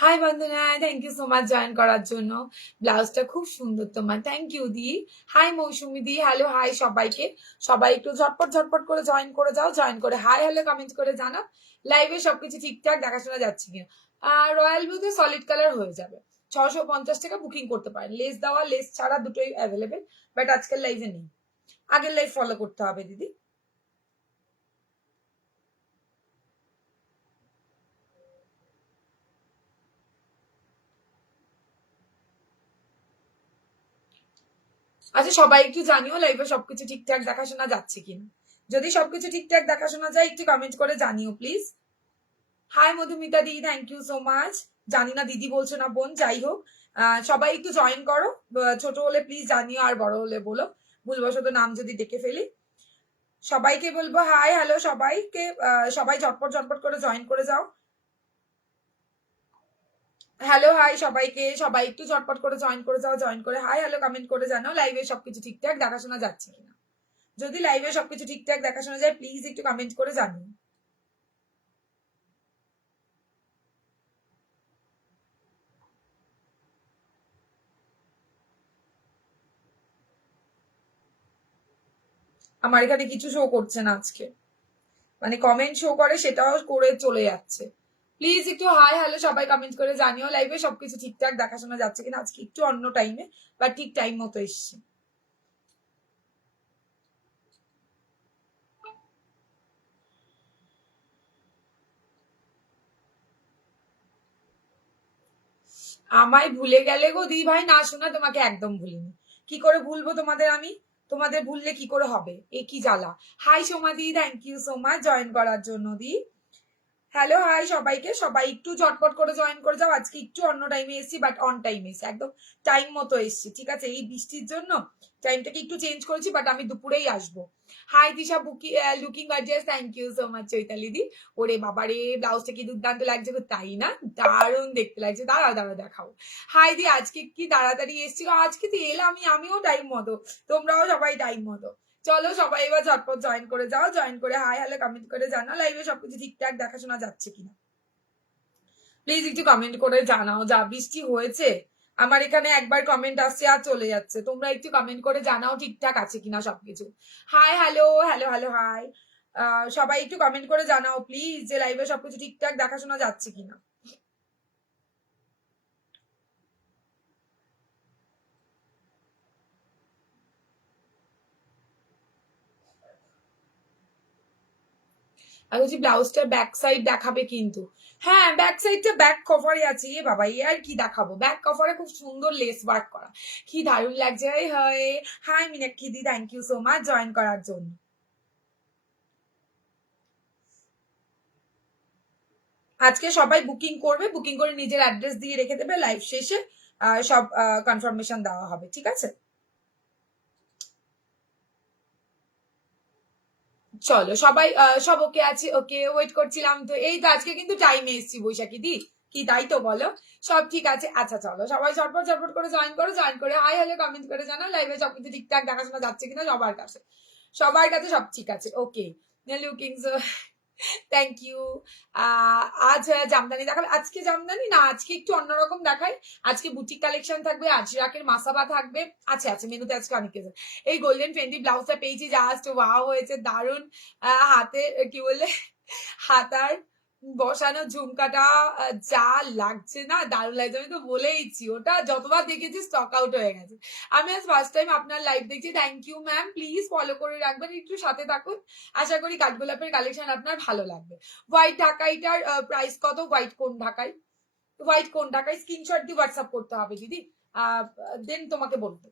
High Bandana, thank you so much join করার জন্য। ব্লাউজটা খুব সুন্দর তোমার, থ্যাংক ইউ দি। হাই মৌসুমি দি, হ্যালো হাই সবাইকে। সবাই একটু ঝটপট ঝটপট করে জয়েন করে যাও, জয়েন করে হাই হ্যালো কমেন্ট করে জানাও লাইভে সবকিছু ঠিকঠাক দেখাশোনা যাচ্ছে কিনা। রয়্যাল ব্লুতে সলিড কালার হয়ে যাবে, 650 টাকা বুকিং করতে পারেন। লেস দেওয়া লেস ছাড়া দুটোই অ্যাভেলেবেল, বাট আজকের লাইভে নেই, আগের লাইভ ফলো করতে হবে দিদি। আচ্ছা সবাই একটু জানিও লাইভে সবকিছু ঠিকঠাক দেখাশোনা যাচ্ছে কিনা। যদি সবকিছু ঠিকঠাক দেখাশোনা যায় একটু কমেন্ট করে জানিও প্লিজ। হাই মধুমিতা দি, থ্যাংক ইউ সো মাচ। জানি না দিদি বলছো না বোন, যাই হোক সবাই একটু জয়েন করো। ছোট হলে প্লিজ জানিও, আর বড় হলে বলো, ভুলবশত নাম যদি ডেকে ফেলি। সবাইকে বলবো হাই হ্যালো সবাইকে, সবাই ঝটপট ঝটপট করে জয়েন করে যাও। হ্যালো হাই সবাইকে, সবাই একটু ঝটপট করে জয়েন করে যাও, জয়েন করে হাই হ্যালো কমেন্ট করে জানাও লাইভে সবকিছু ঠিকঠাক দেখাশোনা যাচ্ছে কিনা। যদি লাইভে সবকিছু ঠিকঠাক দেখাশোনা যায় প্লিজ একটু কমেন্ট করে জানিও। আমার এখানে কিছু শো করছে না আজকে, মানে কমেন্ট শো করে সেটাও করে চলে যাচ্ছে। প্লিজ একটু হাই হ্যালো সবাই কমেন্ট করে জানিও লাইভে সবকিছু ঠিকঠাক দেখাশোনা যাচ্ছে কিনা। আজকে একটু অন্য টাইমে বা ঠিক টাইম মতো এসছে। আমায় ভুলে গেলে গো দি ভাই, না শোনা তোমাকে একদম ভুলিনি। কি করে ভুলবো তোমাদের আমি, তোমাদের ভুললে কি করে হবে, এ কি জ্বালা। হাই সোমা দি, thank you so much join করার জন্য দি। হ্যালো হাই সবাইকে, সবাই একটু ঝটপট করে জয়েন করে যাও। আজকে একটু অন্য টাইমে এসেছি, বাট অন টাইমে এসেছি, একদম টাইম মতো এসেছি। ঠিক আছে, এই বৃষ্টির জন্য টাইমটাকে একটু চেঞ্জ করেছি, বাট আমি দুপুরেই আসবো। হাই দিশা বুকি looking gorgeous, thank you so much Chaitali দি। ওরে বাবারে, ব্লাউজটা কি দুর্দান্ত লাগছে গো, তাই না? দারুণ দেখতে লাগছে, দাঁড়াও দাঁড়াও দেখাও। হাই দি, আজকে কি তাড়াতাড়ি এসেছিল, আজকে তো এলাম আমিও টাইম মতো, তোমরাও সবাই টাইম মতো। চলো সবাই এবার ঝটপট জয়েন করে যাও, জয়েন করে হাই হ্যালো কমেন্ট করে জানাও লাইভে সবকিছু ঠিকঠাক দেখাশোনা যাচ্ছে কিনা। প্লিজ একটু কমেন্ট করে জানাও। যা বৃষ্টি হয়েছে আমার এখানে, একবার কমেন্ট আসছে আর চলে যাচ্ছে। তোমরা একটু কমেন্ট করে জানাও ঠিকঠাক আছে কিনা সবকিছু। Hi hello hello hello hi, সবাই একটু কমেন্ট করে জানাও প্লিজ যে লাইভে সবকিছু ঠিকঠাক দেখাশোনা যাচ্ছে কিনা। আমি বলছি ব্লাউজটার ব্যাক সাইড দেখাবে কিন্তু। হ্যাঁ ব্যাক সাইডটা ব্যাক কভারে আছে। এ বাবা, এ আর কি দেখাবো, ব্যাক কভারে খুব সুন্দর লেস ওয়ার্ক করা, কি দারুণ লাগছে। হাই হাই মিনাক্ষী দি, thank you so much join করার জন্য। আজকে সবাই বুকিং করবে, বুকিং করে নিজের অ্যাড্রেস দিয়ে রেখে দেবে, লাইভ শেষে সব কনফার্মেশন দেওয়া হবে, ঠিক আছে? চলো সবাই সব ওকে আছে, ওকে ওয়েট করছিলাম তো, এই তো আজকে কিন্তু টাইমে এসছি বৈশাখী দি, কি তাই তো বলো? সব ঠিক আছে। আচ্ছা চলো সবাই ঝটপট ঝটপট করে জয়েন করো, জয়েন করে হাই হ্যালো কমেন্ট করে জানাও লাইভে সবকিছু ঠিকঠাক দেখাশোনা যাচ্ছে কিনা সবার কাছে। সবার কাছে সব ঠিক আছে, okay. Looking so, thank you. আজ জামদানি দেখাবে, আজকে জামদানি না, আজকে একটু অন্যরকম দেখাই। আজকে বুটিক কালেকশন থাকবে, আজরাকের মাসাবা থাকবে। আচ্ছা আচ্ছা, মেনুতে আজকে অনেক কিছু। এই গোল্ডেন ফেন্ডি ব্লাউজটা পেয়েছি, জাস্ট ওয়াও হয়েছে, দারুণ। হাতে কি বললে, হাতার বসানো ঝুমকাটা যা লাগছে না, দারুণ লাগছে। আমি তো বলেইছি ওটা যতবার দেখেছি স্টক আউট হয়ে গেছে। আমি আজ ফার্স্ট টাইম আপনার লাইভ দেখছি, thank you ma'am, please follow করে রাখবেন, একটু সাথে থাকুন। আশা করি কাঠগোলাপের কালেকশন আপনার ভালো লাগবে। হোয়াইট ঢাকাইটার প্রাইস কত? হোয়াইট কোন ঢাকাই, হোয়াইট কোন ঢাকাই স্ক্রিনশট দিয়ে হোয়াটসঅ্যাপ করতে হবে দিদি, দেন তোমাকে বলতে।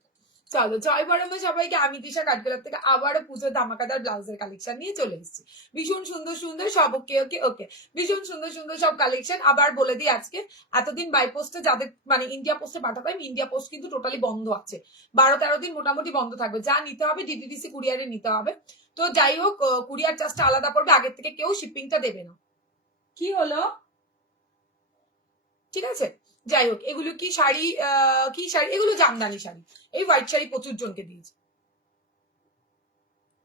চলো জয় বরমে সবাইকে, আমি দিশা কাঠগোলাপ থেকে আবারও পুজোর ধামাকাদার ব্লাউজের কালেকশন নিয়ে চলে এসেছি। ভীষণ সুন্দর সুন্দর সব, ওকে ওকে ওকে, ভীষণ সুন্দর সুন্দর সব কালেকশন। আবার বলে দিই আজকে, এতদিন বাই পোস্টে যাদের মানে ইন্ডিয়া পোস্টে পাঠাতাম, ইন্ডিয়া পোস্ট কিন্তু টোটালি বন্ধ আছে, 12-13 দিন মোটামুটি বন্ধ থাকবে। যা নিতে হবে ডিটিডিসি কুরিয়ারে নিতে হবে। তো যাই হোক, কুরিয়ার চার্জটা আলাদা পড়বে, আগের থেকে কেউ শিপিংটা দেবে না। কি হলো, ঠিক আছে? যাই হোক, এগুলো কি শাড়ি, কি শাড়ি এগুলো? জামদানি শাড়ি। এই হোয়াইট শাড়ি প্রচুর জনকে দিয়েছে।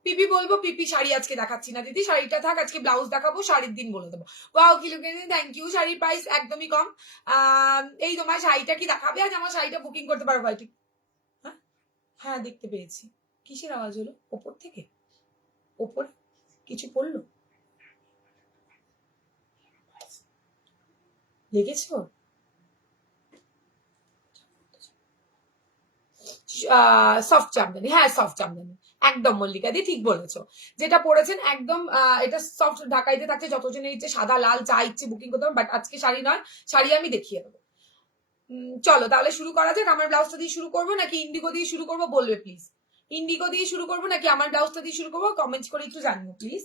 পিপি বলবো, পিপি শাড়ি আজকে দেখাচ্ছি না দিদি, শাড়িটা থাক, আজকে ব্লাউজ দেখাবো, শাড়ির দিন বলে দেবো। ওয়াও কিলুকেনি, থ্যাংক ইউ। শাড়ির প্রাইস একদমই কম। এই তোমার শাড়িটা কি দেখাবে আজ? আমার শাড়িটা বুকিং করতে পারো ভাই? ঠিক, হ্যাঁ হ্যাঁ দেখতে পেয়েছি। কিসের আওয়াজ হলো ওপর থেকে? ওপর কিছু পড়লো, লেগেছে ওর? সফট জামদানি, হ্যাঁ সফট জামদানি, একদম মল্লিকা দি ঠিক বলেছো। যেটা পড়েছেন একদম এটা সফট ঢাকাইতে থাকছে, যতজনের ইচ্ছে সাদা লাল যা ইচ্ছে বুকিং করতে হবে, বাট আজকে শাড়ি নয়, শাড়ি আমি দেখিয়ে দেবো। চলো তাহলে শুরু করা যাক। আমার ব্লাউজটা দিয়ে শুরু করবো নাকি ইন্ডিগো দিয়ে শুরু করবো বলবে প্লিজ। ইন্ডিগো দিয়ে শুরু করবো নাকি আমার ব্লাউজটা দিয়ে শুরু করবো, কমেন্ট করে একটু জানিও প্লিজ।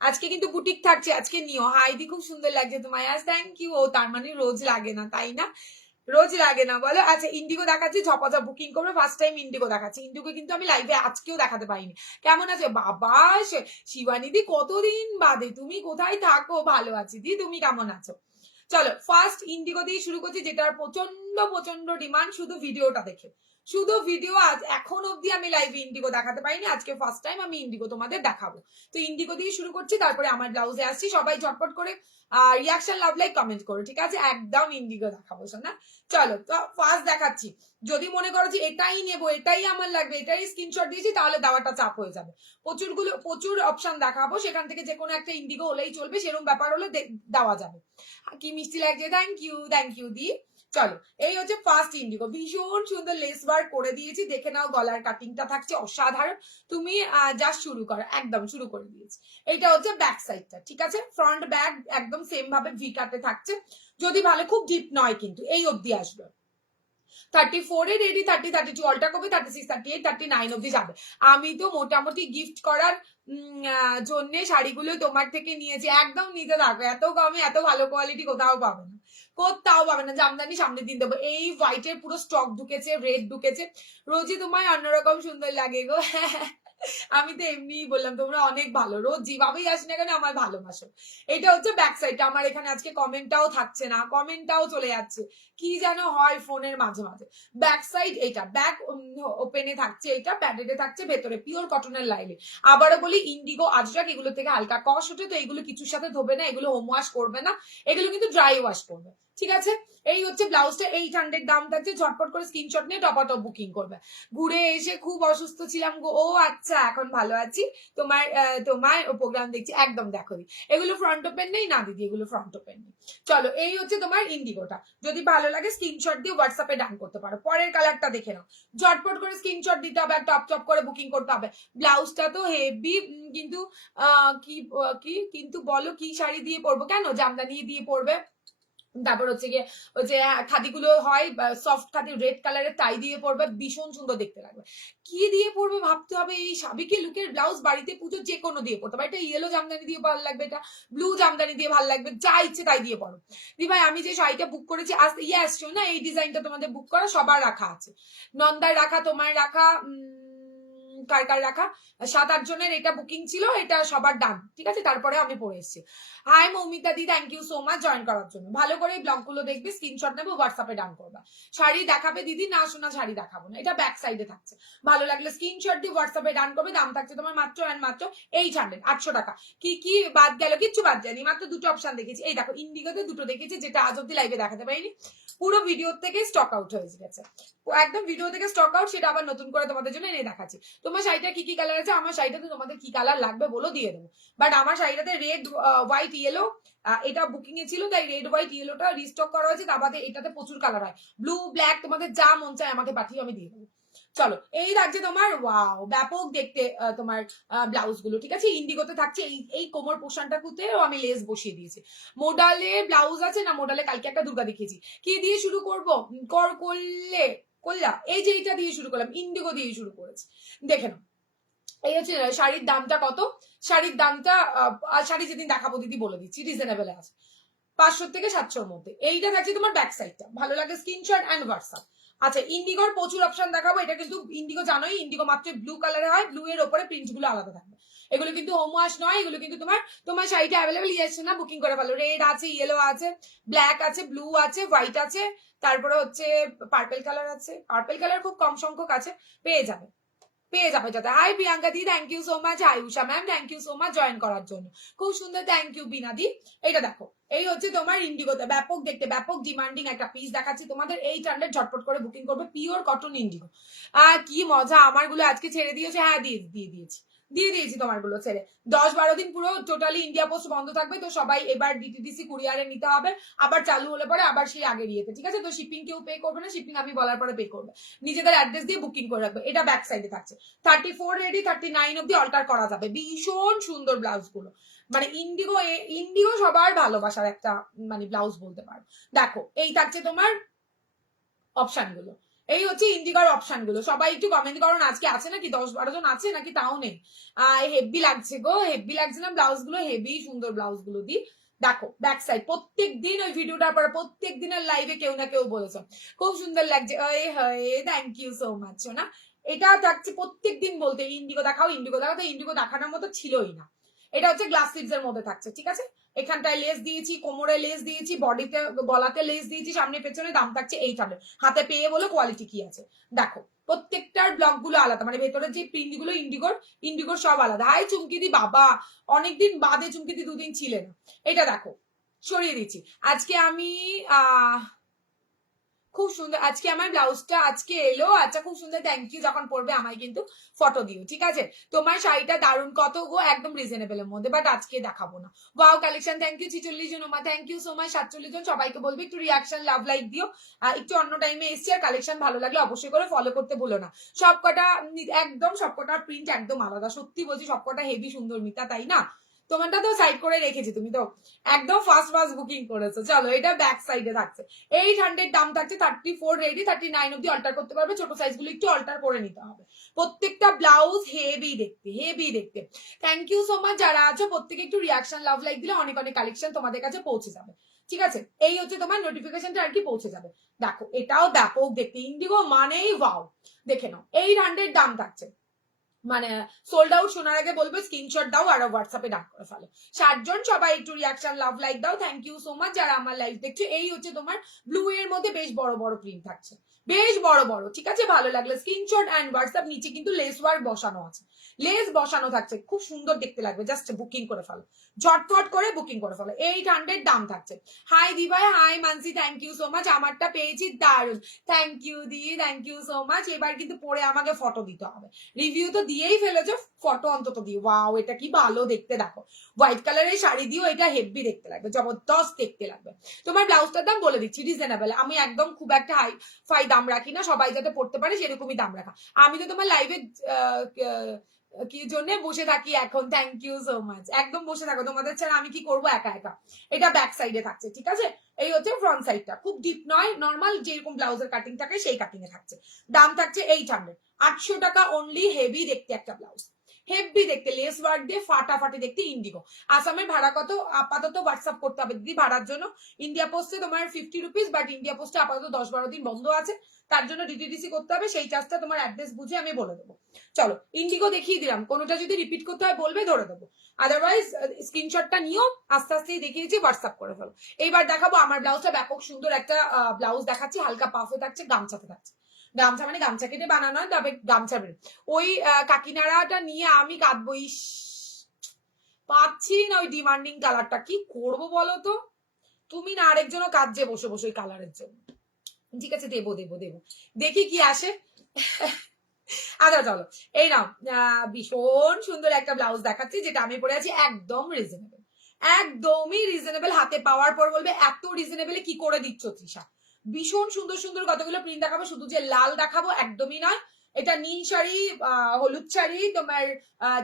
আজকে কিন্তু বুটিক থাকছে, আজকে নিও। হাইদি খুব সুন্দর লাগছে তোমায় আজ, থ্যাংক ইউ। ও তার মানে রোজ লাগে না তাই না? রোজ লাগে না বলো। আচ্ছা ইন্ডিগো দেখাচ্ছি, ঝপাঝপ বুকিং করবে। ফার্স্ট টাইম ইন্ডিগো দেখাচ্ছি। ইন্ডিগো কিন্তু আমি লাইভে আজকেও দেখাতে পারিনি। কেমন আছে বাবা শিবানিদি, কতদিন বাদে, তুমি কোথায় থাকো? ভালো আছি দি, তুমি কেমন আছো? চলো ফার্স্ট ইন্ডিগো দিয়ে শুরু করছি, যেটার প্রচন্ড প্রচন্ড ডিমান্ড শুধু ভিডিওটা দেখে। শুধু ভিডিও, আজ এখন অব্দি আমি লাইভে ইন্ডিগো দেখাতে পারিনি, আজকে ফার্স্ট টাইম আমি ইন্ডিগো তোমাদের দেখাবো। তো ইন্ডিগো দিয়ে শুরু করছি, তারপরে আমার ব্লাউজে আসছি। সবাই ঝটপট করে রিয়াকশন লাভ লাইক কমেন্ট করো, ঠিক আছে? একদম ইন্ডিগো দেখাবো না। চলো তো ফার্স্ট দেখাচ্ছি। যদি মনে করো যে এটাই নেবো, এটাই আমার লাগবে, এটাই স্ক্রিনশট দিয়েছি, তাহলে দেওয়াটা চাপ হয়ে যাবে। প্রচুর অপশন দেখাবো, সেখান থেকে যে কোনো একটা ইন্ডিগো হলেই চলবে, সেরকম ব্যাপার হলে দেওয়া যাবে। কি মিষ্টি লাগছে, থ্যাংক ইউ দি। চলো এই হচ্ছে ফার্স্ট ইন্ডিগো, ভীষণ সুন্দর লেস ওয়ার্ক করে দিয়েছি, দেখে নাও। গলার কাটিংটা থাকছে অসাধারণ। তুমি জাস্ট শুরু করো, একদম শুরু করে দিয়েছি। এইটা হচ্ছে ব্যাক সাইডটা, ঠিক আছে? ফ্রন্ট ব্যাক একদম সেম ভাবে ভি কাটে থাকছে। যদি ভালো, খুব ডিপ নয় কিন্তু, এই অবধি আসবে। 34 এ রেডি, 30, 32 অল্টা করবে, 36, 38, 39 অব্দি যাবে। আমি তো মোটামুটি গিফট করার জন্য শাড়িগুলো তোমার থেকে নিয়েছি, একদম নিতে থাকো। এত কমে এত ভালো কোয়ালিটি কোথাও পাবে না, কোথাও পাবে না। জামদানি সামনের দিন দেবো। এই হোয়াইটের পুরো স্টক ঢুকেছে, রেড ঢুকেছে। রোজই তোমায় অন্যরকম সুন্দর লাগে গো। আমি তো এমনিই বললাম, তোমরা অনেক ভালো, রোজ যেভাবেই আসি না কেন আমার ভালোবাসো। এটা হচ্ছে ব্যাক সাইডটা। আমার এখানে আজকে কমেন্টটাও থাকছে না, কমেন্টটাও চলে যাচ্ছে, কি যেন হয় ফোনের মাঝে মাঝে। ব্যাক সাইড এইটা, ব্যাক ওপেনে থাকছে, এইটা প্যাডেডে থাকছে, ভেতরে পিওর কটনের লাইনে। আবারও বলি ইন্ডিগো আজরাক এগুলো থেকে হালকা কস ওঠে, তো এগুলো কিছুর সাথে ধোবে না, এগুলো হোম ওয়াশ করবে না, এগুলো কিন্তু ড্রাই ওয়াশ করবে, ঠিক আছে? এই হচ্ছে ব্লাউজটা, 800 দাম থাকছে। ঝটপট করে স্ক্রিনশট নিয়ে টপাটপ বুকিং করবে। ঘুরে এসে খুব অসুস্থ ছিলাম গো, ও আচ্ছা এখন ভালো আছি। তোমার প্রোগ্রাম দেখছি, একদম দেখো। এগুলো ফ্রন্ট ওপেন নেই না দিদি, এগুলো ফ্রন্ট ওপেন নেই। চলো এই হচ্ছে তোমার ইন্ডিগোটা। যদি ভালো লাগে স্ক্রিনশট দিয়ে হোয়াটসঅ্যাপে ডান করতে পারো। পরের কালারটা দেখে নাও, ঝটপট করে স্ক্রিনশট দিতে হবে আর টপ টপ করে বুকিং করতে হবে। ব্লাউজটা তো হেভি, কিন্তু কি কিন্তু বলো কি শাড়ি দিয়ে পরবো? কেন জামদানি দিয়ে পরবে। তারপর হচ্ছে গিয়ে ওই যে খাদিগুলো হয় সফট খাদি, রেড কালারের টাই দিয়ে পরবে, ভীষণ সুন্দর দেখতে লাগবে। কি দিয়ে পরবে ভাবতে হবে। এই সাবিকে লুকের ব্লাউজ বাড়িতে পুজো যে কোনো দিয়ে পড়তে পারে। এটা ইয়েলো জামদানি দিয়ে ভালো লাগবে, এটা ব্লু জামদানি দিয়ে ভালো লাগবে, যা ইচ্ছে তাই দিয়ে পড়ো। দি ভাই আমি যে শাড়িটা বুক করেছি আজ আসছো না, এই ডিজাইনটা তোমাদের বুক করা সবার রাখা আছে, নন্দার রাখা, তোমার রাখা, কার কার রাখা, 7-8 জনের এটা বুকিং ছিল, এটা সবার ডান, ঠিক আছে? তারপরে আমি পড়ে এসেছি। হাই মৌমিতা দি, thank you so much join করার জন্য। ভালো করে ব্লগ গুলো দেখবি, স্ক্রিনশট নেবো, হোয়াটসঅ্যাপে ডান করবা। শাড়ি দেখাবে দিদি? না শোনা, শাড়ি দেখাবো না, এটা ব্যাক সাইডে থাকছে। ভালো লাগলে স্ক্রিনশট দিয়ে হোয়াটসঅ্যাপে ডান করবে। দাম থাকছে তোমার মাত্র 800, 800 টাকা। কি কি বাদ গেল? কিচ্ছু বাদ যায়নি, মাত্র দুটো অপশন দেখেছি। এই দেখো ইন্ডিগোতে দুটো দেখেছি, যেটা আজ অব্দি লাইভে দেখাতে পারিনি, পুরো ভিডিও থেকে স্টক আউট হয়ে গেছে, একদম ভিডিও থেকে স্টক আউট। সেটা আবার নতুন করে তোমাদের জন্য এনে দেখাচ্ছি। তোমার শাড়িটা কি কি কালার আছে? আমার শাড়িটাতে তোমাদের কি কালার লাগবে বলো, দিয়ে দেবো। বাট আমার শাড়িটাতে রেড, হোয়াইট, ইয়েলো, এটা বুকিং এ ছিল, তাই রেড হোয়াইট ইয়েলোটা রিস্টক করা হয়েছে। তার বাদে এটাতে প্রচুর কালার হয়, ব্লু ব্ল্যাক, তোমাদের যা মন চায় আমাকে পাঠিয়ে আমি দিয়ে দেবো। চলো এই থাকছে তোমার, ওয়াও ব্যাপক দেখতে তোমার ব্লাউজ গুলো, ঠিক আছে? ইন্ডিগোতে থাকছে এই কোমর পোর্শনটা কুতেও আমি লেস বসিয়ে দিয়েছি। মোডালে ব্লাউজ আছে না, মোডালে কালকে একটা দুর্গা দেখিয়েছি। কি দিয়ে শুরু করবো? করলা এই যে এইটা দিয়ে শুরু করলাম, ইন্ডিগো দিয়ে শুরু করেছি, দেখে নাও। এই হচ্ছে শাড়ির দামটা কত। শাড়ির দামটা শাড়ি যেদিন দেখাবো দিদি বলে দিচ্ছি, রিজনেবল আছে, 500 থেকে 700 মধ্যে। এইটা থাকছে তোমার ব্যাক সাইডটা। ভালো লাগে স্ক্রিনশট এন্ড হোয়াটসঅ্যাপ। আচ্ছা ইন্ডিগোর প্রচুর অপশন দেখাবো। এটা কিন্তু ইন্ডিগো জানোই, ইন্ডিগো মাত্র ব্লু কালারে হয়, ব্লু এর ওপরে প্রিন্ট গুলো আলাদা থাকবে। এগুলো কিন্তু হোম ওয়াশ নয়, এগুলো কিন্তু তোমার শাড়িটা অ্যাভেলেবেল আছে না, বুকিং করে ফেলো। রেড আছে, ইয়েলো আছে, ব্ল্যাক আছে, ব্লু আছে, হোয়াইট আছে, তারপরে হচ্ছে পার্পল কালার আছে। পার্পল কালার খুব কম সংখ্যক আছে, পেয়ে যাবে। পেয়ে যাবে যাতে। হাই প্রিয়াঙ্কা দি, thank you so much. Hi Usha ma'am, thank you so much join করার জন্য, খুব সুন্দর, থ্যাংক ইউ বিনা দি। এটা দেখো, এই হচ্ছে তোমার ইন্ডিগোতে ব্যাপক দেখতে, ব্যাপক ডিমান্ডিং একটা পিস দেখাচ্ছি তোমাদের। 800 ঝটপট করে বুকিং করবে, পিওর কটন ইন্ডিগো। কি মজা, আমার গুলো আজকে ছেড়ে দিয়েছে। হ্যাঁ দিয়ে দিয়েছি তোমার গুলো ছেড়ে। 10-12 দিন পুরো টোটালি ইন্ডিয়া পোস্ট বন্ধ থাকবে, তো সবাই এবার ডিটিডিসি কুরিয়ারে নিতে হবে, আবার চালু হলে পরে আবার সেই আগের ইয়েতে, ঠিক আছে? তো শিপিং কেউ পে করবে না, শিপিং আমি বলার পরে পে করবে, নিজেদের অ্যাড্রেস দিয়ে বুকিং করে রাখবে। এটা ব্যাক সাইডে থাকছে, 34 রেডি, 39 অব্দি অল্টার করা যাবে। ভীষণ সুন্দর ব্লাউজ গুলো, মানে ইন্ডিগো সবার ভালোবাসার একটা মানে ব্লাউজ বলতে পারো। দেখো এই থাকছে তোমার অপশন গুলো, এই হচ্ছে ইন্ডিগোর অপশন গুলো। সবাই একটু কমেন্ট করুন আজকে আছে নাকি, 10-12 জন আছে নাকি তাও নেই। হেভি লাগছে গো, হেভি লাগছে না ব্লাউজ গুলো? হেভি সুন্দর ব্লাউজ গুলো দি। দেখো ব্যাক সাইড, প্রত্যেক দিন ওই ভিডিওটার পরে প্রত্যেক দিনের লাইভে কেউ না কেউ বলেছে খুব সুন্দর লাগছে। থ্যাংক ইউ সো মাচ না। এটা থাকছে প্রত্যেক দিন বলতে, ইন্ডিগো দেখাও ইন্ডিগো দেখাও, তো ইন্ডিগো দেখানোর মতো ছিলই না। এটা হচ্ছে গ্লাস স্লিভস এর মধ্যে থাকছে, ঠিক আছে? এখানটায় লেস দিয়েছি, কোমরে লেস দিয়েছি, বডিতে গলাতে লেস দিয়েছি, সামনে পেছনে। দাম থাকছে 800, হাতে পেয়ে বলে কোয়ালিটি কি আছে দেখো। প্রত্যেকটার ব্লক গুলো আলাদা, মানে ভেতরের যে প্রিন্ট গুলো ইন্ডিগোর সব আলাদা। হাই চুমকিদি, বাবা অনেকদিন বাদে চুমকিদি, 2 দিন ছিলেন। এটা দেখো সরিয়ে দিচ্ছি। আজকে আমি খুব সুন্দর, আজকে আমার ব্লাউজটা আজকে এলো। আচ্ছা খুব সুন্দর, থ্যাংক ইউ। যখন পড়বে আমায় কিন্তু ফটো দিও, ঠিক আছে? তোমার শাড়িটা দারুণ, কত গো? একদম রিজনেবল এর মধ্যে, বাট আজকে দেখাবো না। ওয়াও কালেকশন, থ্যাংক ইউ 46 জন মা, থ্যাংক ইউ সো মাচ 47 জন। সবাইকে বলবো একটু রিয়াকশন লাভ লাইক দিও। একটু অন্য টাইমে এসছি, আর কালেকশন ভালো লাগলে অবশ্যই করে ফলো করতে ভুলো না। সবকটা একদম, সবকটা প্রিন্ট একদম আলাদা, সত্যি বলছি সবকটা হেভি সুন্দর মিতা, তাই না? তোমারটা তো সাইড করে রেখেছি, তুমি তো একদম ফার্স্ট বুকিং করেছো। চলো এটা ব্যাক সাইডে থাকছে, 800 দাম থাকছে। 34 রেডি, 39 অব্দি অল্টার করতে পারবে। ছোট সাইজ গুলো একটু অল্টার করে নিতে হবে। প্রত্যেকটা ব্লাউজ হেভি দেখতে, হেভি দেখতে। থ্যাংক ইউ সো মাচ যারা আছো প্রত্যেকে, একটু রিয়াকশন লাভ লাইক দিলে অনেক অনেক কালেকশন তোমাদের কাছে পৌঁছে যাবে, ঠিক আছে? এই হচ্ছে তোমার নোটিফিকেশনটা আর কি পৌঁছে যাবে। দেখো এটাও ব্যাপক দেখতে, ইন্ডিগো মানেই ওয়াও। দেখে নাও, 800 দাম থাকছে। মানে সোল্ড আউট শোনার আগে বলবো স্ক্রিনশট দাও আর হোয়াটসঅ্যাপে ডাক করে ফেলো। 60 জন, সবাই একটু রিয়াকশন লাভ লাইক দাও। থ্যাংক ইউ সো মাচ যারা আমার লাইভ দেখছো। এই হচ্ছে তোমার ব্লু এর মধ্যে বেশ বড় বড় প্রিন্ট থাকছে, বেশ বড় বড়, ঠিক আছে? ভালো লাগলে স্ক্রিনশট এন্ড হোয়াটসঅ্যাপ। নিচে কিন্তু লেস ওয়ার্ক বসানো আছে, লেস বসানো থাকছে, খুব সুন্দর দেখতে লাগবে। জাস্ট বুকিং করে ফেলো, ঝটফট করে বুকিং করে ফেলো। 800 দাম থাকছে। হাই দি ভাই, হাই মানসি, থ্যাংক ইউ সো মাচ। আমারটা পেয়েছি দারুন, থ্যাংক ইউ দি, থ্যাংক ইউ সো মাচ। এবার কিন্তু পরে আমাকে ফটো দিতে হবে, রিভিউ তো দিয়েই ফেলেছো, ফটো অন্তত দিও। ওয়াও এটা কি ভালো দেখতে, দেখো হোয়াইট কালারের শাড়ি দিও, এটা হেভি দেখতে লাগবে, জবরদস্ত দেখতে লাগবে। তোমার ব্লাউজটার দাম বলে দিচ্ছি, রিজনেবল। আমি একদম খুব একটা হাই ফাই দাম রাখি না, সবাই যাতে পড়তে পারে সেরকমই দাম রাখা। আমি তো তোমার লাইভে কি জন্য বসে থাকি এখন। থ্যাংক ইউ সো মাচ, একদম বসে থাকো, তোমাদের ছাড়া আমি কি করবো একা একা। এটা ব্যাক সাইডে থাকছে, ঠিক আছে? এই হচ্ছে ফ্রন্ট সাইডটা, খুব ডিপ নয়, নর্মাল যেরকম ব্লাউজের কাটিং থাকে সেই কাটিং এ থাকছে। দাম থাকছে 800, 800 টাকা অনলি। হেভি দেখতে একটা ব্লাউজ, হেভি দেখতে, লেস ওয়ার্ক দিয়ে ফাটাফাটি দেখতে। ইন্ডিগো। আসামের ভাড়া কত আপাতত হোয়াটসঅ্যাপ করতে হবে দিদি ভাড়ার জন্য। ইন্ডিয়া পোস্টে তোমার 50 রুপিস, বাট ইন্ডিয়া পোস্টে আপাতত 10-12 দিন বন্ধ আছে, তার জন্য ডিটিডিসি করতে হবে। সেই চার্জটা তোমার অ্যাড্রেস বুঝে আমি বলে দেবো। চলো ইন্ডিগো দেখিয়ে দিলাম, কোনোটা যদি রিপিট করতে হয় বলবে, ধরে দেবো। আদারওয়াইজ স্ক্রিনশটটা নিও, আস্তে আস্তেই দেখিয়ে দিচ্ছি, হোয়াটসঅ্যাপ করে ফেলো। এইবার দেখাবো আমার ব্লাউজটা, ব্যাপক সুন্দর একটা ব্লাউজ দেখাচ্ছি, হালকা পাফে থাকছে, গামছাতে থাকছে। গামছা মানে গামছা কেটে বানানো হয়, তবে গামছা বের ওই কাকিনাড়াটা নিয়ে আমি কাঁদবো। পাচ্ছি না ওই ডিমান্ডিং কালারটা, কি করবো বলো তো? তুমি না আরেকজনও কাঁদছে বসে বসে ওই কালারের জন্য। ঠিক আছে, দেবো দেবো দেবো, দেখি কি আসে। আচ্ছা চলো, এই নাও ভীষণ সুন্দর একটা ব্লাউজ দেখাচ্ছি, যেটা আমি পরে আছি, একদম রিজনেবল, একদমই রিজনেবল। হাতে পাওয়ার পর বলবে এত রিজনেবলে কি করে দিচ্ছ তৃষা। ভীষণ সুন্দর সুন্দর কতগুলো প্রিন্ট দেখাবো, শুধু যে লাল দেখাবো একদমই নয়। এটা নীল শাড়ি, হলুদ শাড়ি, তোমার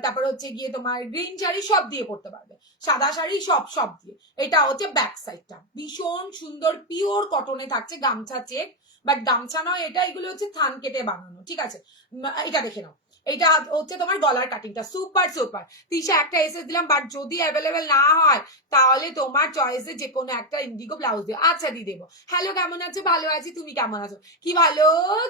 তারপর হচ্ছে গিয়ে তোমার গ্রিন শাড়ি, সব দিয়ে পড়তে পারবে। সাদা শাড়ি, সব দিয়ে। এটা হচ্ছে ব্যাক সাইডটা, ভীষণ সুন্দর পিওর কটনে থাকছে, গামছা চেক, বাট গামছা নয় এটা, এগুলো হচ্ছে থান কেটে বানানো, ঠিক আছে? এটা দেখে নাও, এটা হচ্ছে তোমার গলার কাটিংটা সুপার সুপার। তিশা একটা এসে দিলাম, বাট যদি অ্যাভেলেবেল না হয় তাহলে তোমার চয়েসে যে কোনো একটা ইন্ডিগো ব্লাউজ দিও। আচ্ছা দিয়ে দেবো। হ্যালো কেমন আছো? ভালো আছি, তুমি কেমন আছো? কি ভালো,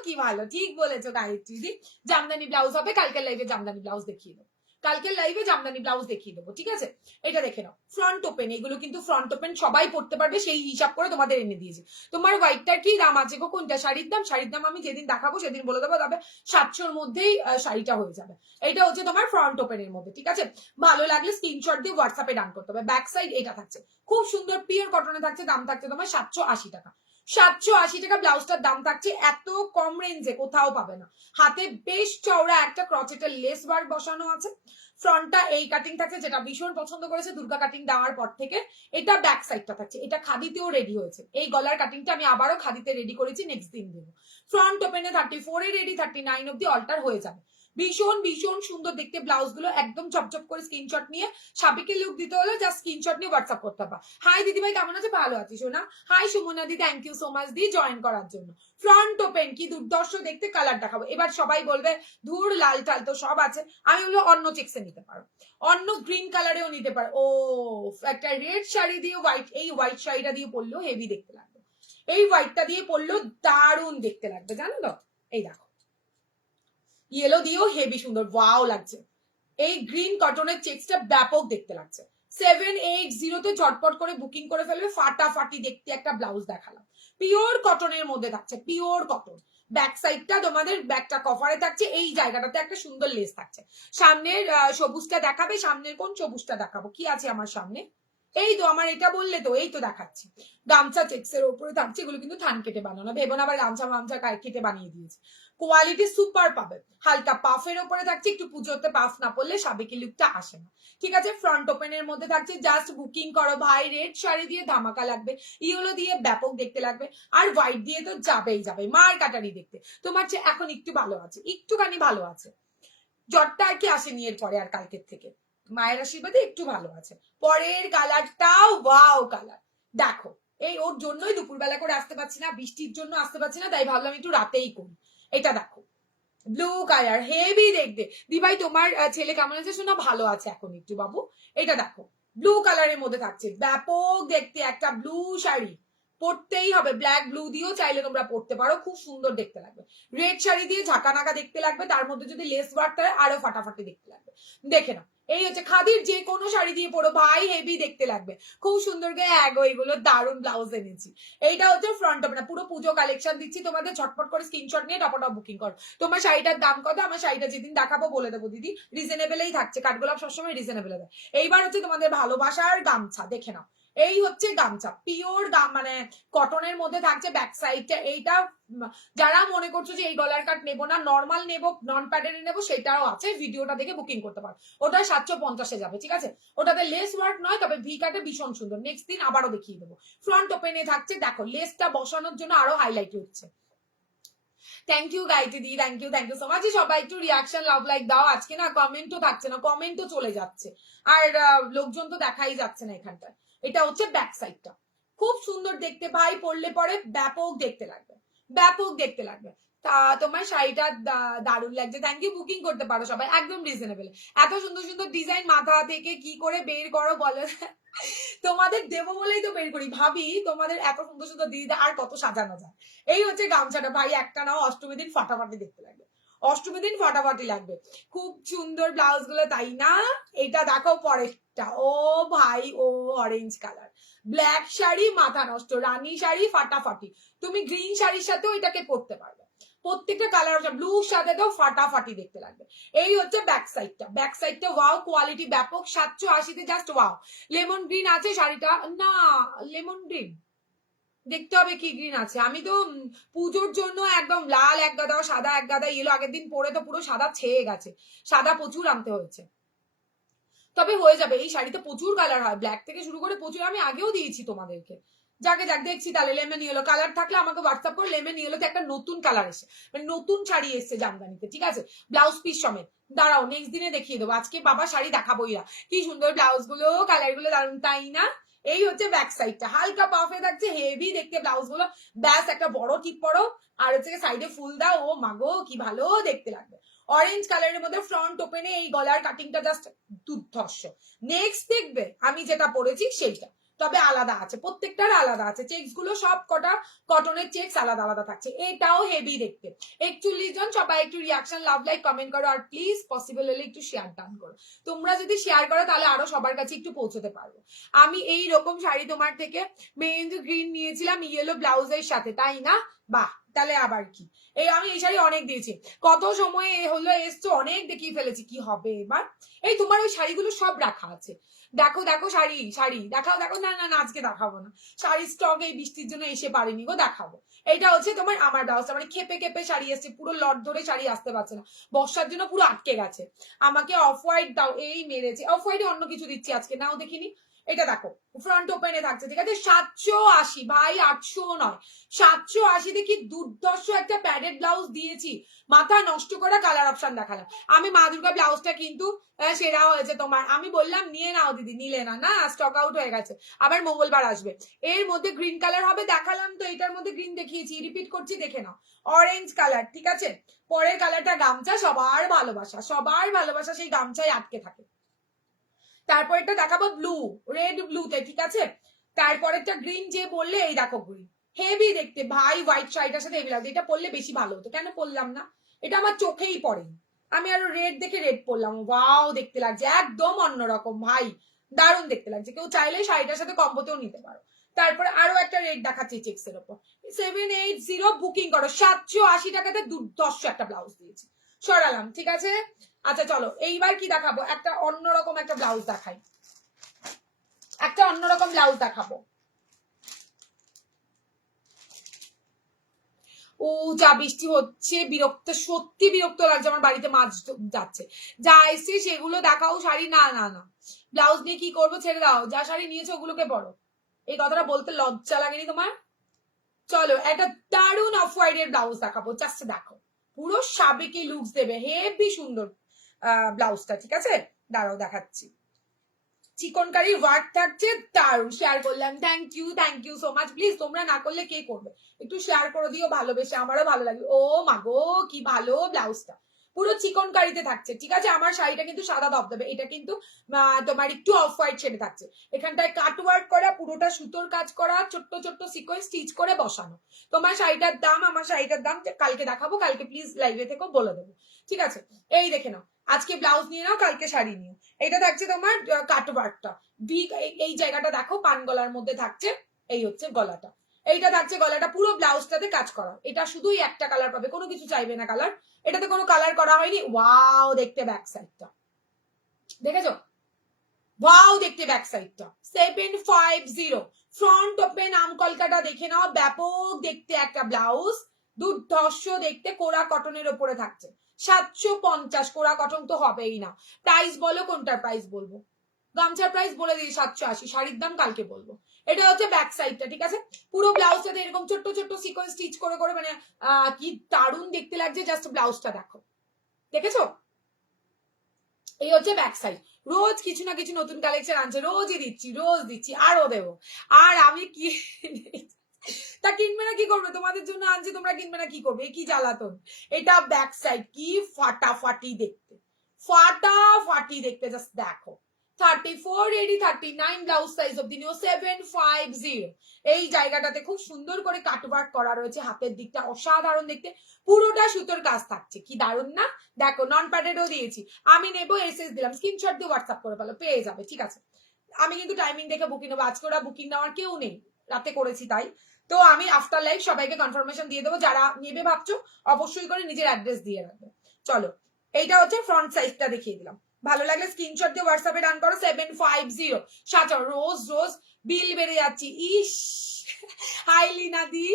কি ভালো, ঠিক বলেছো গায়ত্রী দি। জামদানি ব্লাউজ হবে, কালকের লাইভে জামদানি ব্লাউজ দেখিয়ে দেবো। কালকের লাইভে জামদানি ব্লাউজ দেখিয়ে দেবো, ঠিক আছে? এটা দেখে নাও, ফ্রন্ট ওপেন, এগুলো কিন্তু ফ্রন্ট ওপেন সবাই পড়তে পারবে, সেই হিসাব করে তোমাদের এনে দিয়েছি। তোমার হোয়াইটটার কি দাম আছে গো? কোনটা শাড়ির দাম? শাড়ির দাম আমি যেদিন দেখাবো সেদিন বলে দেবো, তবে 700-র মধ্যেই শাড়িটা হয়ে যাবে। এটা হচ্ছে তোমার ফ্রন্ট ওপেনের মধ্যে, ঠিক আছে? ভালো লাগলে স্ক্রিনশট দিয়ে হোয়াটসঅ্যাপে ডান করতে হবে। ব্যাক সাইড এটা থাকছে, খুব সুন্দর পিওর কটনে থাকছে, দাম থাকছে তোমার 780 টাকা। 780 টাকা ব্লাউজটার দাম থাকছে, এত কম রেঞ্জে কোথাও পাবে না। হাতে বেশ চওড়া একটা ক্রচেটের লেস ওয়ার্ক বসানো আছে, ফ্রন্টটা এই কাটিং থাকছে, যেটা ভীষণ পছন্দ করেছে দুর্গা কাটিং দেওয়ার পর থেকে। এটা ব্যাক সাইডটা থাকছে, এটা খাদিতেও রেডি হয়েছে। এই গলার কাটিংটা আমি আবারও খাদিতে রেডি করেছি, নেক্সট দিন দেবো। ফ্রন্ট ওপেনে 34 এ রেডি, 39 অব্দি অল্টার হয়ে যাবে। ভীষণ ভীষণ সুন্দর দেখতে ব্লাউজ গুলো, একদম চপচপ করে স্ক্রিনশট নিয়ে সাবিকে লুক দিতে হলে জাস্ট স্ক্রিনশট নিয়ে হোয়াটসঅ্যাপ করতে হবে। হাই দিদিভাই কেমন আছে? ভালো আছি সোনা। হাই সুমনা দি, থ্যাংক ইউ সো মাচ দি জয়েন করার জন্য। ফ্রন্ট ওপেন কি দুর্দর্শ দেখতে, কালার দেখাবো। এবার সবাই বলবে ধুর লাল টাল তো সব আছে, আমি বলবো অন্য চেক্সে নিতে পারো, অন্য গ্রিন কালারেও নিতে পারো। ও একটা রেড শাড়ি দিয়ে হোয়াইট, এই হোয়াইট শাড়িটা দিয়ে পরলেও হেভি দেখতে লাগবে, এই হোয়াইটটা দিয়ে পরলেও দারুণ দেখতে লাগবে, জানো তো? এই দেখো ইয়েলো দিয়েও হেভি সুন্দর ওয়াও লাগছে। এই গ্রিন কটনের চেক্সটা ব্যাপক দেখতে লাগছে। 780-তে ঝটপট করে বুকিং করে ফেলবে, ফাটাফাটি দেখতে একটা ব্লাউজ দেখালাম, পিওর কটনের মধ্যে থাকছে, পিওর কটন। ব্যাক সাইডটা তোমাদের ব্যাকটা কভারে থাকছে, এই জায়গাটাতে একটা সুন্দর লেস থাকছে। সামনের সবুজটা দেখাবে, সামনের কোন সবুজটা দেখাবো? কি আছে আমার সামনে? এই তো আমার এটা বললে তো, এই তো দেখাচ্ছি। গামছা চেক্সের উপরে থাকছে, এগুলো কিন্তু থান কেটে বানানো, ভেবো না আবার গামছা মামছা কেটে বানিয়ে দিয়েছে। কোয়ালিটি সুপার পাবে। হালকা পাফের উপরে থাকছে, একটু পুজোতে পাফ না পড়লে সাবেকি লুকটা আসে না, ঠিক আছে? ফ্রন্ট ওপেনের মধ্যে থাকছে, জাস্ট বুকিং করো ভাই। রেড শাড়ি দিয়ে ধামাকা লাগবে, ইয়েলো দিয়ে ব্যাপক দেখতে লাগবে, আর হোয়াইট দিয়ে তো যাবেই যাবে, মার কাটারি দেখতে। তোমার চেয়ে এখন একটু ভালো আছে, একটুখানি ভালো আছে, জ্বরটা আর কি আসেনি এর পরে আর কালকের থেকে, মায়ের আশীর্বাদে একটু ভালো আছে। পরের কালারটাও ওয়াও কালার, দেখো এই ওর জন্যই দুপুরবেলা করে আসতে পারছি না, বৃষ্টির জন্য আসতে পারছি না, তাই ভাবলাম একটু রাতেই করি। এটা দেখো ব্লু কালার, হেভি দেখতে। দিভাই তোমার ছেলে কেমন আছে? শোনা ভালো আছে এখন একটু বাবু। এটা দেখো ব্লু কালারের মধ্যে থাকছে, ব্যাপক দেখতে একটা ব্লু শাড়ি, পরতেই হবে। ব্ল্যাক ব্লু দিয়েও চাইলে তোমরা পরতে পারো, খুব সুন্দর দেখতে লাগবে। রেড শাড়ি দিয়ে ঝাঁকা নাকা দেখতে লাগবে, তার মধ্যে যদি লেস ওয়ার্ক থাকে আরো ফাটাফাটি দেখতে লাগবে। দেখে নাও, এই হচ্ছে খাদির যে কোনো শাড়ি দিয়ে পরো ভাই, হেভি দেখতে লাগবে, খুব সুন্দর। এগুলো দারুণ ব্লাউজ এনেছি। এইটা হচ্ছে ফ্রন্ট ওপেন, পুরো পুজো কালেকশন দিচ্ছি তোমাদের, ঝটপট করে স্ক্রিনশট নিয়ে টপটপ বুকিং করো। তোমার শাড়িটার দাম কত? আমার শাড়িটা যেদিন দেখাবো বলে দেবো দিদি, রিজনেবলেই থাকছে, কাঠগোলাপ সবসময় রিজনেবল দেয়। এইবার হচ্ছে তোমাদের ভালোবাসার গামছা, দেখে নাও। এই হচ্ছে গামছা, পিওর মানে কটনের মধ্যে থাকছে। ব্যাক সাইডটা এইটা, যারা মনে করছো যে এই গলার কাট নেবো না, নর্মাল নেবো, নন প্যাডের নেবো, সেটাও আছে, ভিডিওটা দেখে বুকিং করতে পারো। ওটা 750-এ যাবে, ঠিক আছে? ওটাতে লেস ওয়ার্ক নয়, তবে ভি কাটে ভীষণ সুন্দর, নেক্সট দিন আবারও দেখিয়ে দেবো। ফ্রন্ট ওপেনে থাকছে, দেখো লেসটা বসানোর জন্য আরো হাইলাইট হচ্ছে। থ্যাংক ইউ গাইতে দি, থ্যাংক ইউ সো মাচ। সবাই একটু রিয়াকশন লাভ লাইক দাও, আজকে না কমেন্টও থাকছে না, কমেন্টও চলে যাচ্ছে, আর লোকজন তো দেখাই যাচ্ছে না এখানটায়। এটা হচ্ছে ব্যাক সাইডটা, খুব সুন্দর দেখতে ভাই, পরলে পরে ব্যাপক দেখতে লাগবে, ব্যাপক দেখতে লাগবে। তা তোমার শাড়িটা দারুণ লাগছে, থ্যাংক ইউ। বুকিং করতে পারো সবাই, একদম রিজনেবল। এত সুন্দর সুন্দর ডিজাইন মাথা থেকে কি করে বের করো বলো? তোমাদের দেবো বলেই তো বের করি, ভাবি তোমাদের এত সুন্দর সুন্দর দিদিদের আর কত সাজানো যায়। এই হচ্ছে গামছাটা ভাই, একটা নাও, অষ্টমী দিন ফাটাফাটি দেখতে লাগবে, অষ্টমী দিন ফাটাফাটি লাগবে। খুব সুন্দর ব্লাউজ গুলো, তাই না? এটা দেখো পরেরটা, ও ভাই ও অরেঞ্জ কালার, ব্ল্যাক শাড়ি মাথা নষ্ট, রানী শাড়ি ফাটাফাটি। তুমি গ্রিন শাড়ির সাথেও এটাকে পরতে পারবে, প্রত্যেকটা কালার আছে, ব্লুর সাথে তো ফাটাফাটি দেখতে লাগবে। এই হচ্ছে ব্যাক সাইডটা, ব্যাক সাইডটা ওয়াও, কোয়ালিটি ব্যাপক। 780-তে জাস্ট ওয়াও। লেমন গ্রিন আছে শাড়িটা, না লেমন গ্রিন দেখতে হবে কি গ্রিন আছে। আমি তো পুজোর জন্য একদম লাল এক গাদা, সাদা এক গাদা, ইয়েলো, আগের দিন পরে তো পুরো সাদা ছেয়ে গেছে, সাদা প্রচুর আনতে হয়েছে, তবে হয়ে যাবে। এই শাড়িতে প্রচুর কালার হয়, ব্ল্যাক থেকে শুরু করে প্রচুর, আমি আগেও দিয়েছি তোমাদেরকে। যাকে যাক দেখছি তাহলে লেমন ইয়েলো কালার থাকলে আমাকে হোয়াটসঅ্যাপ করে। লেমন ইয়েলোতে একটা নতুন কালার এসে, মানে নতুন শাড়ি এসছে জামদানিতে, ঠিক আছে? ব্লাউজ পিস সমেত। দাঁড়াও নেক্সট দিনে দেখিয়ে দেবো, আজকে বাবা শাড়ি দেখাবোই না। কি সুন্দর ব্লাউজ গুলো, কালার গুলো দারুন, তাই না? এই হচ্ছে ব্যাক সাইডটা, হালকা পাফে থাকছে, হেভি দেখতে ব্লাউজ গুলো। ব্যাস একটা বড় টিপ পরো, আর হচ্ছে সাইডে ফুল দাও, ও মাগো কি ভালো দেখতে লাগবে। অরেঞ্জ কালারের মধ্যে ফ্রন্ট ওপেনে এই গলার কাটিংটা জাস্ট দুর্ধর্ষ। নেক্সট দেখবে আমি যেটা পরেছি সেইটা, তবে আলাদা আছে, প্রত্যেকটার আলাদা আছে। চেকস গুলো সব কটা কটনের চেকস আলাদা আলাদা থাকছে। এটাও হেভি দেখতে। 41 জন, সবাই একটু রিয়াকশন, লাভ, লাইক, কমেন্ট করো, আর প্লিজ পসিবল হলে একটু শেয়ার ডান করো। তোমরা যদি শেয়ার করো তাহলে আরো সবার কাছে একটু পৌঁছতে পারবো। আমি এই রকম শাড়ি তোমার থেকে মেহেন্দি গ্রিন নিয়েছিলাম ইয়েলো ব্লাউজের সাথে, তাই না? বাহ, তাহলে আবার কি, আমি এই শাড়ি অনেক দিয়েছি, কত সময় হলো এসছো, অনেক দেখিয়ে ফেলেছি, কি হবে এবার? এই তোমার ওই শাড়িগুলো সব রাখা আছে, দেখো দেখো, শাড়ি শাড়ি দেখাও, দেখো, না না না, আজকে দেখাবো না, শাড়ির স্টক এই বৃষ্টির জন্য এসে পারিনি গো, দেখাবো। এটা হচ্ছে তোমার আমার ব্লাউজটা, মানে খেপে খেপে শাড়ি এসছে, পুরো লট ধরে শাড়ি আসতে পারছে না, বর্ষার জন্য পুরো আটকে গেছে। আমাকে অফ হোয়াইট দাও, এই মেরেছে। অফ হোয়াইটে অন্য কিছু দিচ্ছি আজকে, নাও দেখিনি। এটা দেখো ফ্রন্ট ওপেনে থাকছে, ঠিক আছে, 780 ভাই, 800 নয়, 780 দেখি দুর্দর্শ একটা প্যাডেড ব্লাউজ দিয়েছি, মাথা নষ্ট করে কালার অপশন দেখালাম। আমি মা দুর্গা ব্লাউজটা কিন্তু সেরা হয়েছে তোমার, আমি বললাম নিয়ে নাও দিদি, নিলে না, না স্টক আউট হয়ে গেছে, আবার মঙ্গলবার আসবে। এর মধ্যে গ্রিন কালার হবে, দেখালাম তো, এটার মধ্যে গ্রিন দেখিয়েছি, রিপিট করছি, দেখে নাও, অরেঞ্জ কালার, ঠিক আছে। পরের কালারটা গামছা, সবার ভালোবাসা, সবার ভালোবাসা সেই গামছায় আটকে থাকে। তারপর এটা দেখাবো ব্লু, রেড ব্লুতে, ঠিক আছে। তারপরেরটা গ্রিন, যে বললে, এই দেখো গ্রিন, হেভি দেখতে ভাই, হোয়াইট শাড়িটার সাথে এগুলো, এটা পরলে বেশি ভালো হতো, কেন পরলাম না, এটা আমার চোখেই পড়ে, আমি আরো রেড দেখে রেড পরলাম, ওয়াও দেখতে লাগছে, একদম অন্যরকম ভাই, দারুণ দেখতে লাগছে, কেউ চাইলে শাড়িটার সাথে কম্বোতেও নিতে পারো। তারপরে আরো একটা রেড দেখাচ্ছি চেক্স এর উপর, 780 বুকিং করো, 780 টাকাতে দুর্দর্শ একটা ব্লাউজ দিয়েছি, সরালাম, ঠিক আছে। আচ্ছা চলো, এইবার কি দেখাবো, একটা অন্যরকম একটা ব্লাউজ দেখাই, একটা অন্যরকম ব্লাউজ দেখাবো। ও যা বৃষ্টি হচ্ছে, বিরক্ত, সত্যি বিরক্ত লাগছে, আমার বাড়িতে মাছ যাচ্ছে, যা এসছে সেগুলো দেখাও, শাড়ি না না না, ব্লাউজ নিয়ে কি করবো, ছেড়ে দাও, যা শাড়ি নিয়েছো ওগুলোকে পরো, এই কথাটা বলতে লজ্জা লাগেনি তোমার? চলো একটা দারুণ অফ হোয়াইট এর ব্লাউজ দেখাবো, জাস্ট দেখো, পুরো সাবেকি লুকস দেবে, হেভি সুন্দর ব্লাউজটা, ঠিক আছে, দাঁড়াও দেখাচ্ছি। চিকনকারি ওয়ার্ক থাকছে, দারুণ, শেয়ার করলাম, thank you so much. Please তোমরা না করলে কে করবে, একটু শেয়ার করে দিও, ভালোবেসে, আমারও ভালো লাগবে। ও মাগো কি ভালো ব্লাউজটা, পুরো চিকনকারিতে থাকছে, ঠিক আছে। আমার শাড়িটা কিন্তু সাদা ধবধবে, এটা কিন্তু তোমার একটু অফ হোয়াইট শেডে থাকছে, এখানটায় কাট ওয়ার্ক করা, পুরোটা সুতোর কাজ করা, ছোট্ট ছোট্ট সিকোয়েন্স স্টিচ করে বসানো। তোমার শাড়িটার দাম, আমার শাড়িটার দাম কালকে দেখাবো, কালকে প্লিজ লাইভে থেকেও বলে দেবো, ঠিক আছে। এই দেখে নাও, আজকে ব্লাউজ নিয়ে নাও, কালকে শাড়ি নিও। এটা থাকছে তোমার কাটওয়ার্কটা, এই জায়গাটা দেখো পান গলার মধ্যে থাকছে, এই হচ্ছে গলাটা, এইটা থাকছে গলাটা, পুরো ব্লাউজটাতে কাজ করা, এটা শুধুই একটা কালার পাবে, কোনো কিছু চাইবে না কালার, এটাতে কোনো কালার করা হয়নি। ওয়াও দেখতে ব্যাক সাইডটা, দেখেছো, ওয়াও দেখতে ব্যাক সাইডটা, 750 ফ্রন্ট ওপেন আম কলকাটা, দেখে নাও, ব্যাপক দেখতে একটা ব্লাউজ, দুর্ধর্ষ দেখতে, কোরা কটনের ওপরে থাকছে, 750, কোরা কটন তো হবেই না। প্রাইস বলো, কোনটার প্রাইস বলবো, গামছার প্রাইস বলে দিই 780, শাড়ির দাম কালকে বলবো। এটা হচ্ছে ব্যাক সাইডটা, ঠিক আছে, পুরো ব্লাউজটাতে এরকম ছোট্ট ছোট্ট সিকোয়েন্স স্টিচ করে করে, মানে কি দারুণ দেখতে লাগছে, জাস্ট ব্লাউজটা দেখো, দেখেছো, এই হচ্ছে ব্যাক সাইড। রোজ কিছু না কিছু নতুন কালেকশন আনছে, রোজই দিচ্ছি, রোজ দিচ্ছি, আরো দেবো, আর আমি কি তা কিনবে না কি করবে, তোমাদের জন্য আনছি, তোমরা কিনবে না কি করবে, কি জ্বালাতন। এটা ব্যাক সাইড, কি ফাটাফাটি দেখতে, ফাটাফাটি দেখতে, জাস্ট দেখো, 34 রেডি 39 ব্লাউজ সাইজ অব্দি নিও, 750। এই জায়গাটাতে খুব সুন্দর করে কাটওয়ার্ক করা রয়েছে, হাতের দিকটা অসাধারণ দেখতে, পুরোটা সুতোর কাজ থাকছে, কি দারুণ না, দেখো নন প্যাডেডও দিয়েছি। আমি নেবো, এসএস দিলাম, স্ক্রিনশট দিয়ে হোয়াটসঅ্যাপ করে ফেলো, পেয়ে যাবে, ঠিক আছে। আমি কিন্তু টাইমিং দেখে বুকিং নেবো, আজকে ওরা বুকিং নেওয়ার কেউ নেই, রাতে করেছি তাই, তো আমি আফটার লাইভ সবাইকে কনফার্মেশন দিয়ে দেবো, যারা নেবে ভাবছো অবশ্যই করে নিজের অ্যাড্রেস দিয়ে রাখবে। চলো, এইটা হচ্ছে ফ্রন্ট সাইজটা দেখিয়ে দিলাম, ভালো লাগলে স্ক্রিনশট দিয়ে হোয়াটসঅ্যাপে ডান করো, 750। সাচা রোজ রোজ বিল বেড়ে যাচ্ছি, ইস হাই লিনা দি,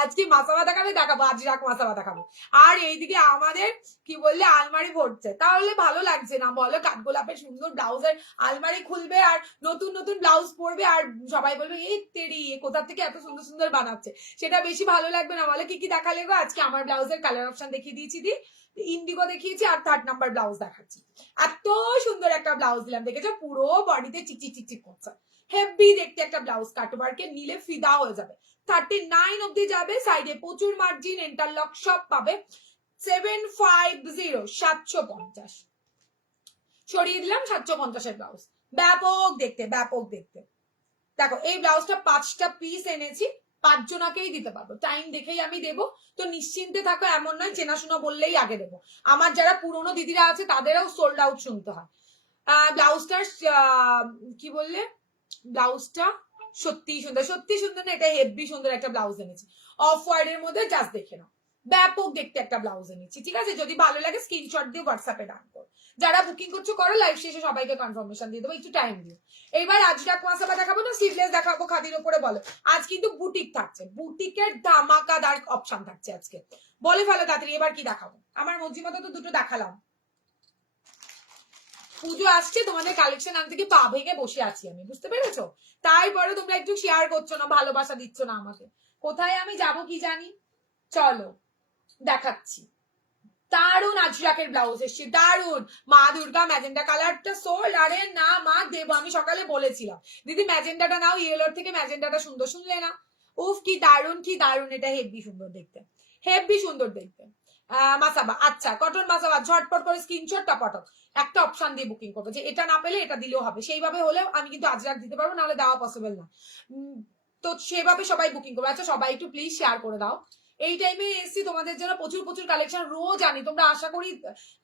আজকে মাসাবা দেখাবে, দেখাবো, আজ রাখ মাসাবা দেখাবো। আর এইদিকে আমাদের কি বললে আলমারি ভরছে, তাহলে ভালো লাগছে না বলো, কাঠগোলাপের সুন্দর ব্লাউজের আলমারি খুলবে আর নতুন নতুন ব্লাউজ পরবে, আর সবাই বলবে এই তেরি কোথা থেকে এত সুন্দর সুন্দর বানাচ্ছে, সেটা বেশি ভালো লাগবে না বলে। কি কি দেখালে গো আজকে, আমার ব্লাউজের কালার অপশন দেখিয়ে দিয়েছি, দি ইন্ডিগো দেখিয়েছি, আর 3 নাম্বার ব্লাউজ দেখাচ্ছি, এত সুন্দর একটা ব্লাউজ দিলাম, দেখেছো, পুরো বডিতে চিকচিক চিকচিক করছে, হেভি দেখতে একটা ব্লাউজ, কাটওয়ার্কে নিলে ফিদা হয়ে যাবে, 39 অব্দি যাবে, সাইডে প্রচুর মার্জিন, ইন্টারলক সব পাবে, 750 750 সরিয়ে দিলাম, 750 এর ব্লাউজ, ব্যাপক দেখতে, ব্যাপক দেখতে। দেখো এই ব্লাউজটা 5টা পিস এনেছি, 5 জনাকেই দিতে পারবো, টাইম দেখেই আমি দেবো। তো নিশ্চিন্তে থাকো, এমন নয় চেনাশোনা বললেই আগে দেবো। আমার যারা পুরনো দিদিরা আছে তাদেরও সোল্ড আউট শুনতে হয়। ব্লাউজটার কি বললে, ব্লাউজটা সত্যি সুন্দর, সত্যি সুন্দর না, এটা হেভি সুন্দর একটা ব্লাউজ এনেছি অফ হোয়াইট এর মধ্যে, জাস্ট দেখে নাও। ব্যাপক দেখতে একটা ব্লাউজ এনেছি, ঠিক আছে? যদি ভালো লাগে স্ক্রিনশট দিয়ে হোয়াটসঅ্যাপে ডান করো। যারা বুকিং করছো করো, লাইভ শেষে সবাইকে কনফার্মেশন দিয়ে দেবো, একটু টাইম দিও। এবার আজরাক মাসাবা দেখাবো না স্লিভলেস দেখাবো খাদির উপরে? বলো। আজ কিন্তু বুটিক থাকছে, বুটিকের ধামাকাদার অপশন থাকছে আজকে, বলে ফেলো তাড়াতাড়ি এবার কি দেখাবো। আমার মর্জি মতো তো দুটো দেখালাম, পুজো আসছে, তোমাদের কালেকশন আনতে কি পা ভেঙে বসে আছি আমি, বুঝতে পেরেছো? তারপরে তোমরা একটু শেয়ার করছো না, ভালোবাসা দিচ্ছ না আমাকে, কোথায় আমি যাব কি জানি। চলো দেখাচ্ছি, দারুন আজরাকের ব্লাউজ এসছে, দারুন। মা দুর্গা ম্যাজেন্ডা কালারটা সোল্ড। আরে না মা দেবো, আমি সকালে বলেছিলাম দিদি ম্যাজেন্ডাটা নাও, ইয়েলোর থেকে ম্যাজেন্ডাটা সুন্দর, শুনলে না? উফ কি দারুন, কি দারুন, এটা হেভি সুন্দর দেখতে, হেভি সুন্দর দেখতে। মাসাবা, আচ্ছা কটন মাসাবা, ঝটপট করে স্ক্রিনশটটা পটাও। একটা অপশন দিয়ে বুকিং করবো, যে এটা না পেলে এটা দিলেও হবে, সেইভাবে হলে আমি কিন্তু আজরাক দিতে পারবো, নাহলে দেওয়া পসিবল না। তো সেভাবে সবাই বুকিং করবো। আচ্ছা সবাই একটু প্লিজ শেয়ার করে দাও। এই টাইমে এসছি তোমাদের জন্য প্রচুর প্রচুর কালেকশন রোজ আনি, তোমরা আশা করি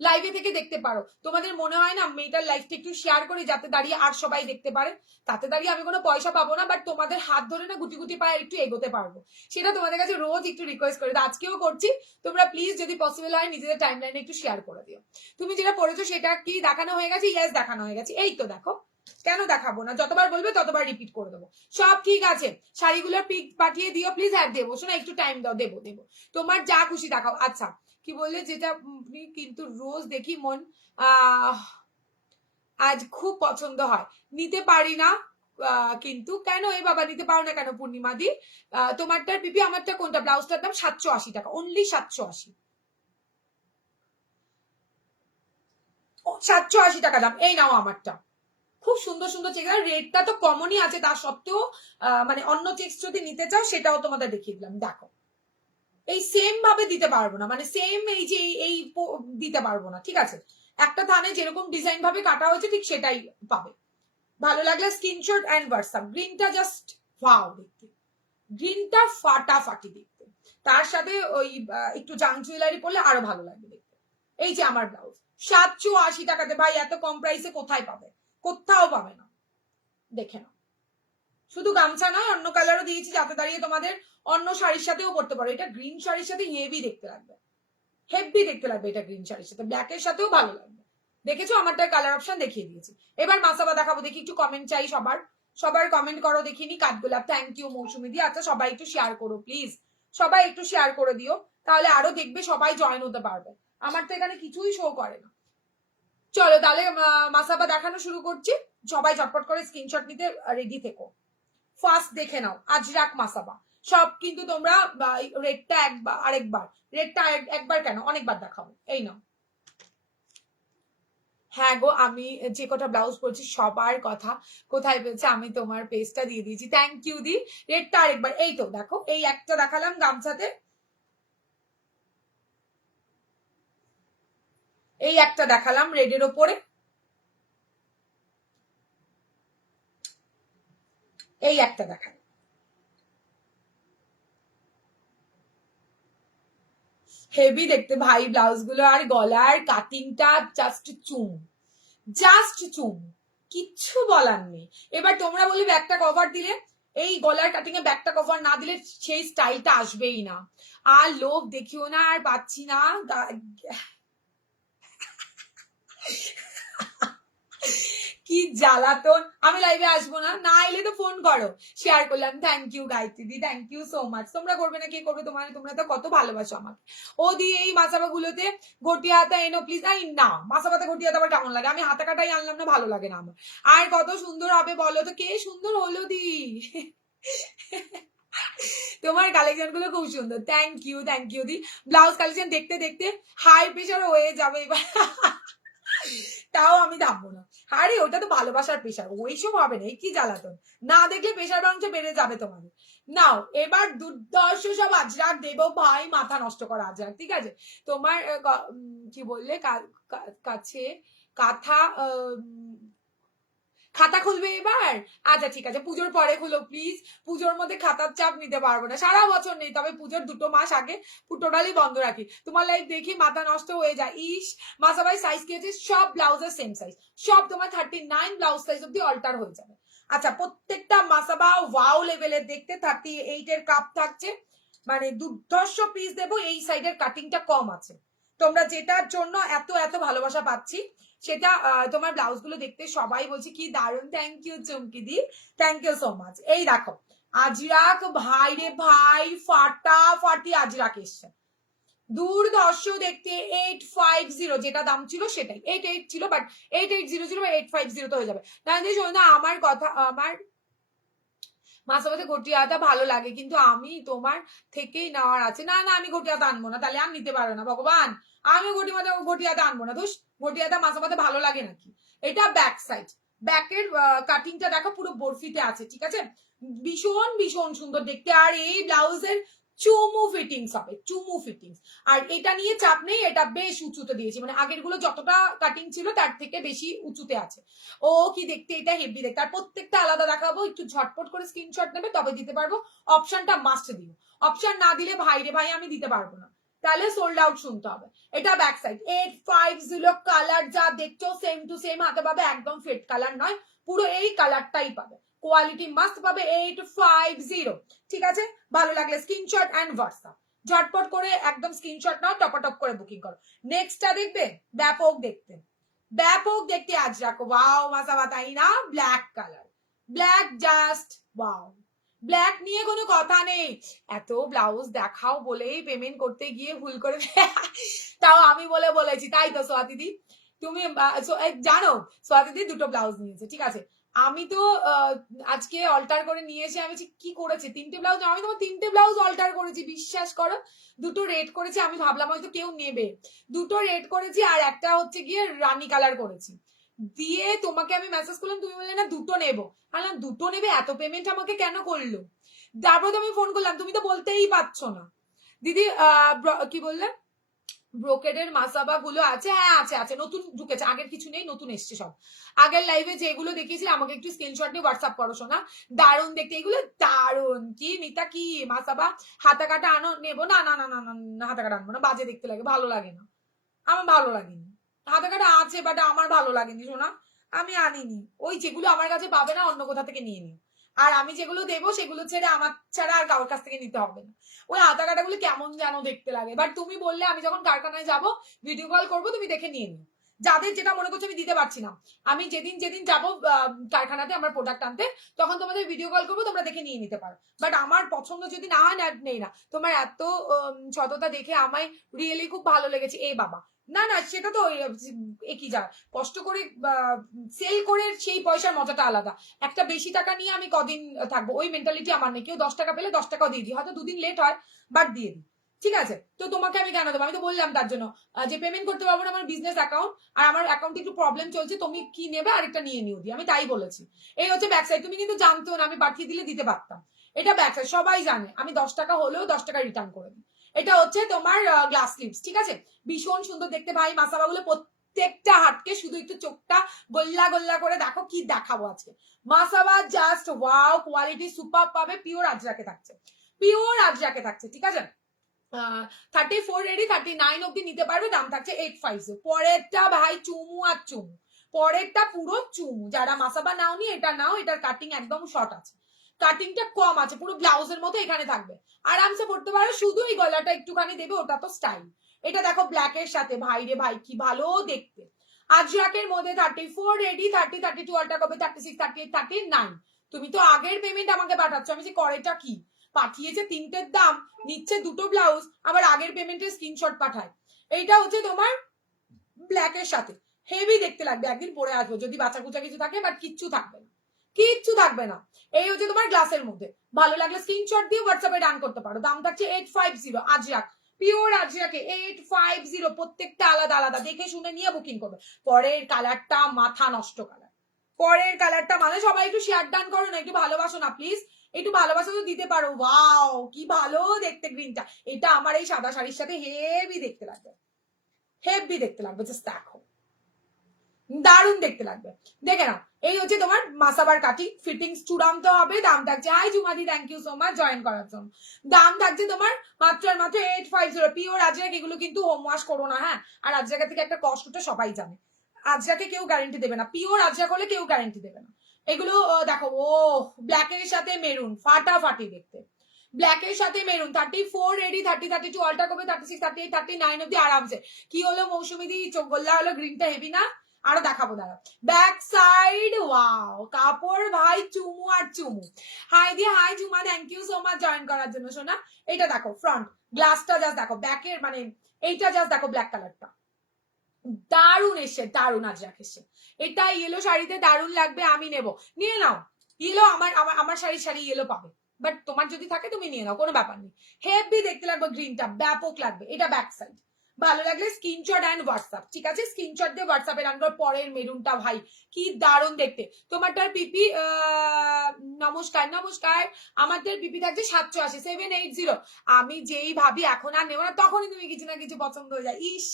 লাইভে থেকে দেখতে পারো। তোমাদের মনে হয় না মেয়েটার লাইফটা একটু শেয়ার করি, যাতে দাঁড়িয়ে আর সবাই দেখতে পারে? তাতে দাঁড়িয়ে আমি কোনো পয়সা পাবো না, বাট তোমাদের হাত ধরে না গুটি গুটি পায়ে একটু এগোতে পারবো, সেটা তোমাদের কাছে রোজ একটু রিকোয়েস্ট করি। আজকেও করছি, তোমরা প্লিজ যদি পসিবল হয় নিজেদের টাইম লাইনে একটু শেয়ার করে দিও। তুমি যেটা পড়েছো সেটা কি দেখানো হয়ে গেছে? ইয়েস দেখানো হয়ে গেছে, এই তো দেখো। কেন দেখাবো না, যতবার বলবে ততবার রিপিট করে দেবো। সব ঠিক আছে, শাড়িগুলোর পিক পাঠিয়ে দিও প্লিজ। হ্যাঁ দেবো, শোনো একটু টাইম দাও, দেবো দেবো, তোমার যা খুশি দেখাও। আচ্ছা কি বললে, যেটা কিন্তু রোজ দেখি মন আজ খুব পছন্দ হয়, নিতে পারি না কিন্তু কেন? এই বাবা নিতে পারো না কেন পূর্ণিমা দি? তোমারটার পিপি, আমারটা কোনটা? ব্লাউজটার দাম 780 টাকা, অনলি 780, 780 টাকা দাম। এই নাও আমারটা, খুব সুন্দর সুন্দর চেক। রেটটা তো কমনই আছে, তা সত্ত্বেও মানে অন্য চেক্স যদি নিতে চাও সেটাও তোমাদের দেখিয়ে দিলাম। দেখো এই সেম ভাবে দিতে পারবো না, মানে সেম এই যে এই দিতে পারবো না, ঠিক আছে? একটা থানে যেরকম ডিজাইন ভাবে কাটা হয়েছে ঠিক সেটাই পাবে। ভালো লাগলে স্ক্রিনশট এন্ড হোয়াটসঅ্যাপ। গ্রিনটা জাস্ট ওয়াও দেখতে, গ্রিনটা ফাটাফাটি দেখতে, তার সাথে ওই একটু জাং জুয়েলারি পরলে আরো ভালো লাগবে দেখতে। এই যে আমার ব্লাউজ 780 টাকাতে, ভাই এত কম প্রাইসে কোথায় পাবে? কোথাও পাবে না, দেখে নাও। শুধু গামছা নয়, অন্য কালারও দিয়েছি, যাতে দাঁড়িয়ে তোমাদের অন্য শাড়ির সাথেও পরতে পারো। এটা গ্রিন শাড়ির সাথে হেভি দেখতে লাগবে, হেভি দেখতে লাগবে এটা গ্রিন শাড়ির সাথে, ব্ল্যাকের সাথেও ভালো লাগবে। দেখেছো আমারটা কালার অপশন দেখিয়ে দিয়েছি। এবার মাসাবা দেখাবো, দেখি একটু কমেন্ট চাই সবার, সবার কমেন্ট করো দেখিনি। কাঠগোলাপ, থ্যাংক ইউ মৌসুমি দি। আচ্ছা সবাই একটু শেয়ার করো প্লিজ, সবাই একটু শেয়ার করে দিও, তাহলে আরো দেখবে সবাই জয়েন হতে পারবে। আমার তো এখানে কিছুই শো করে না। চলো তাহলে মাসাবা দেখানো শুরু করছি, সবাই ঝটপট করে স্ক্রিনশট নিতে রেডি থেকো। ফার্স্ট দেখে নাও আজরাক মাসাবা, সব কিন্তু তোমরা রেডটা একবার আরেকবার, রেডটা একবার কেন অনেকবার দেখাবো। এই নাও। হ্যাঁ গো, আমি যে কটা ব্লাউজ পরছি সবার কথা কোথায় পেয়েছে, আমি তোমার পেজটা দিয়ে দিয়েছি, থ্যাংক ইউ দি। রেডটা আরেকবার, এই তো দেখো, এই একটা দেখালাম গামছাতে, এই একটা দেখালাম রেডের ওপরে, এই একটা দেখালাম। হেভি দেখতে ভাই ব্লাউজ গুলো, আর গলার কাটিংটা জাস্ট চুম, জাস্ট চুম, কিচ্ছু বলার নেই। এবার তোমরা বললে ব্যাকটা কভার দিলে, এই গলার কাটিং এ ব্যাকটা কভার না দিলে সেই স্টাইলটা আসবেই না। আর লোক দেখিও না, আর পাচ্ছি না। কি জ্বালাতন, আমি লাইভে আসবো না, না এলে তো ফোন করো। শেয়ার করলাম, থ্যাংক ইউ গায়ত্রী দি, থ্যাংক ইউ সো মাচ। তোমরা করবে না, কে করবে? তোমরা তো কত ভালোবাসো আমাকে। ও দি এই মাসাবা গুলোতে ঘটি হাতা এনো প্লিজ। আই না, মাসাবাতে ঘটি হাতা আবার কেমন লাগে? আমি হাতা কাটাই আনলাম না, ভালো লাগে না আমার। আর কত সুন্দর হবে বলো তো? কে সুন্দর হলো দি? তোমার কালেকশন গুলো খুব সুন্দর, থ্যাংক ইউ দি। ব্লাউজ কালেকশন দেখতে দেখতে হাই প্রেশার হয়ে যাবে এবার, তাও আমি থামবো না। আরে ওটা তো ভালোবাসার প্রেশার, ওইসব হবে না, কি জ্বালাতন। না দেখলে প্রেশার বাংশ বেড়ে যাবে তোমাদের। নাও এবার দুর্দর্শ সব আজরাক দেব ভাই, মাথা নষ্ট করা আজরাক, ঠিক আছে? তোমার কি বললে কাছে কাঁথা খাতা খুলবে এবার? আচ্ছা ঠিক আছে, পুজোর পরে খুলো প্লিজ। পুজোর মধ্যে খাতার চাপ নিতে পারবো না, সারা বছর নেই, তবে পুজোর 2 মাস আগে টোটালি বন্ধ রাখি। তোমার লাইফ দেখি মাথা নষ্ট হয়ে যায়। ইস, মাসা ভাই সাইজ কি আছে? সব ব্লাউজের সেম সাইজ, সব তোমার 39 ব্লাউজ সাইজ অব্দি অল্টার হয়ে যাবে। আচ্ছা, প্রত্যেকটা মাসাবা ওয়াও লেভেলের দেখতে। 38 এর কাপ থাকছে, মানে দুর্ধর্ষ পিস দেবো। এই সাইডের কাটিংটা কম আছে, তোমরা যেটার জন্য এত এত ভালোবাসা পাচ্ছি সেটা তোমার ব্লাউজ গুলো দেখতে সবাই বলছে কি দারুণ। থ্যাংক ইউ চুমকি দি, থ্যাংক ইউ সো মাচ। এই দেখো আজরাক, ভাই রে ভাই, ফাটাফাটি আজরাক এসছে, দুর্ধর্ষ দেখতে। 850 যেটা দাম ছিল সেটাই 88 ছিল, বাট 8800 বা 850 তো হয়ে যাবে। না আমার কথা, আমার মাঝে মাঝে ঘটিয়াটা ভালো লাগে, কিন্তু আমি তোমার থেকেই নেওয়ার আছে। না না, আমি ঘটিয়াটা আনবো না, তাহলে আর নিতে পারো না ভগবান। আমি ঘটিয়াটা আনবো না, ধুস। ঘটিয়াটা মাঝে মাঝে ভালো লাগে নাকি? এটা ব্যাক সাইড, ব্যাকের কাটিংটা দেখো পুরো বরফিতে আছে, ঠিক আছে? ভীষণ ভীষণ সুন্দর দেখতে। আর এই ব্লাউজের চুমু ফিটিংস হবে, চুমু ফিটিংস। আর এটা নিয়ে চাপ নেই, এটা বেশ উঁচুতে দিয়েছি, মানে আগের গুলো যতটা কাটিং ছিল তার থেকে বেশি উঁচুতে আছে। ও কি দেখতে, এটা হেভি দেখতে। আর প্রত্যেকটা আলাদা দেখাবো, একটু ঝটপট করে স্ক্রিনশট নেবে তবে দিতে পারবো। অপশনটা মাস্ট দিও, অপশন না দিলে ভাই রে ভাই আমি দিতে পারবো না, তাহলে সোল্ড আউট শুনতে হবে। এটা ব্যাক সাইড। 850 কালার যা দেখছো সেম টু সেম হাতে পাবে, একদম ফেড কালার নয়, পুরো এই কালারটাই পাবে। কোয়ালিটি মাস্ট পাবে। 850, ঠিক আছে? ভালো লাগলে স্ক্রিনশট এন্ড হোয়াটসঅ্যাপ, ঝটপট করে একদম স্ক্রিনশট নাও, টপাটপ করে বুকিং করো। নেক্সটটা দেখবে, ব্যাপক দেখতে, ব্যাপক দেখতে আজরাক। ওয়াও মাসাবা, তাই না? Black colour, black just wow. Black নিয়ে কোনো কথা নেই, এত ব্লাউজ দেখাও বলেই পেমেন্ট করতে গিয়ে ভুল করে তাও আমি বলেছি, তাই তো সোয়াতিদি? তুমি জানো সোয়াতিদি 2টো ব্লাউজ নিয়েছে, ঠিক আছে? আমি তো আজকে অল্টার করে নিয়ে এসে আমি কি করেছি, 3টে ব্লাউজ, আমি তোমার 3টে ব্লাউজ অল্টার করেছি, বিশ্বাস করো। 2টো রেড করেছি, আমি ভাবলাম হয়তো কেউ নেবে, 2টো রেড করেছি আর একটা হচ্ছে গিয়ে রানী কালার করেছি। দিয়ে তোমাকে আমি মেসেজ করলাম, তুমি বললে না 2টো নেবো। বললাম 2টো নেবে, এত পেমেন্ট আমাকে কেন করলো? তারপর তো আমি ফোন করলাম, তুমি তো বলতেই পারছো না। দিদি কি বললে? ব্রোকেডের মাসাবা গুলো আছে? হ্যাঁ আছে আছে, নতুন ঢুকেছে, আগের কিছু নেই, নতুন এসছে সব। আগের লাইভে যেগুলো দেখিয়েছিলে আমাকে একটু স্ক্রিনশট নিয়ে হোয়াটসঅ্যাপ করো শোনা। দারুণ দেখতে এগুলো, দারুণ। কি মিতা, কি মাসাবা হাতা কাটা আনো? নেবো না না না না না, হাতা কাটা আনবো না, বাজে দেখতে লাগে, ভালো লাগে না, আমার ভালো লাগেনি। হাতা কাটা আছে বাট আমার ভালো লাগেনি শোনা, আমি আনিনি। ওই যেগুলো আমার কাছে পাবে না অন্য কোথা থেকে নিয়ে নিও, আর আমি যেগুলো দেবো সেগুলো ছেড়ে আমার ছাড়া আর কারোর কাছ থেকে নিতে হবে না। ওই হাতা কাটাগুলো কেমন যেন দেখতে লাগে, বাট তুমি বললে আমি যখন কারখানায় যাব ভিডিও কল করবো, তুমি দেখে নিয়ে নিও। যাদের যেটা মনে করছো আমি দিতে পারছি না, আমি যেদিন যেদিন যাবো কারখানাতে আমার প্রোডাক্ট আনতে, তখন তোমাদের ভিডিও কল করবো, তোমরা দেখে নিয়ে নিতে পারো। বাট আমার পছন্দ যদি না হয়, নেই না। তোমার এত সততা দেখে আমায় রিয়েলি খুব ভালো লেগেছে। এ বাবা, না না, সেটা তো একই যা কষ্ট করে সেল করে সেই পয়সার মজাটা আলাদা। একটা বেশি টাকা নিয়ে আমি কদিন থাকবো, ওই মেন্টালিটি আমার নেই। কেউ 10 টাকা পেলে 10 টাকাও দিয়ে দিই, হয়তো 2 দিন লেট হয়, বাট দিয়ে দিই, ঠিক আছে? তো তোমাকে আমি কেন দেবো? আমি তো বললাম তার জন্য যে পেমেন্ট করতে পারবো না, আমার বিজনেস অ্যাকাউন্ট, আর আমার অ্যাকাউন্টে একটু প্রবলেম চলছে, তুমি কি নেবে আরেকটা নিয়ে নিও দি, আমি তাই বলেছি। এই হচ্ছে ব্যাক সাইড, তুমি কিন্তু জানতো না, আমি পাঠিয়ে দিলে দিতে পারতাম। এটা ব্যাক সাইড, সবাই জানে আমি 10 টাকা হলেও 10 টাকা রিটার্ন করে দিই। এটা হচ্ছে তোমার গ্লাস স্লিভস, ঠিক আছে? ভীষণ সুন্দর দেখতে ভাই। মাসাবা গুলো প্রত্যেকটা হাটকে শুধু একটু চোখটা গোল্লা গোল্লা করে দেখো, কি দেখাবো আজকে। Masaba just wow, quality super পাবে, পিওর আজরাকে থাকছে, পিওর আজরাকে থাকছে, ঠিক আছে? 34 রেডি, 39 অব্দি নিতে পারবে, দাম থাকছে 850। পরেরটা ভাই চুমু আর চুমু, পরেরটা পুরো চুমু। যারা মাসাবা নাওনি এটা নাও, এটার কাটিং একদম শর্ট আছে, কাটিংটা কম আছে, পুরো ব্লাউজের মতো এখানে থাকবে, আরামসে পড়তে পারো। শুধু এই গলাটা একটুখানি দেবে, ওটা তো স্টাইল। এটা দেখো ব্ল্যাকের সাথে, ভাই রে ভাই কি ভালো দেখতে। আজরাকের মধ্যে 34 রেডি, 30, 32 অল্টা কবে, 36, 38, 39। তুমি তো আগের পেমেন্ট আমাকে পাঠাচ্ছ, আমি যে করেটা কি পাঠিয়েছে, 3টের দাম নিচ্ছে 2টো ব্লাউজ, আবার আগের পেমেন্টের স্ক্রিনশট পাঠায়। এইটা হচ্ছে তোমার ব্ল্যাকের সাথে, হেভি দেখতে লাগবে। একদিন পরে আসবো যদি বাচ্চা কুচা কিছু থাকে, বাট কিচ্ছু থাকবে না, কিচ্ছু থাকবে না। এই হচ্ছে তোমার গ্লাসের মধ্যে, ভালো লাগলে স্ক্রিনশট দিয়ে হোয়াটসঅ্যাপে ডান করতে পারো। দাম থাকছে 850। আজরাক, পিওর আজরাকে 850, প্রত্যেকটা আলাদা আলাদা, দেখে শুনে নিয়ে বুকিং করবে। পরের কালারটা মাথা নষ্ট কালার, পরের কালারটা মানে সবাই একটু শেয়ার ডান করো না, একটু ভালোবাসো না প্লিজ, একটু ভালোবাসা তো দিতে পারো। ওয়াও কি ভালো দেখতে গ্রিনটা, এটা আমার এই সাদা শাড়ির সাথে হেভি দেখতে লাগবে, হেভি দেখতে লাগবে, জাস্ট দেখো। দারুণ দেখতে লাগবে। দেখে নাও, এই হচ্ছে তোমার মাসাবার কাটিং, ফিটিংস চূড়ান্ত হবে। দাম থাকছে, হাই জুমাদি thank you so much join করার জন্য। দাম থাকছে তোমার মাত্র আর মাত্র 850। পিওর আজরাক, এগুলো কিন্তু হোম ওয়াশ করো না, হ্যাঁ। আর আজরাকের থেকে একটা কষ্টটা সবাই জানে, আজরাকে কেউ গ্যারান্টি দেবে না, পিওর আজরাক হলে কেউ গ্যারান্টি দেবে না। এগুলো দেখো, ও ব্ল্যাকের সাথে মেরুন ফাটাফাটি দেখতে, ব্ল্যাকের সাথে মেরুন 34 রেডি, 30 32 অল্টা করবে, 36 38 39 অব্দি আরামসে। কি হলো মৌসুমী দি, চোখ গোল্লা হলো, গ্রিনটা হেভি না? আরো দেখাবো দাঁড়া। ব্যাক সাইড, ওয়াও কাপড় ভাই চুমু আর চুমু। হাই দি hi Juma, thank you so much join করার জন্য সোনা। এটা দেখো ফ্রন্ট গ্লাসটা জাস্ট দেখো, ব্যাকের মানে এইটা জাস্ট দেখো, ব্ল্যাক কালারটা দারুণ এসে, দারুণ আজরাক এসে। এটা ইয়েলো শাড়িতে দারুণ লাগবে, আমি নেব, নিয়ে নাও। ইয়েলো আমার আমার আমার শাড়ি ইয়েলো পাবে, বাট তোমার যদি থাকে তুমি নিয়ে নাও, কোনো ব্যাপার নেই। হেভি দেখতে লাগবে, গ্রিনটা ব্যাপক লাগবে। এটা ব্যাক সাইড, ভালো লাগলে স্ক্রিনশট অ্যান্ড হোয়াটসঅ্যাপ, ঠিক আছে? স্ক্রিনশট দিয়ে হোয়াটসঅ্যাপে রাখবে। পরের মেরুনটা ভাই কি দারুণ দেখতে। তোমারটার পিপি নমস্কার নমস্কার, আমাদের পিপি থাকছে 780 780। আমি যেই ভাবি এখন আর নেবো না, তখনই তুমি কিছু না কিছু পছন্দ হয়ে যায়। ইস,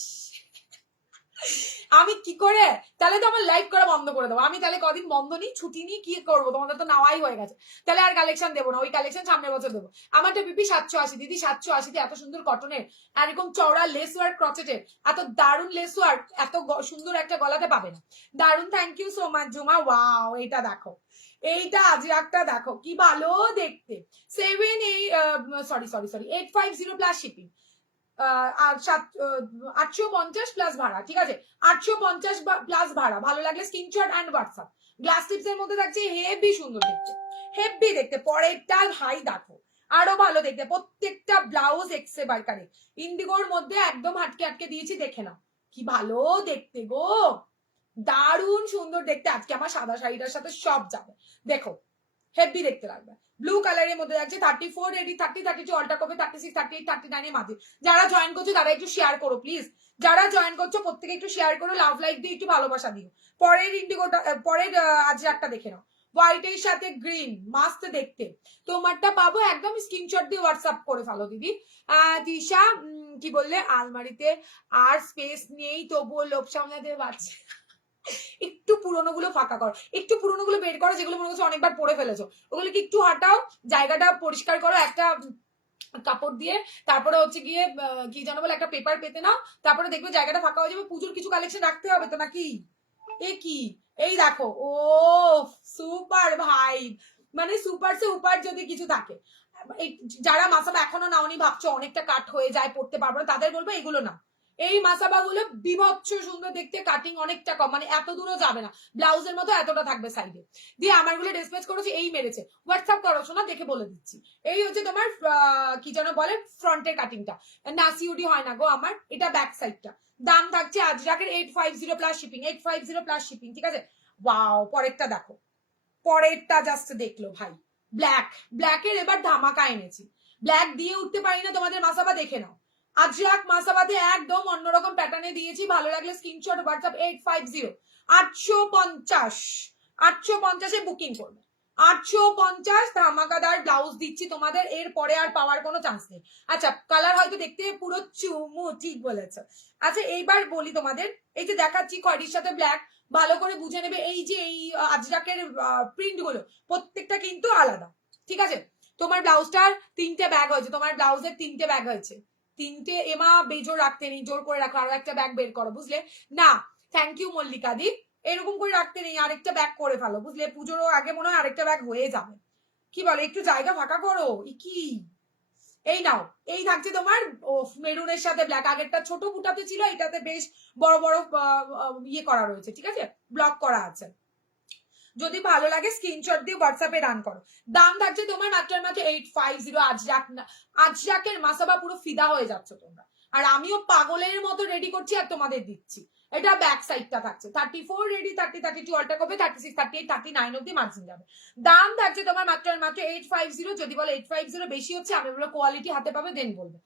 আমি কি করে তাহলে তো আমার লাইভ করা বন্ধ করে দেবো। আমি তাহলে কদিন বন্ধ নিই, ছুটি নিই, কি করবো? তোমাদের তো নেওয়াই হয়ে গেছে, তাহলে আর কালেকশন দেবো না। ওই কালেকশন সামনের বছর দেবো। আমারটা পিপি 780 দিদি, 780 এত সুন্দর কটনের, এরকম চওড়া লেস ওয়ার্ক ক্রচেটের, এত দারুণ লেস ওয়ার্ক, এত সুন্দর একটা গলাতে পাবে না। দারুণ, থ্যাংক ইউ সো মাচ জুমা। ওয়াও, এটা দেখো, এইটা আজরাকটা দেখো কি ভালো দেখতে। 850 প্লাস শিপিং, 850 প্লাস ভাড়া, ঠিক আছে? 850 প্লাস ভাড়া। ভালো লাগলে screenshot and WhatsApp. Glass tips এর মধ্যে থাকছে, হেভি সুন্দর দেখতে, হেভি দেখতে। পরেরটা ভাই দেখো, আরো ভালো দেখতে। প্রত্যেকটা ব্লাউজ এক্সে বারকারে ইন্ডিগোর মধ্যে একদম হাটকে আটকে দিয়েছি, দেখে নাও কি ভালো দেখতে গো, দারুণ সুন্দর দেখতে। আজকে আমার সাদা শাড়িটার সাথে সব যাবে, দেখো হেভি দেখতে লাগবে। ব্লু কালারের মধ্যে যাচ্ছে, 34 রেডি, 30 32 অল্টা করবে, 36 38 39 এর মাঝে। যারা জয়েন করছো তারা একটু শেয়ার করো প্লিজ, যারা জয়েন করছো প্রত্যেকে একটু শেয়ার করো, লাভ লাইক দিয়ে একটু ভালোবাসা দিও। পরের ইন্ডিগোটা, পরের আজরাকটা দেখে নাও, হোয়াইটের সাথে গ্রিন, মাস্ত দেখতে। তোমারটা পাবো একদম, স্ক্রিনশট দিয়ে হোয়াটসঅ্যাপ করে ফেলো দিদি। দিশা কি বললে, আলমারিতে আর স্পেস নেই তবুও লোভ সামলাতে পারছে। একটু পুরোনো গুলো ফাঁকা করো, একটু পুরোনো গুলো বের করো, যেগুলো মনে হচ্ছে অনেকবার পরে ফেলেছো, ওগুলোকে একটু হাঁটাও, জায়গাটা পরিষ্কার করো একটা কাপড় দিয়ে। তারপরে হচ্ছে গিয়ে কি জানো বলে, একটা পেপার পেতে নাও, তারপরে দেখবে জায়গাটা ফাঁকা হয়ে যাবে। পুজোর কিছু কালেকশন রাখতে হবে তো নাকি? এ কি, এই দেখো, ও সুপার ভাই, মানে সুপার সে উপার যদি কিছু থাকে। যারা মাসাবা এখনো নাওনি, ভাবছো অনেকটা কাট হয়ে যায়, পড়তে পারবো না, তাদের বলবো এগুলো না। এই মাসাবা গুলো বিভৎস সুন্দর দেখতে, কাটিং অনেকটা কম, মানে এত দূরও যাবে না, ব্লাউজের মতো এতটা থাকবে সাইডে। দিয়ে আমার গুলো ডিসপ্যাচ করেছি, এই মেরেছে। হোয়াটসঅ্যাপ করো শোনা, দেখে বলে দিচ্ছি। এই হচ্ছে তোমার কি যেন বলে, ফ্রন্টের কাটিংটা নাসিউডি হয় না গো আমার, এটা ব্যাক সাইডটা। দাম থাকছে আজরাকের 850 প্লাস শিপিং, 850 প্লাস শিপিং, ঠিক আছে? ওয়াও, পরেরটা দেখো, পরেরটা জাস্ট দেখলো ভাই, ব্ল্যাক, ব্ল্যাকের এবার ধামাকা এনেছি। ব্ল্যাক দিয়ে উঠতে পারি না তোমাদের মাসাবা, দেখে নাও। আজরাক মাসাবাতে একদম অন্যরকম প্যাটার্নে দিয়েছি, ভালো লাগলে স্ক্রিনশট হোয়াটসঅ্যাপ 850 850 850-এ বুকিং করবে। 850 ধামাকাদার ব্লাউজ দিচ্ছি তোমাদের, এর পরে আর পাওয়ার কোনো চান্স নেই। আচ্ছা, কালার হয়তো দেখতে পুরো চুমু, ঠিক বলেছ। আচ্ছা, এইবার বলি তোমাদের, এই যে দেখাচ্ছি খয়েরির সাথে ব্ল্যাক, ভালো করে বুঝে নেবে। এই যে এই আজরাকের প্রিন্ট গুলো প্রত্যেকটা কিন্তু আলাদা, ঠিক আছে? তোমার ব্লাউজটার 3টে ব্যাগ হয়েছে, তোমার ব্লাউজের 3টে ব্যাগ হয়েছে, 3টে। এমা বেজোর রাখতে নেই, জোর করে রাখো, আরো একটা ব্যাগ বের করো, বুঝলে না? থ্যাংক ইউ মল্লিকা দি, এরকম করে রাখতে নেই, আরেকটা ব্যাগ করে ফেলো, বুঝলে? পুজোরও আগে মনে হয় আরেকটা ব্যাগ হয়ে যাবে। কি বলে, একটু জায়গা ফাঁকা করো। কি, এই নাও, এই থাকছে তোমার মেরুনের সাথে ব্ল্যাক। আগেরটা ছোট বুটাতে ছিল, এটাতে বেশ বড় বড় ইয়ে করা রয়েছে, ঠিক আছে? ব্লক করা আছে। যদি ভালো লাগে স্ক্রিনশট দিয়ে হোয়াটসঅ্যাপে রান করো। দাম থাকছে তোমার মাত্র মাত্র 850। আজরাক না, আজরাকের মাসাবা পুরো ফিদা হয়ে যাচ্ছ তোমরা, আর আমিও পাগলের মতো রেডি করছি আর তোমাদের দিচ্ছি। এটা ব্যাক সাইডটা থাকছে 34 রেডি, 30 32 অল্টা করবে, 36 38 39 অব্দি মার্জিন যাবে। দাম থাকছে তোমার মাত্র মাত্র 850। যদি বলো 850 বেশি হচ্ছে, আমি বলবো কোয়ালিটি হাতে পাবে, দেন বলবে।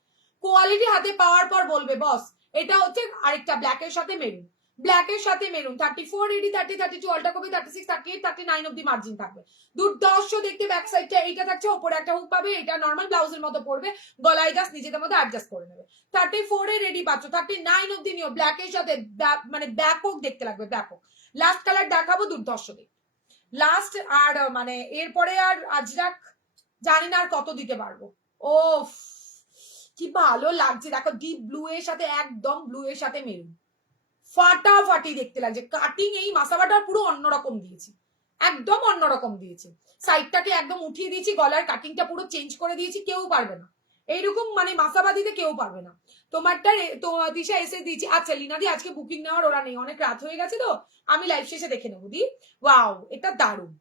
কোয়ালিটি হাতে পাওয়ার পর বলবে বস। এটা হচ্ছে আরেকটা ব্ল্যাকের সাথে মেরুন, ব্ল্যাকের সাথে মেরুন 34 রেডি 30 32 অল্টা করবে 36 38 39 অব্দি মার্জিন থাকবে দুর্দর্শ দেখতে ব্যাক সাইডটা এইটা থাকছে উপরে একটা হুক পাবে এটা নর্মাল ব্লাউজের মতো পড়বে গলায় জাস্ট নিজেদের মধ্যে অ্যাডজাস্ট করে নেবে 34 এ রেডি পাচ্ছ 39 অব্দি নিও ব্ল্যাকের সাথে মানে ব্যাপক দেখতে লাগবে ব্যাপক লাস্ট কালার দেখাবো দুর্দর্শ দেখতে লাস্ট আর মানে এরপরে আর আজরাক জানি না আর কত দিতে পারবো ও কি ভালো লাগছে দেখো ডিপ ব্লু এর সাথে একদম ব্লু এর সাথে মেরুন ফাটাফাটি দেখতে লাগছে কাটিং এই মাসাবাটা পুরো অন্যরকম দিয়েছি একদম অন্যরকম দিয়েছি সাইডটাকে একদম উঠিয়ে দিয়েছি গলার কাটিংটা পুরো চেঞ্জ করে দিয়েছি কেউ পারবে না এইরকম মানে মাসাবা দিতে কেউ পারবে না তোমারটা দিশা এসে দিয়েছি আচ্ছা লিনা দি আজকে বুকিং নেওয়ার ওরা নেই অনেক রাত হয়ে গেছে তো আমি লাইভ শেষে দেখে নেবো দি ওয়াও এটা দারুণ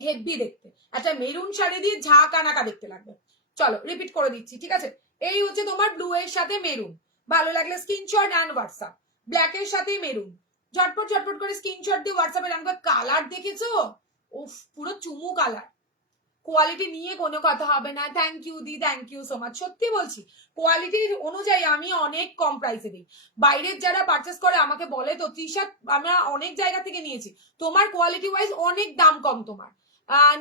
হেভি দেখতে একটা মেরুন শাড়ি দিয়ে ঝাঁকা নাকা দেখতে লাগবে চলো রিপিট করে দিচ্ছি ঠিক আছে এই হচ্ছে তোমার ব্লু এর সাথে মেরুন ভালো লাগলে স্ক্রিনশট অ্যান্ড হোয়াটসঅ্যাপ ব্ল্যাক এর সাথে মেরুন ঝটপট ঝটপট করে স্ক্রিনশট দিয়ে হোয়াটসঅ্যাপে রাখবে কালার দেখেছো উফ পুরো চুমু কালার কোয়ালিটি নিয়ে কোনো কথা হবে না থ্যাংক ইউ দি থ্যাংক ইউ সো মাচ সত্যি বলছি কোয়ালিটির অনুযায়ী আমি অনেক কম প্রাইসে দিই বাইরের যারা পারচেস করে আমাকে বলে তো টি শার্ট আমরা অনেক জায়গা থেকে নিয়েছি তোমার কোয়ালিটি ওয়াইজ অনেক দাম কম তোমার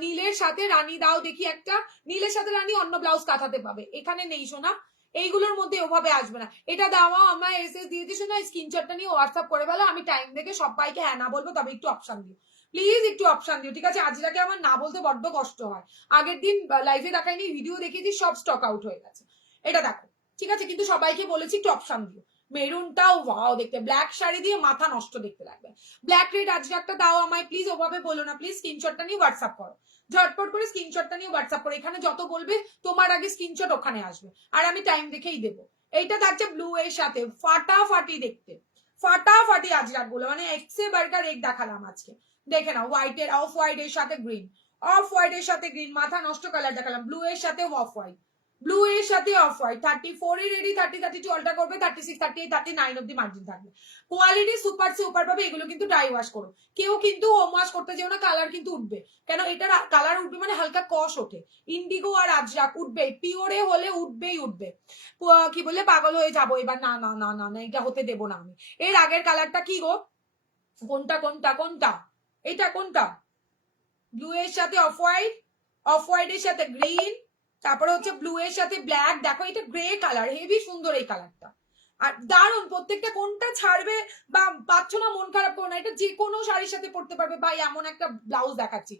নীলের সাথে রানী দাও দেখি একটা নীলের সাথে রানী অন্য ব্লাউজ কাঁথাতে পাবে এখানে নেই শোনা এইগুলোর মধ্যে ওভাবে আসবে না এটা দেওয়া আমার এসএস দিয়ে দিছো না স্ক্রিনশটটা নিয়ে হোয়াটসঅ্যাপ করে ফেলো আমি টাইম দেখে সবাইকে হ্যাঁ না বলবো তবে একটু অপশন দিও প্লিজ একটু অপশন দিও ঠিক আছে আজরাকে আমার না বলতে বড্ড কষ্ট হয় আগের দিন লাইভে দেখাইনি ভিডিও দেখিয়েছি সব স্টক আউট হয়ে গেছে এটা দেখো ঠিক আছে কিন্তু সবাইকে বলেছি একটু অপশন দিও মেরুনটাও ওয়াও দেখতে ব্ল্যাক শাড়ি দিয়ে মাথা নষ্ট দেখতে লাগবে ব্ল্যাক রেড আজরাকটা দাও আমায় প্লিজ ওভাবে বলো না প্লিজ স্ক্রিনশটটা নিয়ে হোয়াটসঅ্যাপ করো ঝটপট করে স্ক্রিনশটটা নিয়ে হোয়াটসঅ্যাপ করো এখানে যত বলবে তোমার আগে স্ক্রিনশট ওখানে আসবে আর আমি টাইম দেখেই দেবো এইটা থাকছে ব্লু এর সাথে ফাটাফাটি দেখতে ফাটাফাটি আজরাক গুলো মানে এক্সে বার্গার এক দেখালাম আজকে দেখে নাও হোয়াইটের অফ হোয়াইট এর সাথে গ্রিন অফ হোয়াইট এর সাথে গ্রিন মাথা নষ্ট কালার দেখালাম ব্লু এর সাথে অফ হোয়াইট ব্লু এর সাথে অফ হোয়াইট 34 এ রেডি 30 32 অল্টা করবে 36 38 39 অব্দি মার্জিন থাকবে কোয়ালিটি সুপার সুপার পাবে এগুলো কিন্তু ড্রাই ওয়াশ করো কেউ কিন্তু হোম ওয়াশ করতে যেও না কালার কিন্তু উঠবে কেন এটার কালার উঠবে মানে হালকা কষ ওঠে ইন্ডিগো আর আজরাক উঠবে পিওরে হলে উঠবেই উঠবে কি বললে পাগল হয়ে যাবো এবার না না না না না এটা হতে দেবো না আমি এর আগের কালারটা কি গো কোনটা কোনটা কোনটা এটা কোনটা ব্লু এর সাথে অফ হোয়াইট এর সাথে গ্রিন তারপরে হচ্ছে ব্লু এর সাথে ব্ল্যাক দেখো এটা গ্রে কালার হেভি সুন্দর এই কালারটা আর দারুন প্রত্যেকটা কোনটা ছাড়বে বা পাচ্ছ না মন খারাপ করো না এটা যে কোনো শাড়ির সাথে পরতে পারবে ভাই এমন একটা ব্লাউজ দেখাচ্ছি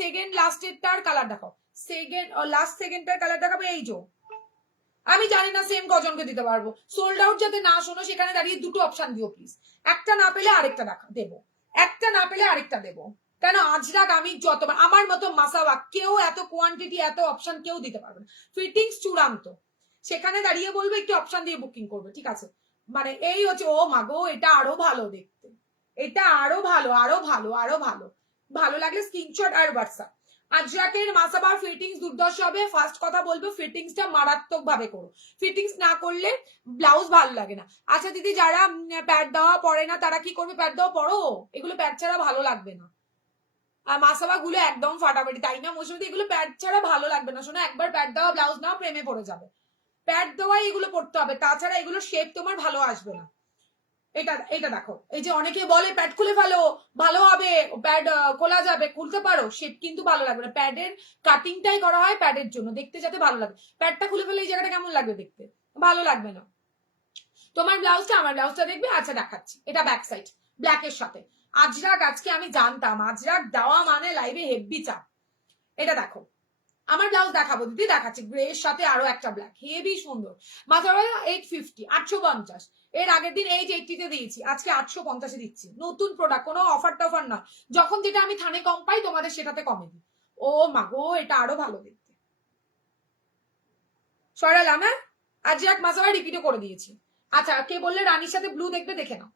সেকেন্ড লাস্টেরটার কালার দেখো সেকেন্ড লাস্ট সেকেন্ডটার কালার দেখাবো এই যে আমি জানি না সেম কজনকে দিতে পারবো সোল্ড আউট যাতে না শোনো সেখানে দাঁড়িয়ে দুটো অপশন দিও প্লিজ একটা না পেলে আরেকটা দেবো একটা না পেলে আরেকটা দেবো কেন আজরাক আমি যতবার আমার মতো মাসাওয়া কেউ এত কোয়ান্টিটি এত অপশন কেউ দিতে পারবে না ফিটিংস চূড়ান্ত সেখানে দাঁড়িয়ে বলবে একটু অপশন দিয়ে বুকিং করবে ঠিক আছে মানে এই হচ্ছে ও মাগো এটা আরো ভালো দেখতে এটা আরো ভালো আরো ভালো আরো ভালো ভালো লাগলে স্ক্রিনশট আর হোয়াটসঅ্যাপ আজরাকের মাসাবার ফিটিংস দুর্দর্শ হবে ফার্স্ট কথা বলবো ফিটিংসটা মারাত্মক ভাবে করো ফিটিংস না করলে ব্লাউজ ভালো লাগে না আচ্ছা দিদি যারা প্যাড দেওয়া পরে না তারা কি করবে প্যাড দেওয়া পরো এগুলো প্যাড ছাড়া ভালো লাগবে না আর মাসাবা গুলো একদম ফাটাফাটি তাই না মৌসুমী এগুলো প্যাড ছাড়া ভালো লাগবে না শোনো একবার প্যাড দেওয়া ব্লাউজ নাও প্রেমে পড়ে যাবে প্যাড দেওয়াই এগুলো পড়তে হবে তাছাড়া এগুলো শেপ তোমার ভালো আসবে না এটা এটা দেখো এই যে অনেকে বলে প্যাড খুলে ফেলো ভালো হবে প্যাড খোলা যাবে খুলতে পারো শেপ কিন্তু ভালো লাগবে না প্যাডের কাটিংটাই করা হয় প্যাডের জন্য দেখতে যাতে ভালো লাগে প্যাডটা খুলে ফেলে এই জায়গাটা কেমন লাগবে দেখতে ভালো লাগবে না তোমার ব্লাউজটা আমার ব্লাউজটা দেখবে আচ্ছা দেখাচ্ছি এটা ব্যাক সাইড ব্ল্যাকের সাথে আজরাক আজকে আমি জানতাম আজরাক দেওয়া মানে লাইভে হেভি চাপ এটা দেখো আমার ব্লাউজ দেখাবো দিদি দেখাচ্ছি গ্রে এর সাথে আরো একটা ব্ল্যাক হেভি সুন্দর মাথার 850 850 এর আগের দিন 880 তে দিয়েছি আজকে 850 দিচ্ছি নতুন প্রোডাক্ট কোনো অফার টফার নয় যখন যেটা আমি থানে কম পাই তোমাদের সেটাতে কমে দিই ও মাগো এটা আরো ভালো দেখতে সরালাম হ্যাঁ আজরাক মাসাবা রিপিটও করে দিয়েছি আচ্ছা কে বললে রানীর সাথে ব্লু দেখবে দেখে নাও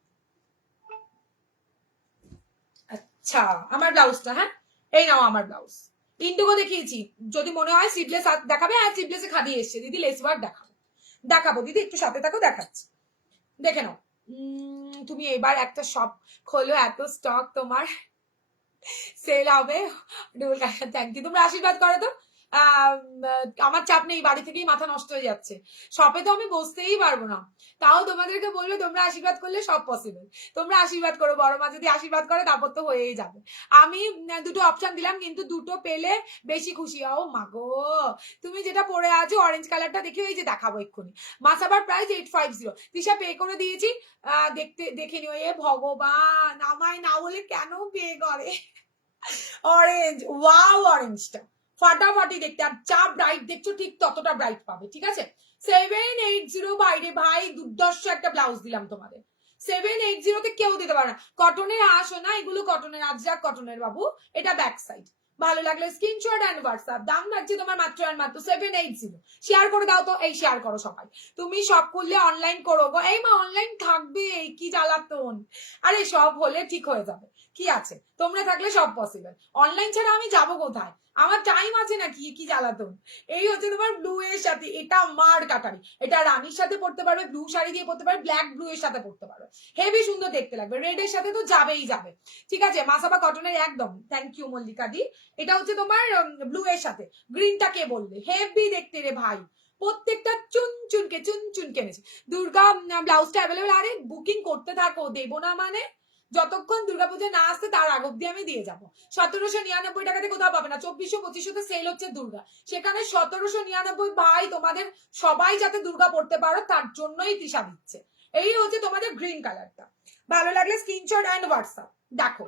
আচ্ছা আমার ব্লাউজটা হ্যাঁ এই নাও আমার ব্লাউজ ইন্ডিগো দেখিয়েছি যদি মনে হয় স্লিভলেস দেখাবে হ্যাঁ স্লিভলেসে খাদিয়ে এসছে দিদি লেস ওয়ার্ক দেখাবো দিদি একটু সাথে থাকো দেখাচ্ছি দেখে নাও তুমি এবার একটা শপ খোলো এত স্টক তোমার সেল হবে থ্যাংক ইউ তোমরা আশীর্বাদ করো তো আমার চাপ নেই, বাড়ি থেকেই মাথা নষ্ট হয়ে যাচ্ছে, শপে তো আমি বসতেই পারবো না। তাও তোমাদেরকে বলবো তোমরা আশীর্বাদ করলে সব পসিবল। তোমরা আশীর্বাদ করো, বড় মা যদি আশীর্বাদ করে তারপর তো হয়েই যাবে। আমি দুটো অপশন দিলাম, কিন্তু দুটো পেলে বেশি খুশি হও। মাগো তুমি যেটা পরে আছো অরেঞ্জ কালারটা দেখে এই যে দেখাবো এক্ষুনি। মাসাবার প্রাইস 850। তিশা পে করে দিয়েছি, দেখে নিও। এ ভগবান, আমায় না বলে কেন পে করে। অরেঞ্জ, ওয়াও অরেঞ্জটা ফাটাফাটি দেখতে, আর যা ব্রাইট দেখছো ঠিক ততটা ব্রাইট পাবে, ঠিক আছে। 780 বাইরে ভাই, দুর্দর্শ একটা ব্লাউজ দিলাম তোমাদের। 780 তে কেউ দিতে পারে না। কটনের আসো না, এগুলো কটনের, আজরাক কটনের বাবু। এটা ব্যাক সাইড। ভালো লাগলে স্ক্রিনশট এন্ড হোয়াটসঅ্যাপ। দাম রাখছি তোমার মাত্র আর মাত্র 780। শেয়ার করে দাও তো, এই শেয়ার করো সবাই। তুমি সব করলে অনলাইন করো গো। এই মা অনলাইন থাকবে, কি জ্বালাতন। আরে সব হলে ঠিক হয়ে যাবে, কি আছে, তোমরা থাকলে সব পসিবল। অনলাইন ছাড়া আমি যাব কোথায়, আমার টাইম আছে নাকি, কি জ্বালাতন। এই হচ্ছে তোমার ব্লু এর সাথে, এটা মার কাটারি, এটা রানীর সাথে পড়তে পারবে, ব্লু শাড়ি দিয়ে পড়তে পারবে, ব্ল্যাক ব্লু এর সাথে পড়তে পারবে, হেভি সুন্দর দেখতে লাগবে। রেড এর সাথে তো যাবেই যাবে, ঠিক আছে। মাসাবা কটনের একদম, থ্যাংক ইউ মল্লিকা দি। এটা হচ্ছে তোমার ব্লু এর সাথে, গ্রিনটা কে বললে, হেভি দেখতে রে ভাই, প্রত্যেকটা চুন চুনকে এনেছে। দুর্গা ব্লাউজটা অ্যাভেলেবেল, আরে বুকিং করতে থাকো, দেবো না মানে, যতক্ষণ দুর্গাপুজো না আসতে তার আগ অব্দি আমি দিয়ে যাবো। 1799 টাকাতে কোথাও পাবে না। 2400-2500 সেল হচ্ছে দুর্গা, সেখানে 1799 ভাই, তোমাদের সবাই যাতে দুর্গা পড়তে পারো তার জন্যই তিশা দিচ্ছে। এই হচ্ছে তোমাদের গ্রিন কালারটা। ভালো লাগলে স্ক্রিনশট এন্ড হোয়াটসঅ্যাপ। দেখো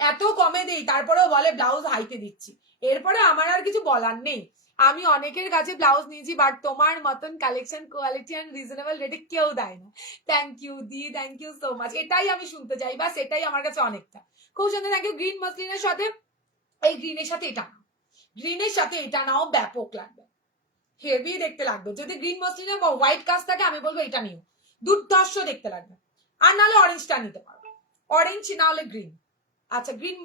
এত কমে দেই, তারপরেও বলে ব্লাউজ হাইতে দিচ্ছি। এরপরে আমার আর কিছু বলার নেই। আমি অনেকের কাছে ব্লাউজ নিয়েছি, বাট তোমার মতন কালেকশন, কোয়ালিটি এন্ড রিজনেবল রেটে কেউ দেয় না। থ্যাংক ইউ দি, থ্যাংক ইউ সো মাচ। এটাই আমি শুনতে চাই, বাস এটাই আমার কাছে অনেকটা। খুব সুন্দর, থ্যাংক ইউ। গ্রিন মসলিনের সাথে, এই গ্রিনের সাথে এটা নাও, গ্রিনের সাথে এটা নাও, ব্যাপক লাগবে, হেভি দেখতে লাগবে। যদি গ্রিন মসলিন বা হোয়াইট কাজ থাকে আমি বলবো এটা নিও, দুর্ধর্ষ দেখতে লাগবে। আর নাহলে অরেঞ্জটা নিতে পারো, অরেঞ্জ না হলে গ্রিন। আচ্ছা গ্রিন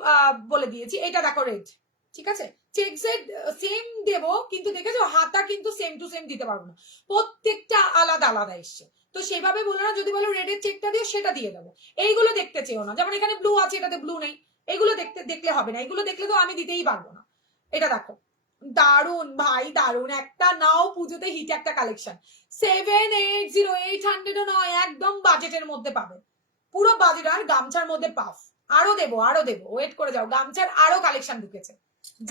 বলে দিয়েছি। এটা দেখো রেড, ঠিক আছে। চেকসের সেম দেবো, কিন্তু দেখেছো হাতা কিন্তু সেম টু সেম দিতে পারবো না, প্রত্যেকটা আলাদা আলাদা এসছে। তো সেভাবে বলো না, যদি বলো রেডের চেকটা দিও সেটা দিয়ে দেবো। এইগুলো দেখতে চেও না, যেমন এখানে ব্লু আছে এটাতে ব্লু নেই, এগুলো দেখলে হবে না, এগুলো দেখলে তো আমি দিতেই পারবো না। এটা দেখো দারুন ভাই, দারুন একটা নাও, পুজোতে হিট একটা কালেকশন। 780, 800 নয়, একদম বাজেটের মধ্যে পাবে, পুরো বাজেট। আর গামছার মধ্যে পাফ আরো দেবো, ওয়েট করে যাও, গামছার আরো কালেকশন ঢুকেছে,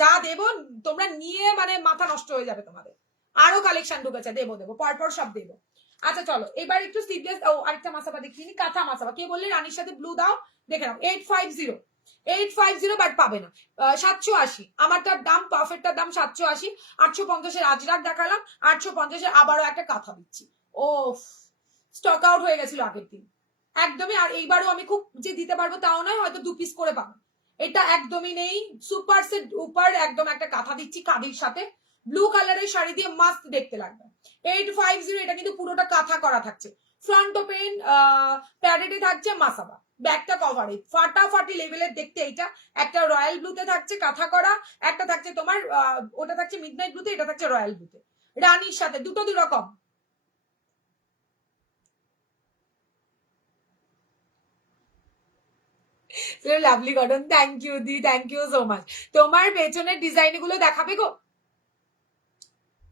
যা দেবো তোমরা নিয়ে মানে মাথা নষ্ট হয়ে যাবে তোমাদের। আরো কালেকশন ঢুকেছে, দেবো পরপর সব দেবো। আচ্ছা চলো এবার একটু স্লিভলেস, ও আরেকটা মাসাবা দেখিয়ে নি, কাঁথা মাসাবা। কে বললে রানীর সাথে ব্লু দাও, দেখে নাও। 850 বাট পাবে না। 780 আমারটার দাম, পারফেক্টটার দাম 780। 850-এর আজরাক দেখালাম, 850-এর আবারও একটা কাঁথা দিচ্ছি। ও স্টক আউট হয়ে গেছিল আগের দিন, একদমই। আর এইবারও আমি খুব যে দিতে পারবো তাও নয়, হয়তো 2 পিস করে পাবো, এটা একদমই নেই। সুপার সেট উপর একদম একটা কাঁথা দিচ্ছি কাঁদির সাথে, ব্লু কালারের শাড়ি দিয়ে মাস্ট দেখতে লাগবে। 850, এটা কিন্তু পুরোটা কাঁথা করা থাকছে। ফ্রন্ট ওপেন প্যাডেডে থাকছে মাসাবা, ব্যাকটা কভারে ফাটাফাটি লেভেলের দেখতে। এইটা একটা রয়্যাল ব্লুতে থাকছে কাঁথা করা, একটা থাকছে তোমার ওটা থাকছে মিডনাইট ব্লুতে, এটা থাকছে রয়্যাল ব্লুতে, রানীর সাথে, দুটো দু রকম। লাভলি কটন, থ্যাংক ইউ দি, থ্যাংক ইউ সো মাচ। তোমার পেছনের ডিজাইন গুলো দেখাবে গো,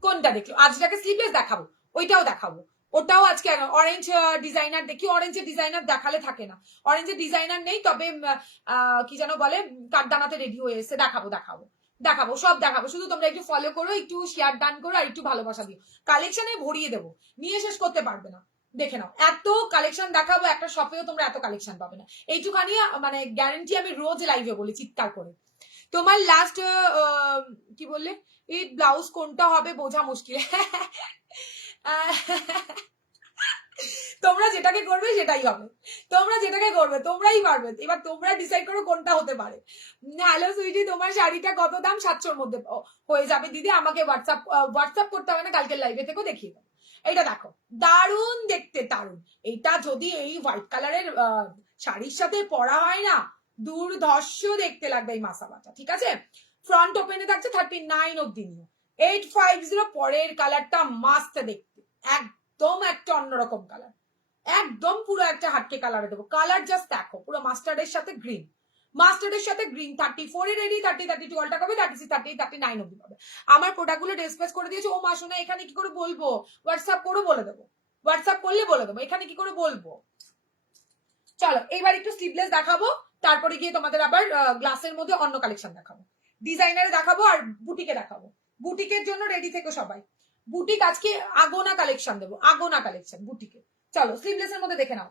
কোনটা দেখলো? আজটাকে স্লিভলেস দেখাবো, ওইটাও দেখাবো, ওটাও আজকে অরেঞ্জ ডিজাইনার দেখি। অরেঞ্জের ডিজাইনার দেখালে থাকে না, অরেঞ্জের ডিজাইনার নেই, তবে কি যেন বলে কাঠদানাতে রেডি হয়ে এসে দেখাবো, সব দেখাবো। শুধু তোমরা একটু ফলো করো, একটু শেয়ার ডান করো, আর একটু ভালোবাসা দিও, কালেকশনে ভরিয়ে দেবো, নিয়ে শেষ করতে পারবে না। দেখে নাও এত কালেকশন দেখাবো, একটা শপেও তোমরা এত কালেকশন পাবে না, এইটুখানি মানে গ্যারান্টি আমি রোজ লাইভে বলি চিৎকার করে। তোমার লাস্ট কি বললে, এই ব্লাউজ কোনটা হবে বোঝা মুশকিল। তোমরা যেটাকে করবে সেটাই হবে, তোমরা যেটাকে করবে তোমরাই পারবে, এবার তোমরা ডিসাইড করো কোনটা হতে পারে। হ্যালো সুইটি, তোমার শাড়িটা কত দাম? 700-র মধ্যে হয়ে যাবে দিদি, আমাকে হোয়াটসঅ্যাপ করতে হবে না, কালকে লাইভে থেকেও দেখিয়ে দেবো। এইটা দেখো দারুন দেখতে, দারুন। এইটা যদি এই হোয়াইট কালারের শাড়ির সাথে পরা হয় না, দুর্ধর্ষ দেখতে লাগবে এই মাসাবাটা, ঠিক আছে। ফ্রন্ট ওপেনে থাকছে 39 অব্দি নিও। 850 পরের কালারটা মাস্ট দেখতে, একদম একটা অন্যরকম কালার, একদম পুরো একটা হাটকে কালারে দেবো। কালার জাস্ট দেখো, পুরো মাস্টার্ডের সাথে গ্রিন, মাস্টার্ডের সাথে গ্রিন 34 এ রেডি, 30 32 অল্টা করবে, 36 38 39 অবধি পাবে। আমার প্রোডাক্টগুলো ডিসপ্লেস করে দিয়েছে। ও মা শোনা এখানে কি করে বলবো? হোয়াটসঅ্যাপ করে বলে দেবো, হোয়াটসঅ্যাপ করলে বলে দেবো, এখানে কি করে বলবো। চলো এবার একটু স্লিভলেস দেখাবো, তারপরে গিয়ে তোমাদের আবার গ্লাসের মধ্যে অন্য কালেকশন দেখাবো, ডিজাইনারে দেখাবো আর বুটিকে দেখাবো। বুটিকের জন্য রেডি থেকো সবাই। বুটিক আজকে আগোনা কালেকশন দেবো, আগোনা কালেকশন বুটিকে। চলো স্লিভলেসের মধ্যে দেখে নাও।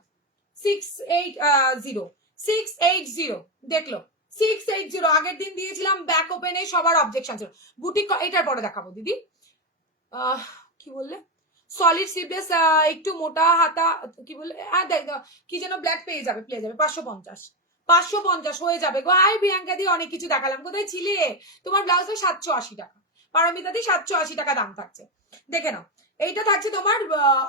680 680 দেখলো 680 আগের দিন দিয়েছিলাম ব্যাক ওপেনে, সবার অবজেকশন ছিল। বুটিক এটার পরে দেখাবো দিদি। কি বললে? সলিড স্লিভলেস একটু মোটা হাতা, কি বললে? কি যেন ব্ল্যাক পেয়ে যাবে 550 550 হয়ে যাবে গো। হাই প্রিয়াঙ্কা দি, অনেক কিছু দেখালাম, কোথায় ছিলে? তোমার ব্লাউজটা 780 টাকা, পারমিতা দি 780 টাকা দাম থাকছে, দেখে নাও। এইটা থাকছে তোমার,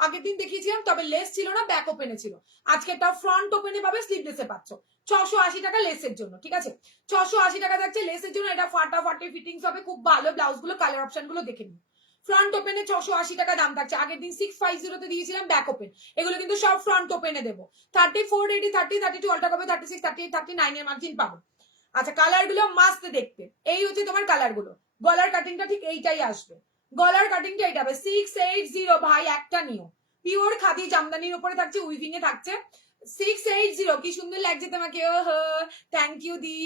আগের দিন দেখিয়েছিলাম তবে লেস ছিল না, ব্যাক ওপেনে ছিল। আজকে এটা ফ্রন্ট ওপেনে পাবে, স্লিভলেসে পাচ্ছ 680 টাকা লেসের জন্য, ঠিক আছে? 680 টাকা থাকছে লেসের জন্য। এটা ফাটাফাটি ফিটিংস হবে, খুব ভালো। ব্লাউজ গুলো কালার অপশন গুলো দেখে নিও। ফ্রন্ট ওপেনে 680 টাকা দাম থাকছে, আগের দিন 650 তে দিয়েছিলাম ব্যাক ওপেন। এগুলো কিন্তু সব ফ্রন্ট ওপেনে দেবো। 34 80 30 32 অল্টা করবে, 36 38 39 এর মার্জিন পাবো। আচ্ছা কালার গুলো মাস্ট দেখতে, এই হচ্ছে তোমার কালার গুলো। গলার কাটিংটা ঠিক এইটাই আসবে, গলার কাটিংটা এইটা হবে। 680 ভাই, একটা নিও। পিওর খাদি জামদানির উপরে থাকছে, উইভিং এ থাকছে। 680 কি সুন্দর লাগছে তোমাকে, থ্যাংক ইউ দি।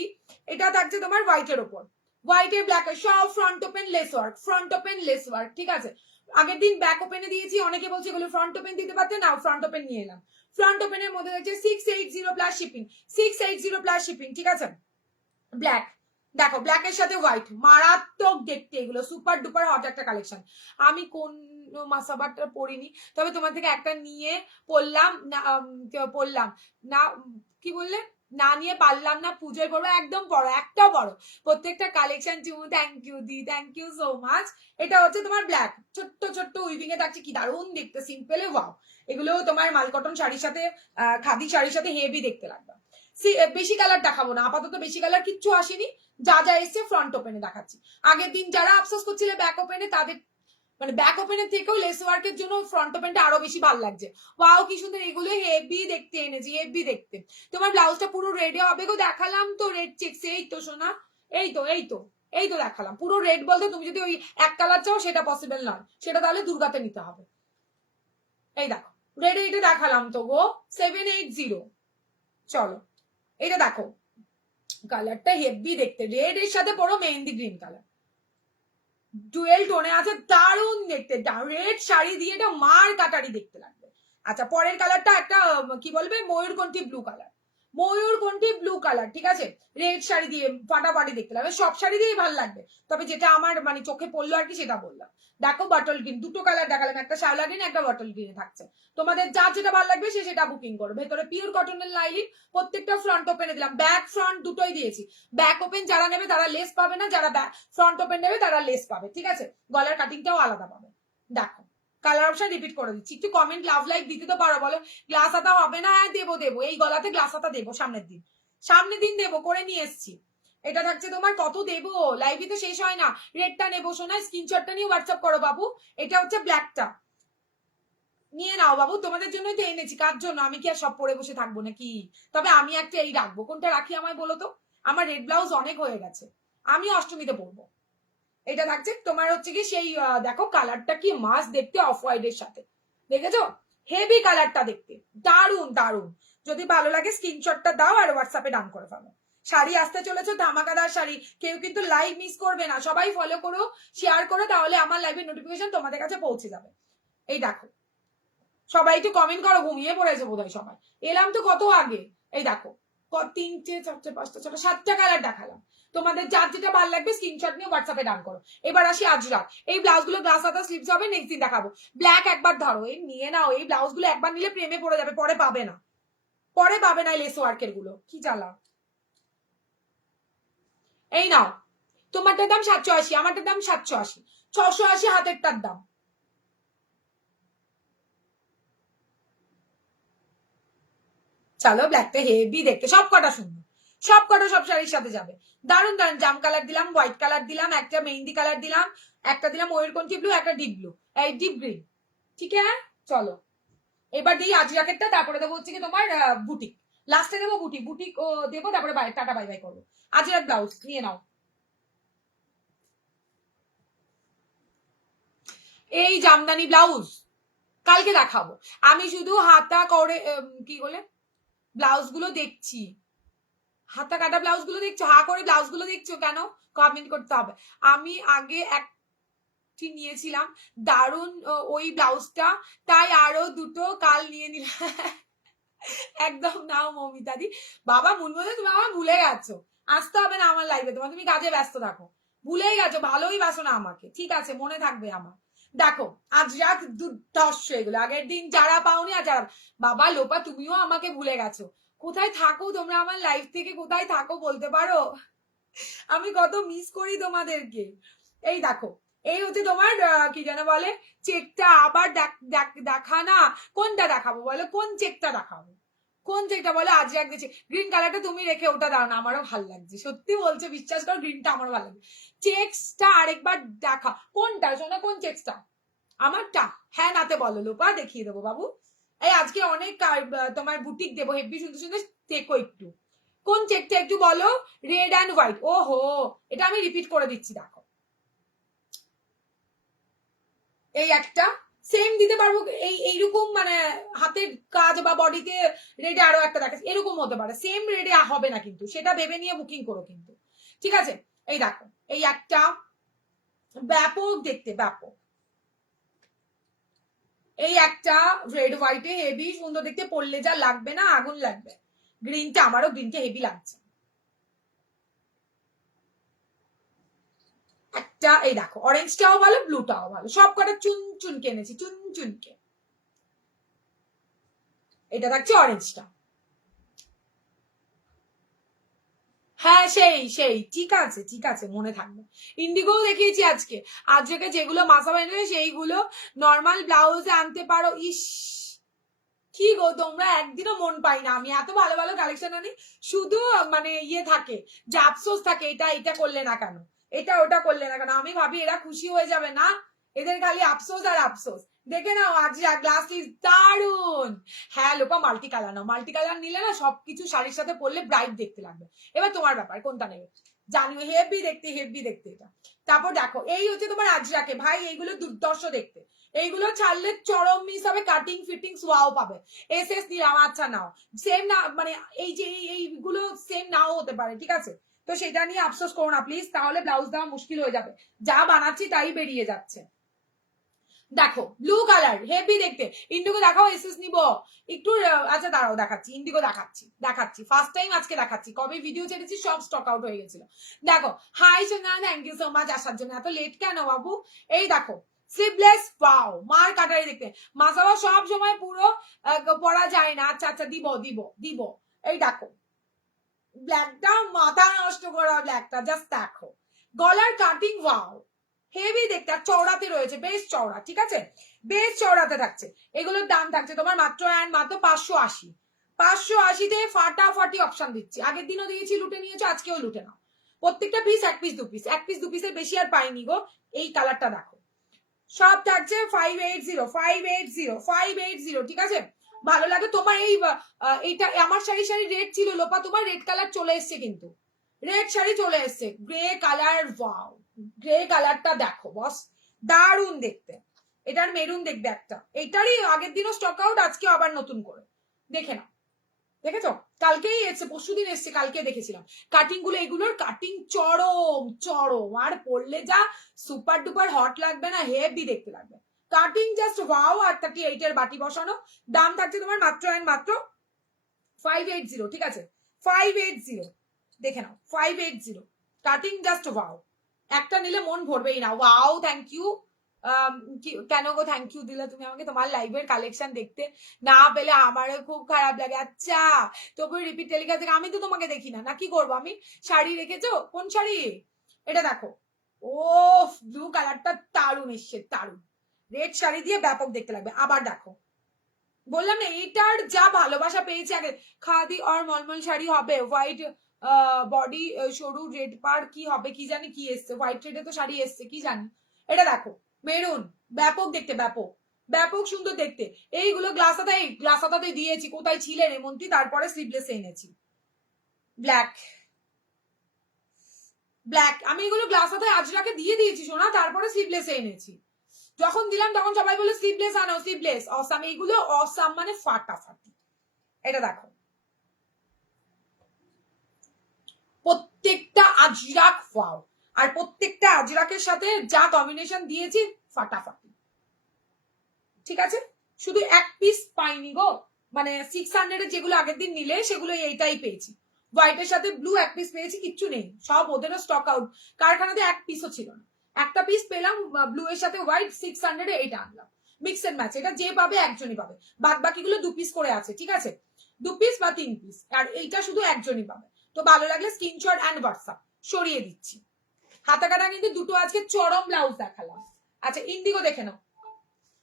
এটা থাকছে তোমার হোয়াইটের উপর, হোয়াইটের ব্ল্যাক, সব front open less work, front open less work, ঠিক আছে? আগের দিন ব্যাক ওপেনে দিয়েছি, অনেকে বলছে এগুলো ফ্রন্ট ওপেন দিতে পারতে না, ফ্রন্ট ওপেন নিয়ে এলাম। ফ্রন্ট ওপেনের মধ্যে থাকছে 680 প্লাস শিপিং, 680 প্লাস শিপিং, ঠিক আছে? ব্ল্যাক দেখো, ব্ল্যাকের সাথে হোয়াইট, মারাত্মক দেখতে, এগুলো সুপার ডুপার হট একটা কালেকশন। আমি কোন মাসাবারটা পরিনি, তবে তোমার থেকে একটা নিয়ে পড়লাম না, পড়লাম না, কি বললে? না নিয়ে পারলাম না, পুজোয় পড়বো, একদম পড়ো, একটা পড়ো। প্রত্যেকটা কালেকশন চুমু, থ্যাংক ইউ দি, থ্যাংক ইউ সো মাচ। এটা হচ্ছে তোমার ব্ল্যাক, ছোট্ট ছোট্ট উইভিং এ থাকছে, কি দারুণ দেখতে, সিম্পলে ওয়াও। এগুলো তোমার মালকটন শাড়ির সাথে, খাদি শাড়ির সাথে হেভি দেখতে লাগবে। বেশি কালার দেখাবো না আপাতত, বেশি কালার কিচ্ছু আসেনি, যা যা এসছে ফ্রন্ট ওপেনে দেখাচ্ছি। আগের দিন যারা আফসোস করছিলে ব্যাক ওপেনে, তাদের মানে ব্যাক ওপেনের থেকেও লেস ওয়ার্কের জন্য ফ্রন্ট ওপেনটা আরো বেশি ভালো লাগছে। ওয়াও কি সুন্দর, এগুলো হেভি দেখতে এনেছি, হেভি দেখতে। তোমার ব্লাউজটা পুরো রেডি হবে গো, দেখালাম তো রেড চেক্স, এই তো সোনা, এই তো এই তো এই তো দেখালাম পুরো রেড। বলতে তুমি যদি ওই এক কালার চাও সেটা পসিবল নয়, সেটা তাহলে দুর্গাতে নিতে হবে। এই দেখো রেড, এইটা দেখালাম তো গো, 780। চলো এটা দেখো, কালারটা হেভি দেখতে, রেড এর সাথে পড়ো মেহেন্দি গ্রিন কালার, ডুয়েল টোনে আছে, দারুণ দেখতে। রেড শাড়ি দিয়ে এটা মার কাটারি দেখতে লাগবে। আচ্ছা পরের কালারটা একটা কি বলবে, ময়ূরকণ্ঠী ব্লু কালার, ময়ূরকণ্ঠী ব্লু কালার, ঠিক আছে? রেড শাড়ি দিয়ে ফাটাফাটি দেখতে লাগবে, সব শাড়ি দিয়েই ভালো লাগবে, তবে যেটা আমার মানে চোখে পড়লো আর কি সেটা বললাম। দেখো বটল গ্রিন, দুটো কালার দেখালাম, একটা শ্যাওলা গ্রিন, একটা বটল গ্রিনে থাকছে। তোমাদের যা যেটা ভালো লাগবে সে সেটা বুকিং করো। ভেতরে পিওর কটনের লাইলিন, প্রত্যেকটা ফ্রন্ট ওপেনে দিলাম, ব্যাক ফ্রন্ট দুটোই দিয়েছি। ব্যাক ওপেন যারা নেবে তারা লেস পাবে না, যারা ফ্রন্ট ওপেন নেবে তারা লেস পাবে, ঠিক আছে? গলার কাটিংটাও আলাদা পাবে। দেখো কালার অপশন রিপিট করে দিচ্ছি, একটু কমেন্ট লাভ লাইক দিতে তো পারো, বলো গ্লাস হাতা হবে না? হ্যাঁ দেবো দেবো, এই গলাতে গ্লাস হাতা দেবো, সামনের দিন দেবো, করে নিয়ে এসছি। এটা থাকছে তোমার, কত দেবো, লাইভে তো শেষ হয় না। রেডটা নেবো শোনা, স্ক্রিনশটটা নিয়ে হোয়াটসঅ্যাপ করো বাবু। এটা হচ্ছে ব্ল্যাকটা, নিয়ে নাও বাবু, তোমাদের জন্যই তো এনেছি। কার জন্য? আমি কি আর সব পরে বসে থাকবো নাকি? তবে আমি একটা এই রাখবো, কোনটা রাখি আমায় বলো তো? আমার রেড ব্লাউজ অনেক হয়ে গেছে, আমি অষ্টমীতে পরবো। এটা থাকছে তোমার হচ্ছে কি সেই, দেখো কালারটা কি মাস্ট দেখতে, অফ হোয়াইট এর সাথে, দেখেছো? হেভি কালারটা দেখতে, দারুন দারুন। যদি ভালো লাগে স্ক্রিনশটটা দাও আর হোয়াটসঅ্যাপে ডান করে ফেলো। শাড়ি আসতে চলেছে, ধামাকাদার শাড়ি, কেউ কিন্তু লাইভ মিস করবে না, সবাই ফলো করো, শেয়ার করো, তাহলে আমার লাইভের নোটিফিকেশন তোমাদের কাছে পৌঁছে যাবে। এই দেখো সবাই একটু কমেন্ট করো, ঘুমিয়ে পড়েছে বোধহয় সবাই, এলাম তো কত আগে। এই দেখো তিনটে চারটে পাঁচটা ছটা সাতটা কালার দেখালাম, তোমাদের যার যেটা ভালো লাগবে স্ক্রিনশট নিয়ে হোয়াটসঅ্যাপে ডান করো। এবার আসি আজরাক, এই ব্লাউজ গুলো গ্লাস হাতা স্লিভস হবে, নেক্সট দিন দেখাবো। ব্ল্যাক একবার ধরো, এই নিয়ে নাও, এই ব্লাউজ গুলো একবার নিলে প্রেমে পড়ে যাবে, পরে পাবে না, পরে পাবে না। লেস ওয়ার্কের গুলো কি জ্বালা। এই নাও, তোমারটার দাম 780, আমারটার দাম 780, 680 হাতেরটার দাম। চলো ব্ল্যাকটা হেভি দেখতে, সব কটা সুন্দর, সব কটা সব শাড়ির সাথে যাবে, দারুন দারুন। জাম কালার দিলাম, হোয়াইট কালার দিলাম, একটা মেহেন্দি কালার দিলাম, একটা দিলাম ময়ূরকণ্ঠী ব্লু, একটা ডিপ ব্লু, এই ডিপ গ্রিন, ঠিক আছে? চলো এবার দিই আজ জ্যাকেটটা, তারপরে দেবো হচ্ছে কি তোমার বুটিক। লাস্টে দেবো বুটি, বুটি দেবো, তারপরে বাই, টাটা বাই বাই করবো। আজরাক ব্লাউজ নিয়ে নাও। এই জামদানি ব্লাউজ কালকে দেখাবো। আমি শুধু হাতা করে কি বলে ব্লাউজ গুলো দেখছি, হাতা কাটা ব্লাউজ গুলো দেখছো, হা করে ব্লাউজ গুলো দেখছো কেন? কমেন্ট করতে হবে। আমি আগে একটি নিয়েছিলাম দারুন ওই ব্লাউজটা, তাই আরো দুটো কাল নিয়ে নিলাম। একদম নাও মৌমিতা দি। বাবা মুনমুনে তুমি আমার ভুলে গেছো, আসতে হবে না আমার লাইভে, তোমার তুমি কাজে ব্যস্ত থাকো, ভুলেই গেছো, ভালোই বাসো না আমাকে, ঠিক আছে মনে থাকবে আমার। দেখো আজ রাত দুর্ধর্ষ এগুলো, আগের দিন যারা পাওনি আর যারা, বাবা লোপা তুমিও আমাকে ভুলে গেছো। কোথায় থাকো তোমরা আমার লাইফ থেকে, কোথায় থাকো বলতে পারো? আমি কত মিস করি তোমাদেরকে। এই দেখো এই হচ্ছে তোমার কি যেন বলে চেকটা, আবার দেখা না, কোনটা দেখাবো বলো, কোন চেকটা দেখাবো, কোন চেকটা বলো? আজ এক দিচ্ছি গ্রিন কালারটা, তুমি রেখে ওটা দাও না, আমারও ভালো লাগছে, সত্যি বলছে, বিশ্বাস করো গ্রিনটা আমারও ভালো লাগছে। চেকসটা আরেকবার দেখা, কোনটা শোনা, কোন চেকসটা? আমারটা? হ্যাঁ নাতে বলো লোপা, দেখিয়ে দেবো বাবু। এই আজকে অনেক তোমার বুটিক দেবো, হেভি সুন্দর সুন্দর, দেখো একটু কোন চেকটা একটু বলো। রেড অ্যান্ড হোয়াইট, ওহো এটা আমি রিপিট করে দিচ্ছি, দেখো এই একটা সেম দিতে পারবো, এইরকম মানে হাতের কাজ বা বডিতে রেডে আরো একটা দেখাচ্ছে, এরকম হতে পারে, সেম রেডে হবে না কিন্তু, সেটা ভেবে নিয়ে বুকিং করো কিন্তু, ঠিক আছে? এই দেখো এই একটা ব্যাপক দেখতে, ব্যাপক, এই একটা রেড হোয়াইটে হেভি সুন্দর দেখতে, পরলে যা লাগবে না, আগুন লাগবে। গ্রিনটা, আমারও গ্রিনটা হেভি লাগছে। একটা এই দেখো অরেঞ্জটাও ভালো, ব্লুটাও ভালো, সব কটা চুন চুন কিনেছি, চুন চুনকে। এটা থাকছে অরেঞ্জটা, হ্যাঁ সেই সেই ঠিক আছে ঠিক আছে মনে থাকবে। ইন্ডিগোও দেখিয়েছি আজকে, আজকে যেগুলো মাসা বানিয়ে সেইগুলো নর্মাল ব্লাউজে আনতে পারো। ইস কি গো তোমরা একদিনও মন পাই না, আমি এত ভালো ভালো কালেকশন আনি, শুধু মানে ইয়ে থাকে যে আফসোস থাকে, এটা এটা করলে না কেন, এটা ওটা করলে না কেন, আমি ভাবি এরা খুশি হয়ে যাবে না, এদের খালি আফসোস আর আফসোস। দেখে নাও আজ গ্লাস ইজ দারুন। হ্যাঁ লোপা মাল্টি কালার নাও, মাল্টি কালার নিলে না সবকিছু শাড়ির সাথে পরলে ব্রাইট দেখতে লাগবে। এবার তোমার ব্যাপার কোনটা নেবে, জানিও, হেভি দেখতে, হেভি দেখতে এটা। তারপর দেখো এই হচ্ছে তোমার আজরাকে, ভাই এইগুলো দুর্দর্শ দেখতে, এইগুলো ছাড়লে চরম মিস হবে, কাটিং ফিটিংস ওয়াও পাবে। এস এস নিলাম, আচ্ছা নাও, সেম না মানে এই যে এইগুলো সেম নাও হতে পারে, ঠিক আছে? তো সেটা নিয়ে আফসোস করো না প্লিজ, তাহলে ব্লাউজ দেওয়া মুশকিল হয়ে যাবে, যা বানাচ্ছি তাই বেরিয়ে যাচ্ছে। দেখো ব্লু কালার হেভি দেখতে, ইন্ডিগো দেখাও, এসএস নিব একটু, আচ্ছা দাঁড়াও দেখাচ্ছি, ইন্ডিগো দেখাচ্ছি দেখাচ্ছি, ফার্স্ট টাইম আজকে দেখাচ্ছি, কবে ভিডিও ছেড়েছি সব স্টক আউট হয়ে গেছিল। দেখো হাই সোনা, থ্যাংক ইউ সো মাচ আসার জন্য, এত লেট কেন বাবু? এই দেখো স্লিভলেস, পাও মার কাটারি দেখতে, মাসাবা সব সময় পুরো পরা যায় না, আচ্ছা আচ্ছা দিব দিব দিব। এই দেখো ব্ল্যাকটা মাথা নষ্ট করা, ব্ল্যাকটা জাস্ট দেখো, গলার কাটিং ওয়াও হেভি দেখতে, আর চওড়াতে রয়েছে, বেশ চওড়া, ঠিক আছে, বেশ চওড়াতে থাকছে। এগুলোর দাম থাকছে তোমার মাত্র অ্যান্ড মাত্র 580, 580-তে ফাটাফাটি অপশন দিচ্ছি, আগের দিনও দিয়েছি, লুটে নিয়েছো, আজকেও লুটে নাও। প্রত্যেকটা পিস এক পিস দু পিস, এক পিস দু পিসের বেশি আর পাইনি গো। এই কালারটা দেখো, সব থাকছে 580, 580, 580, ঠিক আছে? ভালো লাগে তোমার এই এইটা, আমার শাড়ি শাড়ি রেড ছিল লোপা, তোমার রেড কালার চলে এসছে কিন্তু, রেড শাড়ি চলে এসছে, গ্রে কালার, ওয়াও গ্রে কালারটা দেখো বস, দারুন দেখতে। এটার মেরুন দেখবে একটা, এটারই আগের দিনও স্টক আউট, আজকে আবার নতুন করে দেখে নাও, দেখেছো? কালকেই এসছে, পরশুদিন এসছে, কালকে দেখেছিলাম কাটিং গুলো, এগুলোর কাটিং চরম চরম, আর পরলে যা সুপার ডুপার হট লাগবে না, হেভি দেখতে লাগবে, কাটিং জাস্ট ওয়াও। আর 38 এর বাটি বসানো, দাম থাকছে তোমার মাত্র অ্যান্ড মাত্র 580, ঠিক আছে? 580 দেখে নাও, 580 কাটিং জাস্ট ওয়াও, একটা নিলে মন ভরবেই না। ওয়াও থ্যাংক ইউ, কেন গো থ্যাংক ইউ দিলে তুমি আমাকে, তোমার লাইভের কালেকশন দেখতে না পেলে আমারও খুব খারাপ লাগে। আচ্ছা তবু রিপিট টেলিকাস্ট থেকে, আমি তো তোমাকে দেখি না, না কি করবো আমি? শাড়ি রেখেছো, কোন শাড়ি? এটা দেখো, ও ব্লু কালারটা দারুণ এসছে, দারুণ, রেড শাড়ি দিয়ে ব্যাপক দেখতে লাগবে। আবার দেখো বললাম না এইটার যা ভালোবাসা পেয়েছে, আগে খাদি আর মলমল শাড়ি হবে, হোয়াইট বডি, সরু রেড পার কি হবে কি জানি, কি এসছে হোয়াইট রেডে তো শাড়ি এসছে কি জানি। এটা দেখো মেরুন, ব্যাপক দেখতে, ব্যাপক ব্যাপক সুন্দর দেখতে। এইগুলো গ্লাস হাতাতে দিয়েছি, কোথায় ছিলে রেমন্তি, তারপরে স্লিভলেস এনেছি ব্ল্যাক ব্ল্যাক। আমি এগুলো গ্লাস হাতায় আজরাকে দিয়ে দিয়েছি সোনা, তারপরে স্লিভলেস এনেছি। যখন দিলাম তখন সবাই বলে স্লিভলেস আনো, স্লিভলেস অসাম। এইগুলো অসাম মানে ফাটাফাটি। এটা দেখো প্রত্যেকটা আজরাক ওয়াও, আর প্রত্যেকটা আজরাকের সাথে যা কম্বিনেশন দিয়েছি ফাটাফাটি। ঠিক আছে, শুধু এক পিস পাইনি গো, মানে 600 এর যেগুলো আগের দিন নিলে সেগুলো এইটাই পেয়েছি। হোয়াইটের সাথে ব্লু এক পিস পেয়েছি, কিচ্ছু নেই, সব ওদেরও স্টক আউট। কারখানাতে এক পিসও ছিল না, একটা পিস পেলাম ব্লু এর সাথে হোয়াইট, 600 এ এটা আনলাম। মিক্স এন্ড ম্যাচ, এটা যে পাবে একজনই পাবে, বাদ বাকিগুলো 2 পিস করে আছে। ঠিক আছে, 2 পিস বা 3 পিস, আর এইটা শুধু একজনই পাবে। তো ভালো লাগলে স্ক্রিনশট এন্ড হোয়াটসঅ্যাপ সরিয়ে দিচ্ছি। হাতা কাটা কিন্তু দুটো আজকে চরম ব্লাউজ দেখালাম। আচ্ছা ইন্ডিগো দেখে নাও,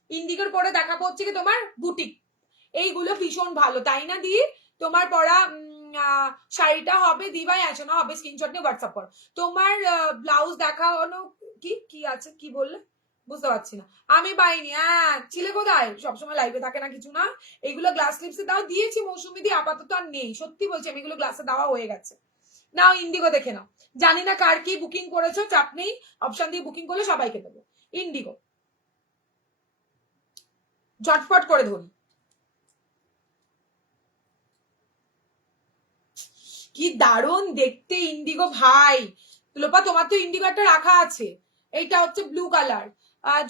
ইন্ডিগোর পরে দেখাবো হচ্ছে কি তোমার বুটিক। এইগুলো ভীষণ ভালো, তাই না দি? তোমার পরা শাড়িটা হবে দিবাই আছে না, হবে স্ক্রিনশট নিয়ে হোয়াটসঅ্যাপ করো। তোমার ব্লাউজ দেখানো কি কি আছে, কি বললে বুঝতে পারছি না। আমি পাইনি, হ্যাঁ ছিলে কোথায়, সবসময় লাইভে থাকে না কিছু না। এইগুলো গ্লাস লিপসে দাও দিয়েছি মৌসুমি দিয়ে, আপাতত আর নেই, সত্যি বলছি আমি এগুলো গ্লাসে দেওয়া হয়ে গেছে। নাও ইন্ডিগো দেখে নাও, জানি না কার কি বুকিং করেছো, চাপ নেই, অপশন দিয়ে বুকিং করলে সবাইকে দেবো। ইন্ডিগো ঝটফট করে ধরি। কি দারুণ দেখতে ইন্ডিগো ভাই। লোপা তোমার তো ইন্ডিগো একটা রাখা আছে, এইটা হচ্ছে ব্লু কালার।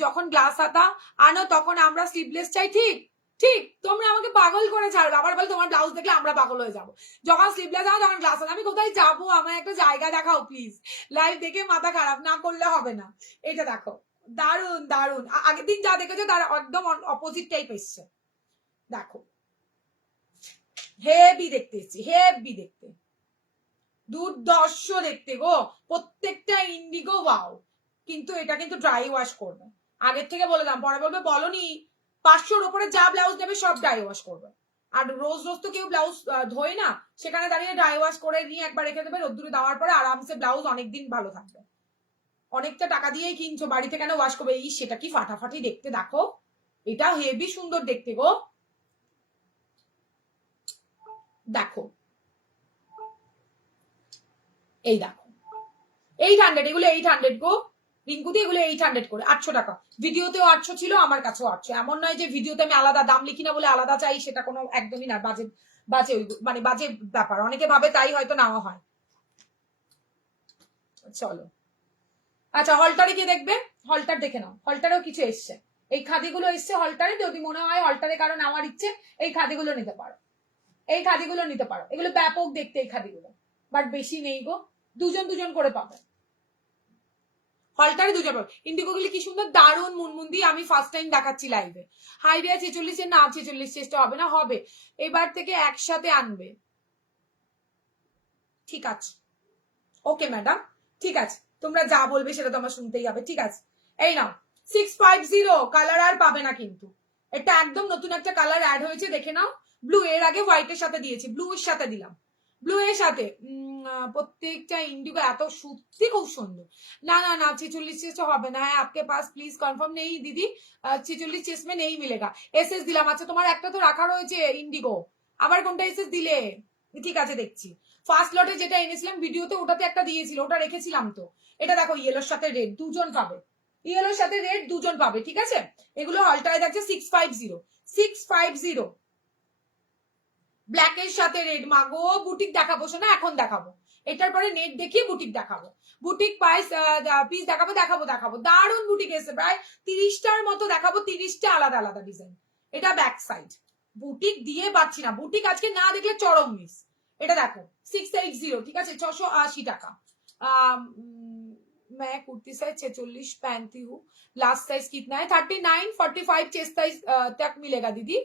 যখন গ্লাস হাতা আনো তখন আমরা স্লিভলেস চাই, ঠিক ঠিক, তোমরা আমাকে পাগল করে ছাড়বে, আবার বলে তোমার ব্লাউজ দেখলে আমরা পাগল হয়ে যাবো। যখন স্লিভলেস আনো তখন গ্লাস হাতা, আমি কোথায় যাবো, আমার একটা জায়গা দেখাও প্লিজ, লাইভ দেখে মাথা খারাপ না করলে হবে না। এটা দেখো দারুণ দারুণ, আগের দিন যা দেখেছো তার একদম অপোজিট টাইপ এসছে। দেখো হেভি দেখতে এসছি, হেভি দেখতে, দুর্দর্শ দেখতে গো, প্রত্যেকটা ইন্ডিগো ওয়াও। কিন্তু এটা কিন্তু ড্রাই ওয়াশ করবে, আগের থেকে বলে দাম, পরে বলবে বলনি। 500-র উপরে যা ব্লাউজ নেবে সব ড্রাই ওয়াশ করবে, আর রোজ রোজ তো কেউ ব্লাউজ ধোয় না, সেখানে দাঁড়িয়ে ড্রাই ওয়াশ করে নিয়ে একবার রেখে দেবে, রোদ্দুরে দেওয়ার পরে আরামসে ব্লাউজ অনেকদিন ভালো থাকবে। অনেকটা টাকা দিয়েই কিনছো, বাড়িতে কেন ওয়াশ করবে? এই সেটা কি ফাটাফাটি দেখতে, দেখো এটা হেভি সুন্দর দেখতে গো। দেখো এই দেখো 800, এগুলো 800 গো রিঙ্কুদি, এগুলো 800 করে, 800 টাকা। ভিডিওতেও 800 ছিল, আমার কাছেও 800। এমন নয় যে ভিডিওতে আমি আলাদা দাম লিখি না বলে আলাদা চাই, সেটা কোনো একদমই না, বাজে বাজে মানে বাজে ব্যাপার, অনেকে ভাবে তাই হয়তো নেওয়া হয়। চলো আচ্ছা হলটারে কি দেখবে, হলটার দেখে নাও, হলটারেও কিছু এসছে, এই খাদিগুলো এসছে হলটারে, যদি মনে হয় হলটারে কারণ আমার ইচ্ছে, এই খাদিগুলো নিতে পারো, এই খাদিগুলো নিতে পারো, এগুলো ব্যাপক দেখতে এই খাদিগুলো, বাট বেশি নেই গো, দুজন দুজন করে পাবে। হলটারে দুজন পাবে। ইন্ডিগো গুলি কি সুন্দর দারুণ মুনমুন দিয়ে, আমি ফার্স্ট টাইম দেখাচ্ছি লাইভে। হাই রিয়া 46 না, 46 চেষ্টা হবে না, হবে এবার থেকে একসাথে আনবে। ঠিক আছে ওকে ম্যাডাম, ঠিক আছে, তোমরা যা বলবে সেটা তো আমার শুনতেই হবে। ঠিক আছে এই নাও 650, কালার আর পাবে না কিন্তু, এটা একদম নতুন একটা কালার অ্যাড হয়েছে, দেখে নাও। ব্লু, এর আগে হোয়াইটের সাথে দিয়েছি, ব্লু এর সাথে দিলাম, ব্লু এর সাথে প্রত্যেকটা ইন্ডিগো এত সত্যি খুব সুন্দর। না না না 46 চেস্ট হবে না, হ্যাঁ আপকে পাস প্লিজ কনফার্ম নেই দিদি, 46 চেস্ট মে নেই মিলেগা। এসএস দিলাম, আচ্ছা তোমার একটা তো রাখা রয়েছে ইন্ডিগো, আবার কোনটা এসএস দিলে? ঠিক আছে দেখছি, ফার্স্ট লটে যেটা এনেছিলাম ভিডিওতে ওটাতে একটা দিয়েছিল, ওটা রেখেছিলাম তো। এটা দেখো ইয়েলোর সাথে রেড দুজন পাবে, ইয়েলোর সাথে রেড দুজন পাবে। ঠিক আছে, এগুলো অল্টারে যাচ্ছে 650, 650 ব্ল্যাকের সাথে রেড। মাগো বুটিক দেখাবো না, এখন দেখাবো, এটার পরে নেট দেখিয়ে বুটিক দেখাবো, বুটিক পাইস পিস দেখাবো দেখাবো দেখাবো, দারুণ বুটিক এসে প্রায় 30টার মতো দেখাবো, 30টা আলাদা আলাদা ডিজাইন। এটা ব্যাক সাইড, বুটিক দিয়ে পাচ্ছি না, বুটিক আজকে না দেখলে চরম মিস। এটা দেখো 680, ঠিক আছে 680 টাকা। मैं कुर्ती साइज 46 पहनती हूँ, लास्ट साइज कितना है? 39 45 चेस्ट साइज तक मिलेगा दीदी,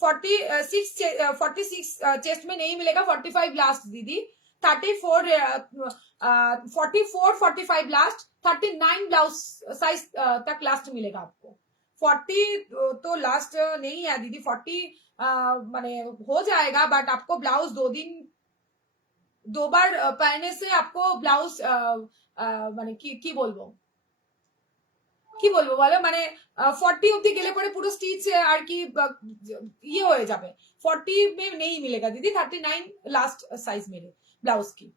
46 चेस्ट में नहीं मिलेगा, 45 लास्ट दीदी, 34 44 45 लास्ट, 39 ब्लाउज साइज तक लास्ट मिलेगा आपको। 40 तो लास्ट नहीं है दीदी, 40 माने हो जाएगा, बट आपको ब्लाउज 2 बार पहनने से आपको ब्लाउज माने की बोलबो, কি বলবো বলো, মানে 40 অব্দি গেলে পরে পুরো স্টিচ আর কি ইয়ে হয়ে যাবে। 40 মে নেই মিলেগা দিদি, 39 লাস্ট সাইজ মেরে ব্লাউজ কি।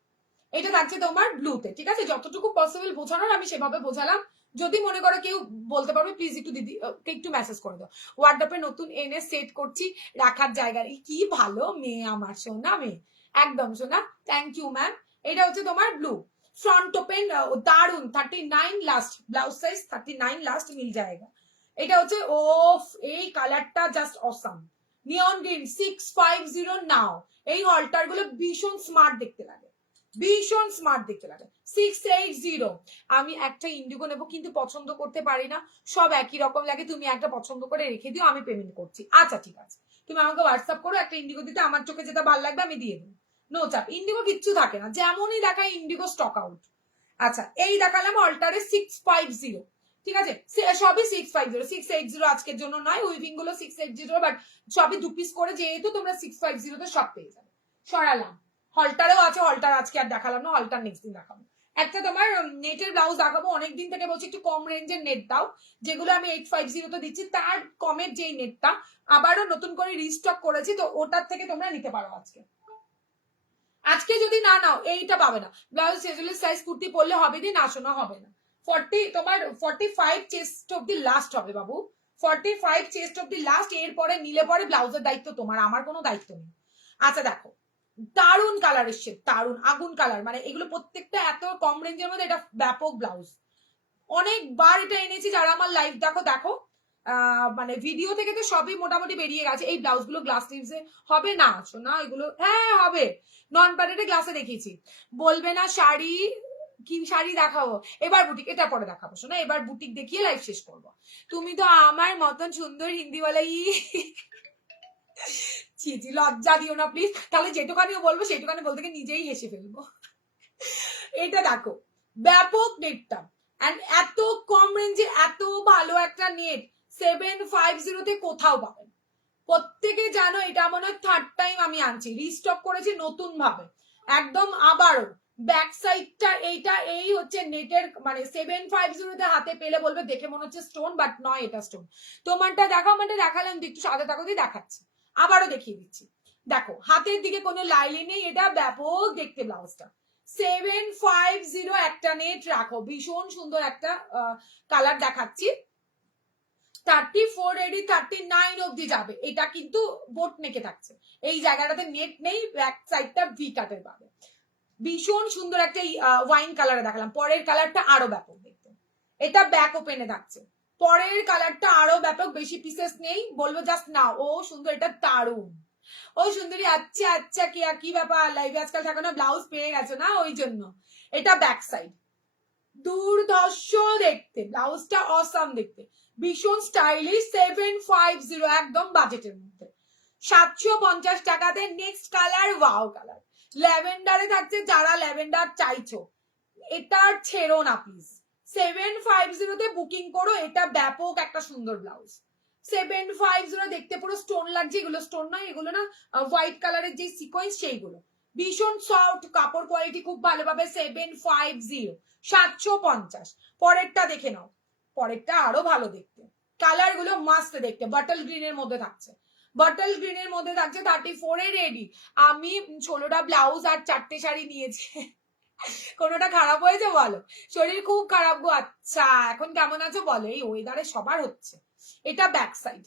এটা থাকছে তোমার ব্লুতে, ঠিক আছে? যতটুকু পসিবল বোঝানোর আমি সেভাবে বোঝালাম। যদি মনে করো কেউ বলতে পারবে প্লিজ একটু দিদি একটু মেসেজ করে দাও। ওয়ার্ডরোবে নতুন এনে সেট করছি রাখার জায়গায়। কি ভালো মেয়ে আমার, সোনা মেয়ে, একদম সোনা, থ্যাংক ইউ ম্যাম। এটা হচ্ছে তোমার ব্লু ফ্রন্ট ওপেন, দারুন, 39 লাস্ট ব্লাউজ সাইজ, 39 লাস্ট মিল জায়গা। এটা হচ্ছে ও এই কালারটা জাস্ট অসাম, নিয়ন গ্রিন 650 নাও। এই হলটার গুলো ভীষণ স্মার্ট দেখতে লাগে, ভীষণ স্মার্ট দেখতে লাগে। 680 আমি একটা ইন্ডিগো নেবো কিন্তু পছন্দ করতে পারি না, সব একই রকম লাগে, তুমি একটা পছন্দ করে রেখে দিও, আমি পেমেন্ট করছি। আচ্ছা ঠিক আছে, তুমি আমাকে হোয়াটসঅ্যাপ করো একটা ইন্ডিগো দিতে, আমার চোখে যেটা ভালো লাগবে আমি দিয়ে দেবো, নো চাপ। ইন্ডিগো কিচ্ছু থাকে না, যেমনই দেখায় ইন্ডিগো স্টক আউট। আচ্ছা এই দেখালাম অল্টারে 650, ঠিক আছে? সবই 650, 680 আজকের জন্য নয়, উইভিং গুলো 680, বাট সবই 2 পিস করে, যেহেতু তোমরা 650 তে সব পেয়ে যাবে। সরালাম। হলটারেও আছে, হলটার আজকে আর দেখালাম না, হলটার নেক্সট দিন দেখাবো। একটা তোমার নেটের ব্লাউজ দেখাবো, অনেকদিন থেকে বলছি একটু কম রেঞ্জের নেট দাও, যেগুলো আমি 850 তে দিচ্ছি তার কমের যেই নেটটা আবারও নতুন করে রিস্টক করেছি, তো ওটার থেকে তোমরা নিতে পারো আজকে। আজকে যদি না নাও এইটা পাবে না। ব্লাউজ সেজুলের সাইজ কুর্তি পরলে হবে দিন, আসনা হবে না। 40 তোমার 45 চেস্ট অফ দি লাস্ট হবে বাবু, 45 চেস্ট অফ দি লাস্ট। এরপরে নিলে পরে ব্লাউজের দায়িত্ব তোমার, আমার কোনো দায়িত্ব নেই। আচ্ছা দেখো দারুন কালার এসছে, দারুন আগুন কালার, মানে এগুলো প্রত্যেকটা এত কম রেঞ্জের মধ্যে এটা ব্যাপক ব্লাউজ। অনেকবার এটা এনেছি, যারা আমার লাইভ দেখো দেখো, মানে ভিডিও থেকে তো সবই মোটামুটি বেরিয়ে গেছে। এই ব্লাউজ গুলো গ্লাস স্লিভসে হবে না, আছো না এগুলো, হ্যাঁ হবে, নন প্যাডেডে গ্লাসে দেখিয়েছি। বলবে না শাড়ি, কি শাড়ি দেখাবো এবার, বুটিক এটা পরে দেখাবো শোনা, এবার বুটিক দেখিয়ে লাইভ শেষ করবো। তুমি তো আমার মতন সুন্দর হিন্দিওয়ালাই ছি ছি, লজ্জা দিও না প্লিজ, তাহলে যেটুকানিও বলবো সেটুকানি বলতে গিয়ে নিজেই হেসে ফেলবো। এটা দেখো ব্যাপক নেটটা, এন্ড এত কম রেঞ্জে এত ভালো একটা নেট 750 তে কোথাও পাবেন। প্রত্যেকে জানো এটা মনে হয় থার্ড টাইম আমি আনছি, রিস্টক করেছি নতুন ভাবে একদম আবারও। ব্যাক সাইডটা এইটা, এই হচ্ছে নেটের মানে 750 তে হাতে পেলে বলবে দেখে মনে হচ্ছে স্টোন, বাট নয় এটা স্টোন। তোমারটা দেখাও, মানে দেখালাম একটু সাদা থাকো দিয়ে দেখাচ্ছি, আবারও দেখিয়ে দিচ্ছি। দেখো হাতের দিকে কোনো লাইলি নেই, এটা ব্যাপক দেখতে ব্লাউজটা। 750 একটা নেট রাখো, ভীষণ সুন্দর একটা কালার দেখাচ্ছি। 34 রেডি 39 অবধি যাবে, এটা কিন্তু বোট নেকে থাকছে, এই জায়গাটাতে নেট নেই, ব্যাক সাইডটা ভি কাটের পাবে। ভীষণ সুন্দর একটা ওয়াইন কালারে দেখালাম, পরের কালারটা আরো ব্যাপক দেখতে, এটা ব্যাক ওপেনে থাকছে। পরের কালারটা আরো ব্যাপক, বেশি পিসেস নেই, বলবো জাস্ট না ও সুন্দর, এটা দারুন। ও সুন্দরী, আচ্ছা আচ্ছা কি ব্যাপার, লাইভে আজকাল থাকো না, ব্লাউজ পেয়ে গেছো না ওই জন্য। এটা ব্যাক সাইড, দুর্ধর্ষ দেখতে, ব্লাউজটা অসাম দেখতে, ভীষণ স্টাইলিশ। 750 একদম বাজেটের মধ্যে, 750 টাকাতে। নেক্সট কালার ওয়াও কালার, ল্যাভেন্ডারে থাকছে, যারা ল্যাভেন্ডার চাইছো এটা ছেড়ো না প্লিজ, 750 তে বুকিং করো, এটা ব্যাপক একটা সুন্দর ব্লাউজ। 750 দেখতে পুরো স্টোন লাগছে, এগুলো স্টোন নয়, এগুলো না হোয়াইট কালারের যে সিকোয়েন্স সেইগুলো, ভীষণ সফট, কাপড় কোয়ালিটি খুব ভালো পাবে। 750 750। পরেরটা দেখে নাও, পরেরটা আরো ভালো দেখতে, কালার গুলো মাস্ট দেখতে, বটল গ্রিনের মধ্যে থাকছে, বটল গ্রিনের মধ্যে থাকছে। 34 এ রেডি। আমি 16টা ব্লাউজ আর 4টে শাড়ি নিয়েছি, কোনোটা খারাপ হয়েছে বলো? শরীর খুব খারাপ গো। আচ্ছা এখন কেমন আছো বলো? এই ওয়েদারে সবার হচ্ছে। এটা ব্যাক সাইড,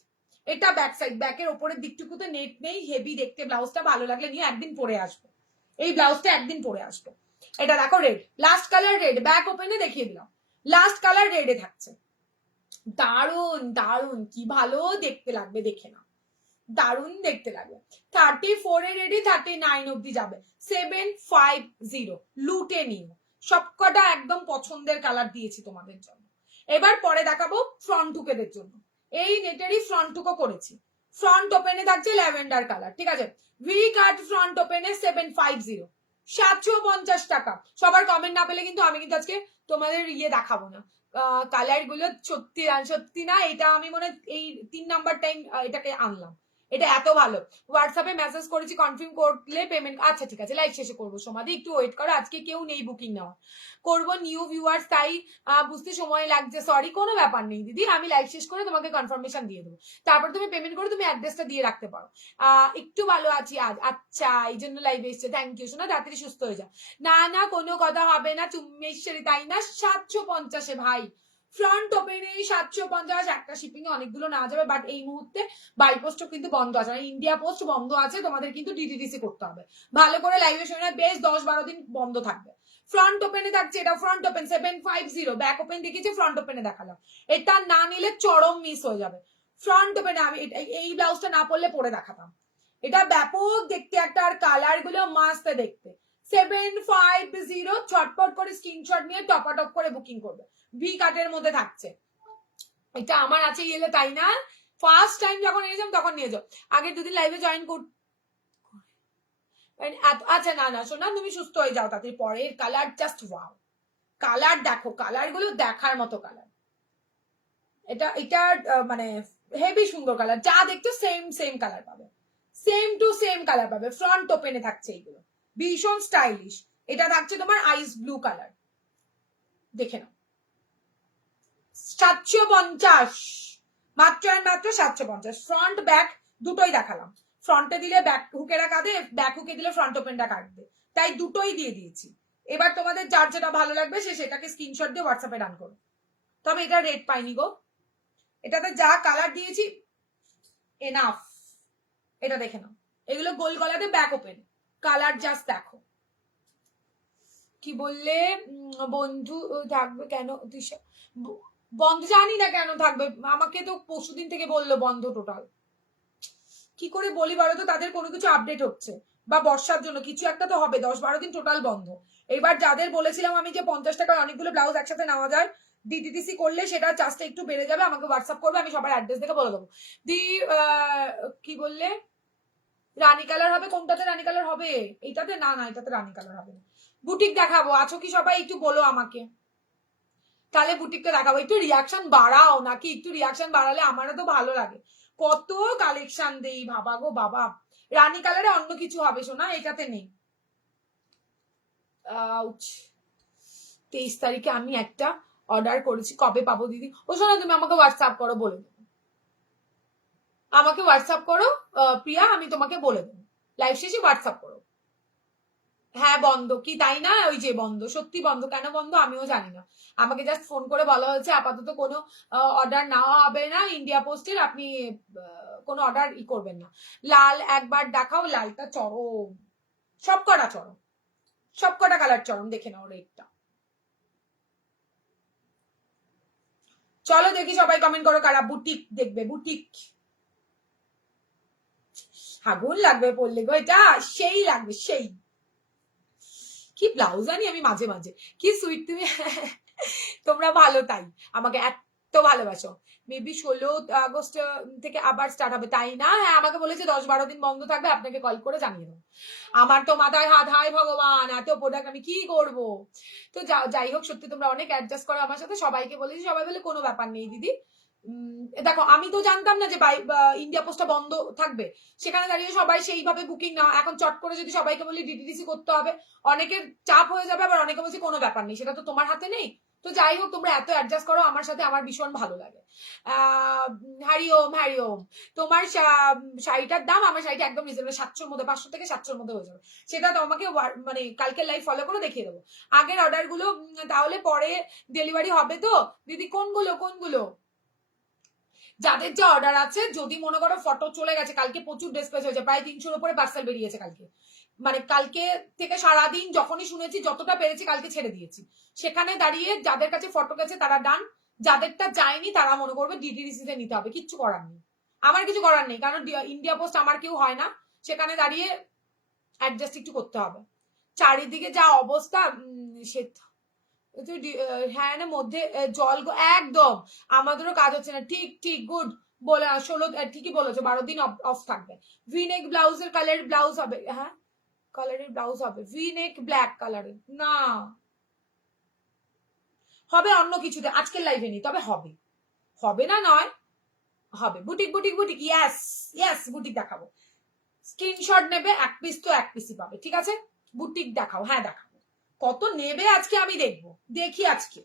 এটা ব্যাক সাইড, ব্যাকের ওপরের দিকটুকুতে নেট নেই, হেভি দেখতে, ব্লাউজটা ভালো লাগলে নিয়ে একদিন পরে আসবো, এই ব্লাউজটা একদিন পরে আসবো। এটা দেখো red, last colour red, back ওপেনে দেখিয়ে দিলাম, লাস্ট কালার রেডে থাকছে, দারুন দারুন, কি ভালো দেখতে লাগবে দেখে না, দারুন দেখতে লাগবে। 34 এ রেডি, 39 অব্দি যাবে। 750 লুটে নিও, সবকটা একদম পছন্দের কালার দিয়েছি তোমাদের জন্য। এবার পরে দেখাবো ফ্রন্ট হুকেদের জন্য, এই নেটেরই ফ্রন্ট হুকও করেছি। ফ্রন্ট ওপেনে থাকছে ল্যাভেন্ডার কালার, ঠিক আছে? ভি কাট ফ্রন্ট ওপেনে 750, 750 টাকা। সবার কমেন্ট না পেলে কিন্তু আমি কিন্তু আজকে তোমাদের ইয়ে দেখাবো না, কালার গুলো। সত্যি সত্যি না, এটা আমি মনে এই 3 নাম্বার টাইম এটাকে আনলাম, এটা এত ভালো। হোয়াটসঅ্যাপে মেসেজ করেছি, কনফার্ম করলে পেমেন্ট। আচ্ছা ঠিক আছে, লাইভ শেষে করবো সমাধি, একটু ওয়েট করো, আজকে কেউ নেই বুকিং নেওয়া। করবো নিউ ভিউয়ার্স, তাই বুঝতে সময় লাগছে, সরি। কোনো ব্যাপার নেই দিদি, আমি লাইভ শেষ করে তোমাকে কনফার্মেশন দিয়ে দেবো, তারপর তুমি পেমেন্ট করে তুমি অ্যাড্রেসটা দিয়ে রাখতে পারো। একটু ভালো আছি আজ, আচ্ছা এই জন্য লাইভে এসছে, থ্যাংক ইউ শোনা, তাড়াতাড়ি সুস্থ হয়ে যাও। না না কোনো কথা হবে না চুম্মেশ্বরী, তাই না? 750 ভাই, ফ্রন্ট ওপেনে 750, একটা শিপিং এ অনেকগুলো না যাবে, বাট এই মুহূর্তে বাই পোস্টও কিন্তু বন্ধ আছে, মানে ইন্ডিয়া পোস্ট বন্ধ আছে, তোমাদের কিন্তু ডিটিডিসি করতে হবে। ভালো করে লাইভে শুনে, বেশ 10-12 দিন বন্ধ থাকবে। ফ্রন্ট ওপেনে থাকছে, এটা ফ্রন্ট ওপেন 750, ব্যাক ওপেন দেখিয়েছে, ফ্রন্ট ওপেনে দেখালাম। এটা না নিলে চরম মিস হয়ে যাবে। ফ্রন্ট ওপেনে আমি এই ব্লাউজটা না পরলে পরে দেখাতাম। এটা ব্যাপক দেখতে একটা, আর কালার গুলো মাস্ত দেখতে। 750, ছটপট করে স্ক্রিনশট নিয়ে টপাটপ করে বুকিং করবে। ভি কাটের মধ্যে থাকছে, এটা আমার আছে এলে, তাই না? ফার্স্ট টাইম যখন এনেছিলাম তখন নিয়ে যাও, আগে দুদিন লাইভে জয়েন কর। আচ্ছা না না শোনা, তুমি সুস্থ হয়ে যাও তাড়াতাড়ি। পরের কালার জাস্ট ওয়াও, কালার দেখো, কালার গুলো দেখার মতো কালার। এটা এটা মানে হেভি সুন্দর কালার, যা দেখছো সেম সেম কালার পাবে, সেম টু সেম কালার পাবে। ফ্রন্ট ওপেনে থাকছে এইগুলো, ভীষণ স্টাইলিশ। এটা থাকছে তোমার আইস ব্লু কালার, দেখে নাও। 750, মাত্র আর মাত্র 750। ফ্রন্ট ব্যাক দুটোই দেখালাম, ফ্রন্টে দিলে ব্যাক হুকেরা কাঁদে, ব্যাক হুকে দিলে ফ্রন্ট ওপেনটা কাটবে, তাই দুটোই দিয়ে দিয়েছি। এবার তোমাদের যার যেটা ভালো লাগবে সে সেটাকে স্ক্রিনশট দিয়ে হোয়াটসঅ্যাপে ডান করো। তবে এটা রেট পাইনি গো, এটাতে যা কালার দিয়েছি এনাফ। এটা দেখে নাও, এগুলো গোল গলাতে ব্যাক ওপেন, কালার জাস্ট দেখো। কি বললে বন্ধু থাকবে কেন? বন্ধ জানি না কেন থাকবে, আমাকে তো পরশুদিন থেকে বললো বন্ধ টোটাল। কি করে বলি বলো তো, তাদের কোনো কিছু আপডেট হচ্ছে বা বর্ষার জন্য কিছু একটা তো হবে, 10-12 দিন টোটাল বন্ধ। এবার যাদের বলেছিলাম আমি যে 50 টাকার অনেকগুলো ব্লাউজ একসাথে নেওয়া যায়, ডিটিডিসি করলে সেটা চার্জটা একটু বেড়ে যাবে, আমাকে হোয়াটসঅ্যাপ করবে, আমি সবার অ্যাড্রেস দেখে বলে দেবো। দি কি বললে রানী কালার হবে? কোনটাতে রানী কালার হবে? এইটাতে? না না এটাতে রানী কালার হবে না। বুটিক দেখাবো, আছো কি সবাই? একটু বলো আমাকে, তাহলে বুটিকটা দেখাবো। একটু রিয়াকশন বাড়াও নাকি, একটু রিয়াকশন বাড়ালে আমারও তো ভালো লাগে। কত কালেকশন দেই বাবা গো বাবা। রানী কালারে অন্য কিছু হবে শোনা, এটাতে নেই। 23 তারিখে আমি একটা অর্ডার করেছি, কবে পাবো দিদি? ও শোনা তুমি আমাকে হোয়াটসঅ্যাপ করো, বলে দেবো। আমাকে হোয়াটসঅ্যাপ করো প্রিয়া, আমি তোমাকে বলে দেবো, লাইভ শেষে হোয়াটসঅ্যাপ করো। হ্যাঁ বন্ধ কি, তাই না? ওই যে বন্ধ, সত্যি বন্ধ, কেন বন্ধ আমিও জানি না। আমাকে জাস্ট ফোন করে বলা হয়েছে আপাতত কোনো অর্ডার নেওয়া হবে না ইন্ডিয়া পোস্টের, আপনি কোনো অর্ডার করবেন না। লাল একবার দেখাও, লালটা চরম, সবকটা চরম, সবকটা কালার চরম, দেখে নাও রেটটা। চলো দেখি সবাই কমেন্ট করো কারা বুটিক দেখবে। বুটিক আগুন লাগবে পড়লে গো, এটা সেই লাগবে সেই। কি ব্লাউজ আনি আমি মাঝে মাঝে, কি সুইট তুমি। তোমরা ভালো তাই আমাকে এত ভালোবাসো। মেবি 16 আগস্ট থেকে আবার স্টার্ট হবে, তাই না? হ্যাঁ আমাকে বলেছে 10-12 দিন বন্ধ থাকবে, আপনাকে কল করে জানিয়ে দেবো। আমার তো মাথায় হাত, হায় ভগবান, এত প্রোডাক্ট আমি কি করব। তো যাই হোক, সত্যি তোমরা অনেক অ্যাডজাস্ট করো আমার সাথে, সবাইকে বলেছি, সবাই বলে কোনো ব্যাপার নেই দিদি। দেখো আমি তো জানতাম না যে ইন্ডিয়া পোস্টটা বন্ধ থাকবে, সেখানে দাঁড়িয়ে সবাই সেইভাবে বুকিং না, এখন চট করে যদি সবাইকে বলি ডিটিডিসি করতে হবে, অনেকের চাপ হয়ে যাবে, আবার অনেকে বলছে কোনো ব্যাপার নেই, সেটা তো তোমার হাতে নেই। তো যাই হোক, তোমরা এত অ্যাডজাস্ট করো আমার সাথে, আমার ভীষণ ভালো লাগে। হ্যারিওম হ্যারিওম, তোমার শাড়িটার দাম, আমার শাড়িটা একদম রিজনেবল, 700-র মধ্যে, 500 থেকে 700-র মধ্যে হয়ে যাবে। সেটা তো আমাকে মানে কালকে লাইভ ফলো করে দেখিয়ে দেবো। আগের অর্ডার গুলো তাহলে পরে ডেলিভারি হবে তো দিদি? কোনগুলো কোনগুলো? যাদের যা অর্ডার আছে, যদি মনে করো ফটো চলে গেছে, কালকে প্রচুর ডিসপ্যাচ হয়েছে, প্রায় 300-র উপরে পার্সেল বেরিয়েছে কালকে, মানে কালকে থেকে সারাদিন যখনই শুনেছি যতটা পেরেছি কালকে ছেড়ে দিয়েছি। সেখানে দাঁড়িয়ে যাদের কাছে ফটো গেছে তারা ডান, যাদেরটা যায়নি তারা মনে করবে ডিটিডিসিতে নিতে হবে, কিচ্ছু করার নেই, আমার কিছু করার নেই, কারণ ইন্ডিয়া পোস্ট আমার কেউ হয় না, সেখানে দাঁড়িয়ে অ্যাডজাস্ট একটু করতে হবে। চারিদিকে যা অবস্থা, সে হ্যাঁ না মধ্যে জল একদম, আমাদেরও কাজ হচ্ছে না। ঠিক ঠিক গুড বলে 16, ঠিকই বলেছো, 12 দিন অফ থাকবে। ভিনেক ব্লাউজের কালার ব্লাউজ হবে, হ্যাঁ কালারের ব্লাউজ হবে, ভিনেক ব্ল্যাক কালারের না, হবে অন্য কিছুতে, আজকের লাইভে নেই, তবে হবে, হবে না নয়, হবে boutique boutique boutique, yes yes, boutique দেখাবো। স্ক্রিনশট নেবে, এক পিস তো এক পিসই পাবে, ঠিক আছে? বুটিক দেখাও, হ্যাঁ দেখাবো। কত নেবে আজকে আমি দেখবো, দেখি আজকে।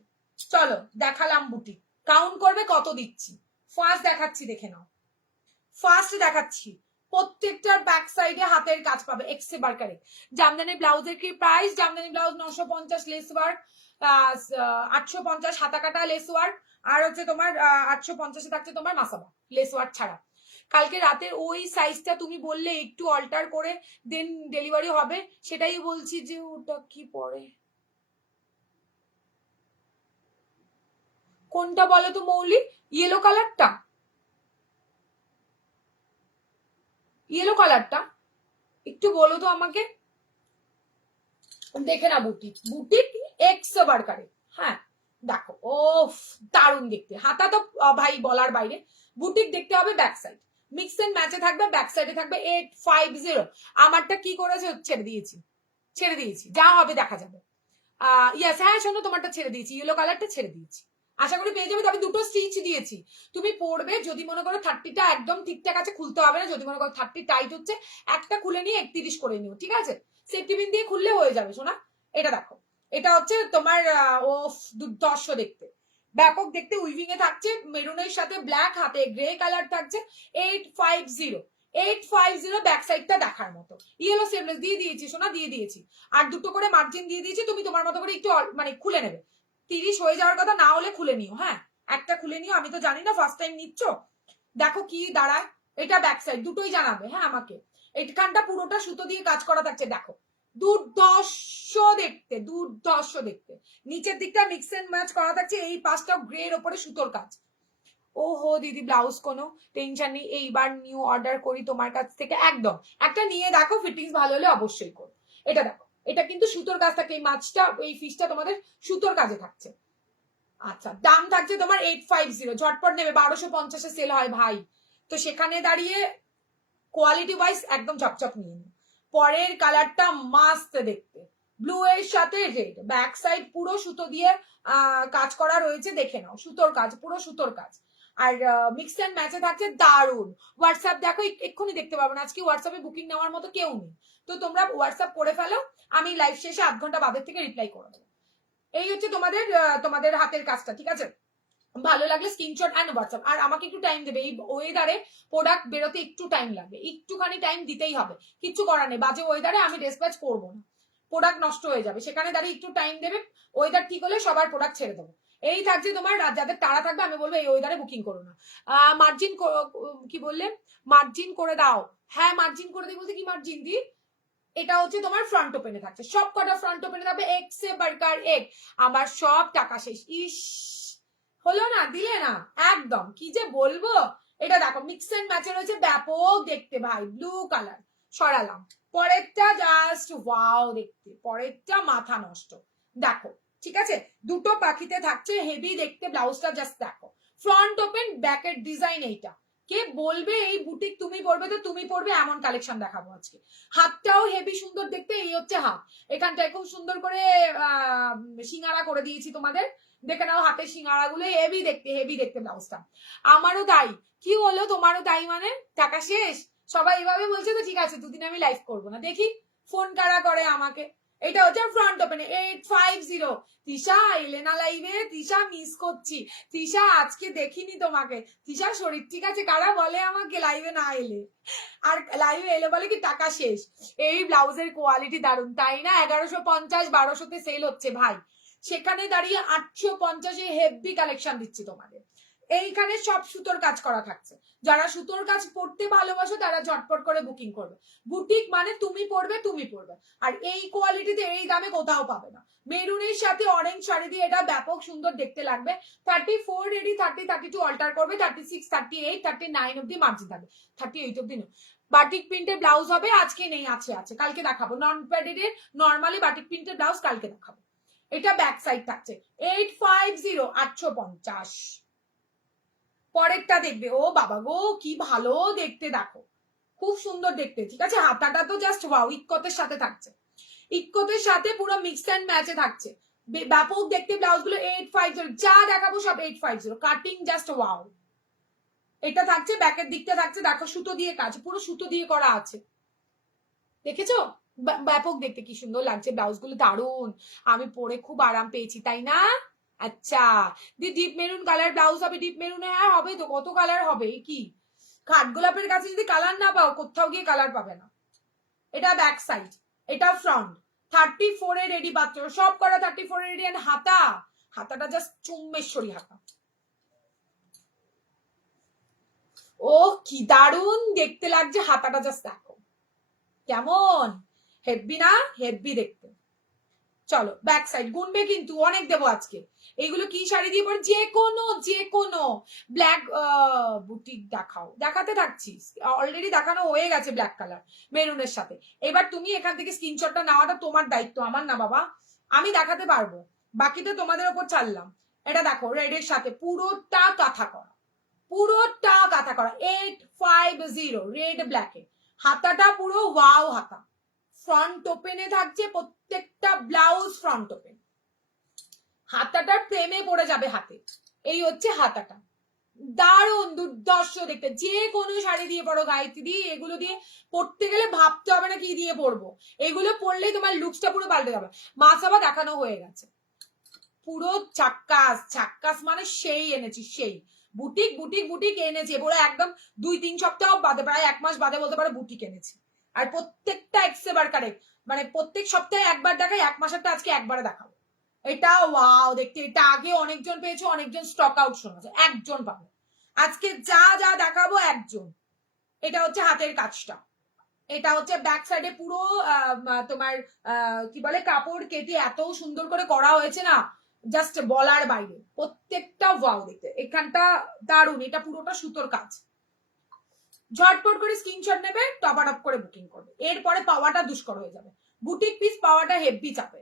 চলো দেখালাম বুটিক, কাউন্ট করবে কত দিচ্ছি। ফার্স্ট দেখাচ্ছি, দেখে নাও। ফার্স্ট দেখাচ্ছি, প্রত্যেকটার ব্যাক সাইডে হাতের কাজ পাবে এক্সে বার্কারে। জামদানি ব্লাউজের কি price? Jamdani blouse 950 less work, 850 হাতা কাটা লেস ওয়ার্ক, আর হচ্ছে তোমার 850 থাকছে তোমার মাসাবা লেস ওয়ার্ক ছাড়া। কালকে রাতে ওই সাইজটা তুমি বললে একটু অল্টার করে দেন ডেলিভারি হবে, সেটাই বলছি যে ওটা কি পরে, কোনটা বলো তো মৌলি? ইয়েলো কালারটা, ইয়েলো কালারটা একটু বলো তো আমাকে, দেখে না। বুটিক বুটিক এক্স বার্কারে, হ্যাঁ দেখো, ও দারুণ দেখতে। হাতা তো ভাই বলার বাইরে। বুটিক দেখতে হবে ব্যাক সাইড, মিক্স এন্ড ম্যাচে থাকবে, ব্যাক সাইডে থাকবে 850। আমারটা কি করেছে? ছেড়ে দিয়েছি, ছেড়ে দিয়েছি, যা হবে দেখা যাবে। ইয়াস, হ্যাঁ শোনো, তোমারটা ছেড়ে দিয়েছি, ইয়েলো কালারটা ছেড়ে দিয়েছি, আশা করি পেয়ে যাবে। তবে দুটো স্টিচ দিয়েছি, তুমি পড়বে। যদি মনে করো 30টা একদম ঠিকঠাক আছে, খুলতে হবে না। যদি মনে করো 30 টাইট হচ্ছে, একটা খুলে নিয়ে 31 করে নিও, ঠিক আছে? সেফটি পিন দিয়ে খুললে হয়ে যাবে শোনা। এটা দেখো, এটা হচ্ছে তোমার ও দুর্ধর্ষ দেখতে, ব্যাপক দেখতে। উইভিং এ থাকছে মেরুনের সাথে ব্ল্যাক, হাতে গ্রে কালার থাকছে। 850, 850 ব্যাক সাইডটা দেখার মতো। ইয়েলো সেমলেস দিয়ে দিয়েছি সোনা, দিয়ে দিয়েছি। আর দুটো করে মার্জিন দিয়ে দিয়েছি, তুমি তোমার মতো করে একটু মানে খুলে নেবে। 30 হয়ে যাওয়ার কথা, না হলে খুলে নিও, হ্যাঁ একটা খুলে নিও। আমি তো জানি না, ফার্স্ট টাইম নিচ্ছ। দেখো কি দাঁড়ায়, এটা ব্যাক সাইড, দুটোই জানাবে হ্যাঁ আমাকে। এইখানটা পুরোটা সুতো দিয়ে কাজ করা থাকছে, দেখো দুর্ধর্ষ দেখতে, দুর্ধর্ষ দেখতে। নিচের দিকটা মিক্স এন্ড ম্যাচ করা থাকছে, এই পাঁচটা গ্রের ওপরে সুতোর কাজ। ওহো দিদি, ব্লাউজ কোনো টেনশন নেই, এইবার নিউ অর্ডার করি তোমার কাছ থেকে একদম। একটা নিয়ে দেখো, ফিটিংস ভালো হলে অবশ্যই করো। এটা দেখো, এটা কিন্তু সুতোর কাজ থাকে, এই মাছটা এই ফিশটা তোমাদের সুতোর কাজে থাকছে। আচ্ছা, দাম থাকছে তোমার 850, ঝটপট নেবে, 1250 সেল হয় ভাই, তো সেখানে দাঁড়িয়ে কোয়ালিটি ওয়াইজ একদম ঝকঝক নিয়ে নিন। পরের কালারটা মাস্ত দেখতে, ব্লু এর সাথে রেড, ব্যাক সাইড পুরো সুতো দিয়ে কাজ করা রয়েছে, দেখে নাও, সুতোর কাজ, পুরো সুতোর কাজ। আর মিক্স এন্ড ম্যাচে থাকছে দারুন। হোয়াটসঅ্যাপ দেখো, এক্ষুনি দেখতে পাবো না, আজকে হোয়াটসঅ্যাপে বুকিং নেওয়ার মতো কেউ নেই, তো তোমরা হোয়াটসঅ্যাপ করে ফেলো, আমি লাইভ শেষে 8 ঘন্টা বাদের থেকে রিপ্লাই করে দেবো। এই হচ্ছে তোমাদের তোমাদের হাতের কাজটা, ঠিক আছে? ভালো লাগলে স্ক্রিনশট এন্ড হোয়াটসঅ্যাপ। আর আমাকে একটু টাইম দেবে, এই ওয়েদারে প্রোডাক্ট বেরোতে একটু টাইম লাগবে, একটুখানি টাইম দিতেই হবে, কিচ্ছু করার নেই। বাজে ওয়েদারে আমি ডিসপ্যাচ করবো না, প্রোডাক্ট নষ্ট হয়ে যাবে, সেখানে দাঁড়িয়ে একটু টাইম দেবে। ওয়েদার ঠিক হলে সবার প্রোডাক্ট ছেড়ে দেবো। এই থাকছে তোমার, যাদের তাড়া থাকবে আমি বলবো এই ওয়েদারে বুকিং করো না। মার্জিন কি বললেন? মার্জিন করে দাও, হ্যাঁ মার্জিন করে দিই বলতে কি মার্জিন দি? এটা হচ্ছে তোমার ফ্রন্ট ওপেনে থাকছে, সব কটা ফ্রন্ট ওপেনে থাকবে, এক্সে বার্কার এক। আমার সব টাকা শেষ, ইস হলো না, দিলে না একদম, কি যে বলবো। এটা দেখো, মিক্স এন্ড ম্যাচে রয়েছে, ব্যাপক দেখতে ভাই, ব্লু কালার। সরালাম, পরেরটা জাস্ট ওয়াও দেখতে, পরেরটা মাথা নষ্ট। দেখো, ঠিক আছে, দুটো পাখিতে থাকছে, হেভি দেখতে, ব্লাউজটা জাস্ট দেখো, ফ্রন্ট ওপেন, ব্যাকের ডিজাইন এইটা। কে বলবে এই বুটিক তুমি পড়বে, তো তুমি পড়বে, এমন কালেকশন দেখাবো আজকে। হাতটাও হেভি সুন্দর দেখতে, এই হচ্ছে হাত, এখানটায় খুব সুন্দর করে সিঙ্গারা করে দিয়েছি তোমাদের, দেখে নাও হাতের সিঙ্গারা গুলো, হেভি দেখতে, হেভি দেখতে ব্লাউজটা। আমারও তাই, কি হলো তোমারও তাই মানে? টাকা শেষ? সবাই এভাবে বলছে, তো ঠিক আছে, দুদিন আমি লাইভ করবো না, দেখি ফোন কারা করে আমাকে। এটা হচ্ছে ফ্রন্ট ওপেনে 850। তৃষা এলে না লাইভে? তৃষা মিস করছি, তৃষা আজকে দেখিনি তোমাকে। তৃষা শরীর ঠিক আছে? কারা বলে আমাকে লাইভে না এলে, আর লাইভে এলে বলে কি টাকা শেষ। এই ব্লাউজের কোয়ালিটি দারুন, তাই না? 1150 1200-তে সেল হচ্ছে ভাই, সেখানে দাঁড়িয়ে 850-এ হেভি কালেকশন দিচ্ছি তোমাদের। এইখানে সব সুতোর কাজ করা থাকছে, যারা সুতোর কাজ পড়তে ভালোবাসো তারা ঝটপট করে বুকিং করবে। বুটিক মানে তুমি পড়বে, তুমি পড়বে। আর এই কোয়ালিটিতে এই দামে কোথাও পাবে না। মেরুনের সাথে অরেঞ্জ শাড়ি দিয়ে এটা ব্যাপক সুন্দর দেখতে লাগবে। 34 রেডি, 30 32 অল্টার করবে, 36 38 39 অব্দি মার্জিন থাকবে, 38 অব্দি নয়। বাটিক প্রিন্টের ব্লাউজ হবে, আজকে নেই, আছে আছে, কালকে দেখাবো। নন প্যাডেড এর নর্মালি বাটিক প্রিন্টের ব্লাউজ কালকে দেখাবো। এটা ব্যাক সাইড থাকছে 850, 850। পরেরটা দেখবে, ও বাবা গো কি ভালো দেখতে, দেখো খুব সুন্দর দেখতে, ঠিক আছে? হাতাটা তো জাস্ট ওয়াও, ইক্কতের সাথে থাকছে, ইক্কতের সাথে পুরো মিক্স এন্ড ম্যাচে থাকছে, ব্যাপক দেখতে ব্লাউজ গুলো। 850, যা দেখাবো সব 850, কাটিং জাস্ট ওয়াও। এটা থাকছে ব্যাকের দিকটা থাকছে, দেখো সুতো দিয়ে কাজ, পুরো সুতো দিয়ে করা আছে, দেখেছো? ব্যাপক দেখতে কি সুন্দর লাগছে, ব্লাউজ গুলো দারুন, আমি পরে খুব আরাম পেয়েছি, তাই না? আচ্ছা, ডিপ মেরুন কালার ব্লাউজ হবে, ডিপ মেরুনে, হ্যাঁ হবে তো, কত কালার হবে, কি কাঠগোলাপের কাছে যদি কালার না পাও কোথাও গিয়ে কালার পাবে না। এটা ব্যাক সাইড, এটা ফ্রন্ট, 34 এ রেডি পাত্র, সব করা 34 এ রেডি। হাতা, হাতাটা জাস্ট চুম্বেশ্বরী হাতা, ও কি দারুন দেখতে লাগছে হাতাটা, জাস্ট দেখো কেমন হেভি না, হেভি দেখতে। চলো ব্যাক সাইড গুনবে কিন্তু অনেক দেবো আজকে। এইগুলো কি শাড়ি দিয়ে পরে, যে কোনো ব্ল্যাক বুটিক দেখাও, দেখাতে থাকছি, অলরেডি দেখানো হয়ে গেছে ব্ল্যাক কালার মেরুনের সাথে। এবার তুমি এখান থেকে স্ক্রিনশটটা নেওয়াটা তোমার দায়িত্ব, আমার না বাবা, আমি দেখাতে পারবো, বাকি তো তোমাদের ওপর ছাড়লাম। এটা দেখো রেডের সাথে পুরোটা কাঁথা করা, পুরোটা কাঁথা করা 850 রেড ব্ল্যাকে, হাতাটা পুরো ওয়াও হাতা, ফ্রন্ট ওপেনে থাকছে প্রত্যেকটা ব্লাউজ, ফ্রন্ট ওপেন, হাতাটার প্রেমে পড়ে যাবে হাতে, এই হচ্ছে হাতাটা, দারুণ দুর্দর্শ দেখতে। যে কোনো শাড়ি দিয়ে পরো গায়ত্রী, এগুলো দিয়ে পড়তে গেলে ভাবতে হবে না কি দিয়ে পরবো, এগুলো পরলেই তোমার লুকসটা পুরো পাল্টে যাবে। মাসাবা দেখানো হয়ে গেছে, পুরো চাক্কাস, চাক্কাস মানে সেই এনেছি, সেই বুটিক বুটিক বুটিক এনেছি পুরো একদম 2-3 সপ্তাহ বাদে, প্রায় 1 মাস বাদে বলতে পারো বুটিক এনেছি। আর প্রত্যেকটা এক্সেবার কারেক্ট, মানে প্রত্যেক সপ্তাহে একবার দেখাই, 1 মাসেরটা আজকে একবারে দেখাবো। এটা ওয়াও দেখতে, এটা আগে অনেকজন পেয়েছো, অনেকজন স্টক আউট শোনা যায়, একজন পাবে আজকে, যা যা দেখাবো একজন। এটা হচ্ছে হাতের কাজটা, এটা হচ্ছে ব্যাক সাইডে পুরো তোমার কি বলে কাপড় কেটে এত সুন্দর করে করা হয়েছে না, জাস্ট বলার বাইরে, প্রত্যেকটা ওয়াও দেখতে, এখানটা দারুন, এটা পুরোটা সুতোর কাজ। ঝটপট করে স্ক্রিনশট নেবে, টপ আপ করে বুকিং করবে, এরপরে পাওয়াটা দুষ্কর হয়ে যাবে, বুটিক পিস পাওয়াটা হেভি চাপে।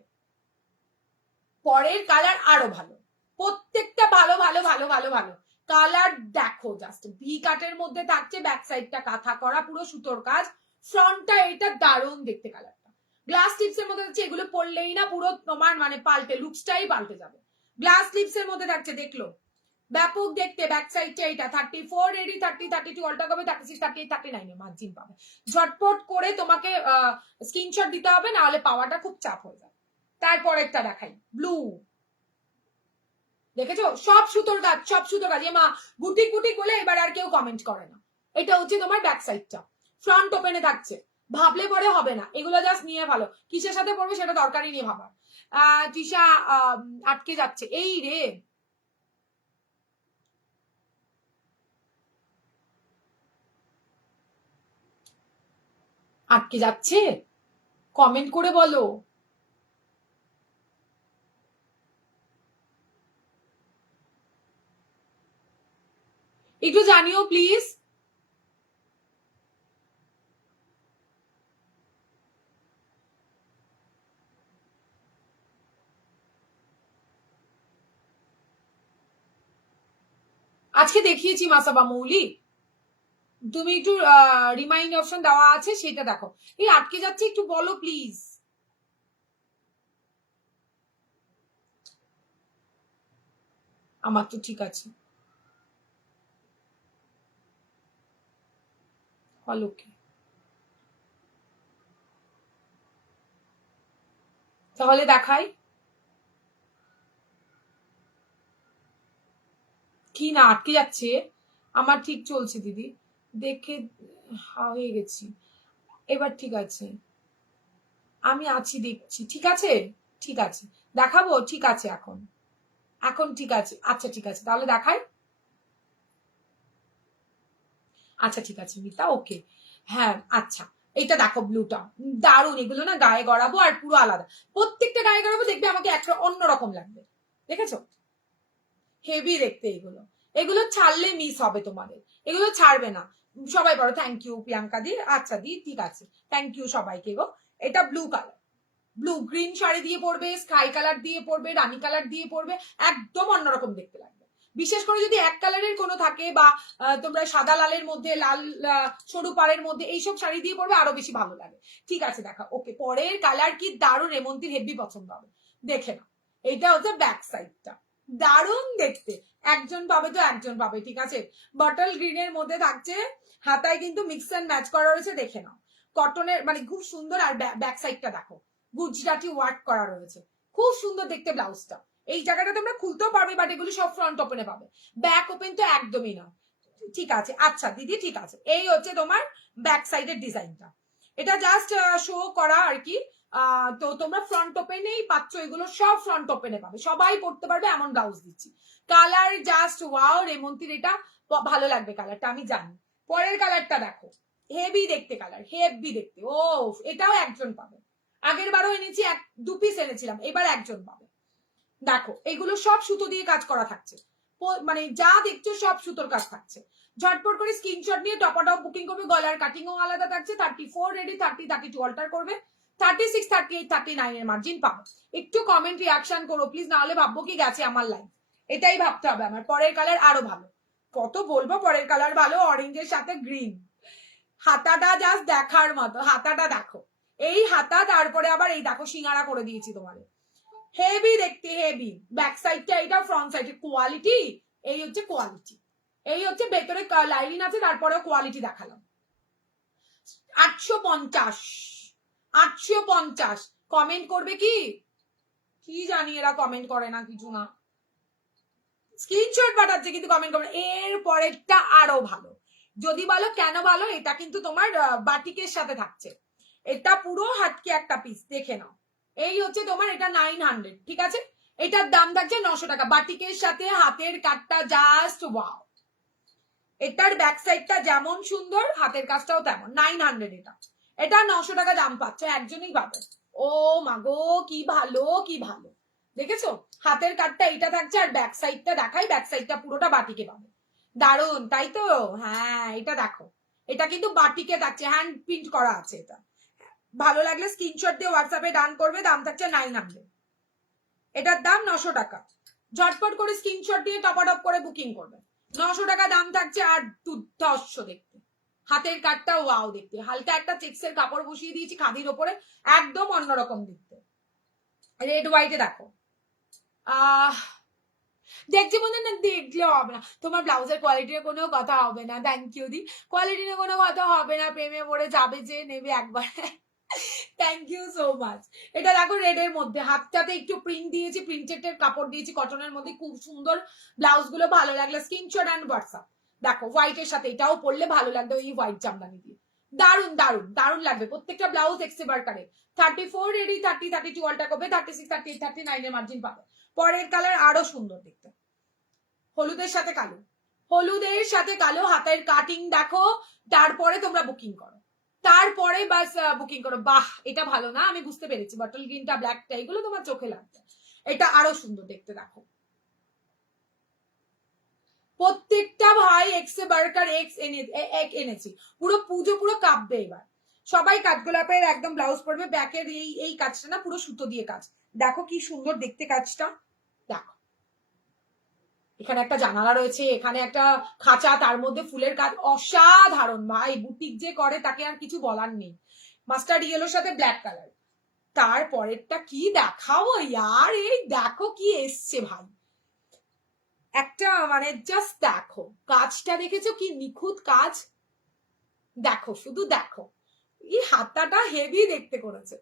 পরের কালার আরো ভালো, প্রত্যেকটা ভালো ভালো ভালো ভালো ভালো কালার দেখো, জাস্ট ভি কাটের মধ্যে থাকছে, ব্যাক সাইডটা কাঁথা করা পুরো সুতোর কাজ, ফ্রন্টটা এটা দারুণ দেখতে, কালারটা গ্লাস টিপস এর মধ্যে থাকছে, এগুলো পরলেই না পুরো তোমার মানে পাল্টে, লুকসটাই পাল্টে যাবে। গ্লাস টিপস এর মধ্যে থাকছে, দেখলো ব্যাপক দেখতে, ব্যাক সাইডটা এটা 34 রেডি, 30 32 অল্টা হবে, 36 38 39 এ মার্জিন পাবে। ঝটপট করে তোমাকে স্ক্রিনশট দিতে হবে, না হলে পাওয়াটা খুব চাপ হয়ে যাবে। তারপরেরটা দেখাই, ব্লু, দেখেছো সব সুতোর কাজ, সব সুতোর কাজ, মা বুটিক বুটিক বলে এবার আর কেউ কমেন্ট করে না। এটা হচ্ছে তোমার ব্যাক সাইডটা, ফ্রন্ট ওপেনে থাকছে, ভাবলে পরে হবে না, এগুলো জাস্ট নিয়ে ভালো, কিসের সাথে পড়বে সেটা দরকারই নেই ভাবার। তৃষা আটকে যাচ্ছে, এই রে আটকে যাচ্ছে, কমেন্ট করে বলো। একটু জানিও প্লিজ। আজকে দেখিয়েছি মাসাবা মৌলি, তুমি একটু রিমাইন্ড অপশন দেওয়া আছে সেটা দেখো। এই আটকে যাচ্ছে, একটু বলো প্লিজ। আমার তো ঠিক আছে, ওকে, তাহলে দেখাই কি না আটকে যাচ্ছে। আমার ঠিক চলছে দিদি, দেখে হয়ে গেছি, এবার ঠিক আছে, আমি আছি দেখছি, ঠিক আছে, ঠিক আছে দেখাবো, ঠিক আছে এখন, এখন ঠিক আছে, আচ্ছা ঠিক আছে তাহলে দেখাই, আচ্ছা ঠিক আছে মিতা, ওকে, হ্যাঁ আচ্ছা। এটা দেখো ব্লুটা দারুন, এগুলো না গায়ে গড়াবো আর পুরো আলাদা, প্রত্যেকটা গায়ে গড়াবো দেখবে আমাকে একটা অন্যরকম লাগবে, দেখেছো হেভি দেখতে এগুলো, এগুলো ছাড়লে মিস হবে তোমাদের, এগুলো ছাড়বে না। সবাই বলো থ্যাংক ইউ প্রিয়াঙ্কা দি, আচ্ছা দি ঠিক আছে, থ্যাংক ইউ সবাইকে গো। এটা blue colour, blue green sari দিয়ে পরবে, স্কাই কালার দিয়ে পরবে, রানী কালার দিয়ে পরবে, একদম অন্যরকম দেখতে লাগবে। বিশেষ করে যদি এক কালারের কোনো থাকে বা তোমরা সাদা লালের মধ্যে লাল সরু পাড়ের মধ্যে এইসব শাড়ি দিয়ে পরবে, আরো বেশি ভালো লাগে। ঠিক আছে দেখা, ওকে পরের কালার কি দারুণ, রেমন্তির হেভি পছন্দ হবে, দেখে নাও। এইটা হচ্ছে ব্যাক সাইডটা, দারুণ দেখতে, একজন পাবে তো একজন পাবে, ঠিক আছে। বটল গ্রিনের মধ্যে থাকছে, হাতায় কিন্তু মিক্স অ্যান্ড ম্যাচ করা রয়েছে, দেখে নাও। কটনের মানে খুব সুন্দর, আর ব্যাক সাইডটা দেখো গুজরাটি ওয়ার্ক করা রয়েছে, খুব সুন্দর দেখতে ব্লাউজটা। এই জায়গাটা তোমরা খুলতেও পারবে, বাট এগুলো সব ফ্রন্ট ওপেনে পাবে, ব্যাক ওপেন তো একদমই না। ঠিক আছে, আচ্ছা দিদি, ঠিক আছে। এই হচ্ছে তোমার ব্যাক সাইডের ডিজাইনটা, এটা জাস্ট শো করা আর কি। তো তোমরা ফ্রন্ট ওপেনেই পাচ্ছ, এগুলো সব ফ্রন্ট ওপেনে পাবে, সবাই পড়তে পারবে এমন ব্লাউজ দিচ্ছি। কালার জাস্ট ওয়াও, রেমন্তির এটা ভালো লাগবে কালারটা, আমি জানি। পরের কালারটা দেখো, হেভি দেখতে কালার, হেভি দেখতে। ও এটাও একজন পাবে, আগের বারও এনেছি, 2 পিস এনেছিলাম, এবার একজন পাবে। দেখো এগুলো সব সুতো দিয়ে কাজ করা থাকছে, মানে যা দেখছো সব সুতোর কাজ থাকছে। ঝটপট করে স্ক্রিনশট নিয়ে টপ বুকিং করবে। গলার কাটিংও আলাদা থাকছে, 34 রেডি, 30 32 অল্টার করবে, 36 38 39 এর মার্জিন পাবে। একটু কমেন্ট রিয়াকশন করো প্লিজ, না হলে ভাববো কি গেছে আমার লাইফ, এটাই ভাবতে হবে আমার। পরের কালার আরো ভালো, কত বলবো পরের কালার ভালো, অরেঞ্জের সাথে গ্রিন। হাতাটা জাস্ট দেখার মতো, হাতাটা দেখো, এই হাতা, তারপরে আবার এই দেখো সিঙ্গারা করে দিয়েছি তোমাদের, হেভি দেখতে, হেভি। ব্যাক সাইডটা এইটা, ফ্রন্ট সাইডের কোয়ালিটি, এই হচ্ছে কোয়ালিটি, এই হচ্ছে ভেতরে লাইনিং আছে, তারপরেও কোয়ালিটি দেখালাম। 850, 850 কমেন্ট করবে কি কি জানি, এরা কমেন্ট করে না কিছু না, স্ক্রিনশট পাঠাচ্ছে কিন্তু কমেন্ট করবে। এর পরেরটা আরো ভালো, যদি বলো কেন ভালো, এটা কিন্তু তোমার বাটিকের সাথে থাকছে, এটা পুরো হাটকে একটা পিস, দেখে নাও। এই হচ্ছে তোমার এটা 900, ঠিক আছে, এটার দাম থাকছে 900 টাকা, বাটিকের সাথে হাতের কাটটা জাস্ট ওয়াও। এটার ব্যাক সাইডটা যেমন সুন্দর, হাতের কাজটাও তেমন, 900 এটা, এটা 900 টাকা দাম পাচ্ছে, একজনই পাবে। ও মাগো কি ভালো, কি ভালো দেখেছো, হাতের কাটটা এটা থাকছে, আর ব্যাক সাইডটা দেখাই, ব্যাক সাইডটা পুরোটা বাটিকে পাবে, দারুন তাই তো। হ্যাঁ এটা দেখো, এটা কিন্তু বাটিকে থাকছে, হ্যান্ড প্রিন্ট করা আছে, এটা ভালো লাগলে স্ক্রিনশট দিয়ে হোয়াটসঅ্যাপে ডান করবে, দাম থাকছে 900, এটার দাম 900 টাকা। ঝটপট করে স্ক্রিনশট দিয়ে টপ করে বুকিং করবে, 900 টাকা দাম থাকছে। আর দুর্ধর্ষ দেখতে, হাতের কাটটা ওয়াও দেখতে, হালকা একটা চেক্সের কাপড় বসিয়ে দিয়েছি খাদির ওপরে, একদম অন্যরকম দেখতে। রেড হোয়াইটে দেখো, আহ দেখছি মনে না, দেখলে হবে না, তোমার ব্লাউজের কোয়ালিটির কোনো কথা হবে না, থ্যাংক ইউ দি, কোয়ালিটির কোনো কথা হবে না, প্রেমে পড়ে যাবে যে নেবে একবার, থ্যাংক ইউ সো মাচ। এটা দেখো রেডের মধ্যে, হাতটাতে একটু প্রিন্ট দিয়েছি, প্রিন্টেড কাপড় দিয়েছি কটনের মধ্যে, খুব সুন্দর ব্লাউজ গুলো, ভালো লাগলে স্ক্রিনশট অ্যান্ড হোয়াটসঅ্যাপ। দেখো হোয়াইটের সাথে এটাও পরলে ভালো লাগবে, ওই হোয়াইট জামদানি দিয়ে, দারুন দারুন দারুন লাগবে, প্রত্যেকটা ব্লাউজ এক্সেবার করে। 34 রেডি, 30 32 অল্টা করবে, 36 38 39 এর মার্জিন পাবে। পরের কালার আরো সুন্দর দেখতে, হলুদের সাথে কালো, হলুদের সাথে কালো, হাতের কাটিং দেখো, তারপরে তোমরা বুকিং করো, তারপরে বাস বুকিং করো। বাহ এটা ভালো না, আমি বুঝতে পেরেছি, বটল গ্রিনটা ব্ল্যাকটা এগুলো তোমার চোখে লাগবে, এটা আরো সুন্দর দেখতে দেখো। প্রত্যেকটা ভাই এক্সে বার্কার এক্স এনেছি, পুরো পুজো পুরো কাঁপবে এবার, সবাই কাঠগোলাপের একদম ব্লাউজ পরবে, ব্যাকের এই কাজটা না পুরো সুতো দিয়ে কাজ, দেখো কি সুন্দর দেখতে কাজটা, দেখো এখানে একটা জানালা রয়েছে, এখানে একটা খাঁচা, তার মধ্যে ফুলের কাজ, অসাধারণ ভাই, বুটিক যে করে তাকে আর কিছু বলার নেই। মাস্টার্ড ইয়েলোর সাথে ব্ল্যাক কালার, তারপরেরটা কি দেখাও ইয়ার, এই দেখো কি এসছে ভাই, একটা মানে জাস্ট দেখো কাজটা, দেখেছো কি নিখুঁত কাজ, দেখো শুধু দেখো, এই হাতাটা হেভি দেখতে করেছে,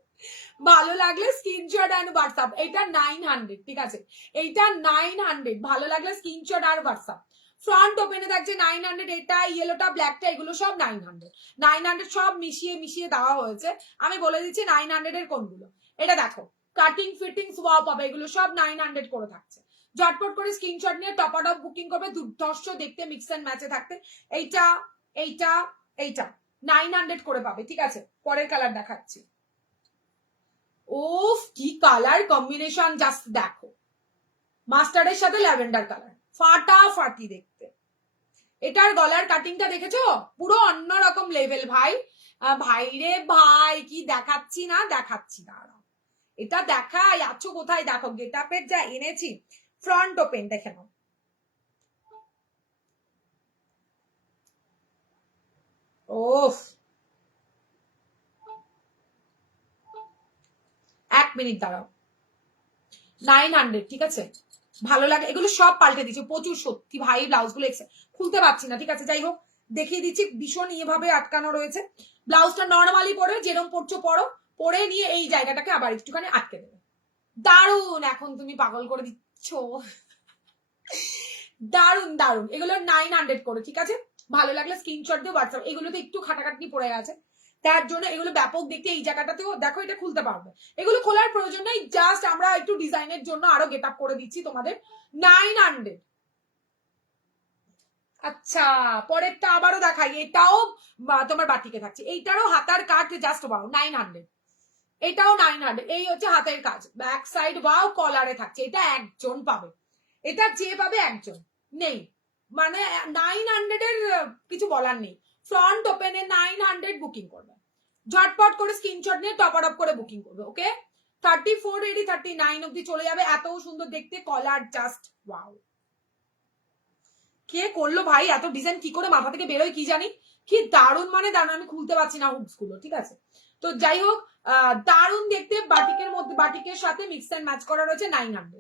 ভালো লাগলে স্ক্রিনশট অ্যান্ড হোয়াটসঅ্যাপ, এটা 900, ঠিক আছে, এইটা 900, ভালো লাগলে স্ক্রিনশট আর হোয়াটসঅ্যাপ। ফ্রন্ট ওপেনে থাকছে 900, এটা ইয়েলোটা ব্ল্যাকটা এগুলো সব 900, 900 সব মিশিয়ে মিশিয়ে দেওয়া হয়েছে, আমি বলে দিচ্ছি 900 এর কোনগুলো। এটা দেখো কাটিং ফিটিং সোয়াপ হবে, এগুলো সব 900 করে থাকছে। ঝটপট করে স্ক্রিনশট নিয়ে টপ বুকিং করবে, দুর্ধর্ষ দেখতে, মিক্স অ্যান্ড ম্যাচে থাকতে, এইটা এইটা এইটা 900 করে পাবে, ঠিক আছে। পরের কালার দেখাচ্ছি, ওফ কি কালার কম্বিনেশন, জাস্ট দেখো, মাস্টার্ডের সাথে ল্যাভেন্ডার কালার, ফাটাফাটি দেখতে। এটার গলার কাটিংটা দেখেছো, পুরো অন্যরকম লেভেল ভাই, ভাই রে ভাই, কি দেখাচ্ছি না দেখাচ্ছি না, এটা দেখাই আছো কোথায়, দেখো গেটআপের যা এনেছি, ফ্রন্ট ওপেন দেখে নাও, ওফ 1 মিনিট দাঁড়াও, 900, ঠিক আছে, ভালো লাগে, এগুলো সব পাল্টে দিচ্ছে প্রচুর, সত্যি ভাই ব্লাউজ গুলো খুলতে পারছি না, ঠিক আছে যাই হোক দেখিয়ে দিচ্ছি। ভীষণ এভাবে আটকানো রয়েছে, ব্লাউজটা নর্মালি পরে যেরকম পরছো পরো, পরে নিয়ে এই জায়গাটাকে আবার একটুখানি আটকে দেবে। দারুন, এখন তুমি পাগল করে দিচ্ছ, দারুন দারুন। এগুলো 900 করে, ঠিক আছে, ভালো লাগলে স্ক্রিনশট দিয়ে হোয়াটসঅ্যাপ। এগুলোতে একটু খাটাখাটনি পড়ে আছে, তার জন্য এগুলো ব্যাপক দেখতে। এই জায়গাটাতেও দেখো, এটা খুলতে পারবে, এগুলো খোলার প্রয়োজন নেই, জাস্ট আমরা একটু ডিজাইনের জন্য আরো গেট আপ করে দিচ্ছি তোমাদের। 900। আচ্ছা, পরেরটা আবারও দেখাই, এটাও তোমার বাটিকে থাকছে, এইটারও হাতার কাট জাস্ট বাও 900, এটাও 900। এই হচ্ছে হাতের কাজ, ব্যাক সাইড বাও কলারে থাকছে, এটা একজন পাবে, এটা যে পাবে একজন, নেই মানে 900 এর কিছু বলার নেই। ফ্রন্ট ওপেনে 900 বুকিং করবে, ঝটপট করে স্ক্রিনশট নিয়ে টপ আপ করে বুকিং করবে। ওকে, 34 রেডি, 39 অব্দি চলে যাবে। এত সুন্দর দেখতে কলার, জাস্ট ওয়াও। কে করলো ভাই এত ডিজাইন, কি করে মাথা থেকে বেরোয় কি জানি, কি দারুন মানে দারুন। আমি খুলতে পারছি না হুকস গুলো, ঠিক আছে। তো যাই হোক, দারুন দেখতে, বাটিকের মধ্যে বাটিকের সাথে মিক্স এন্ড ম্যাচ করা রয়েছে 900।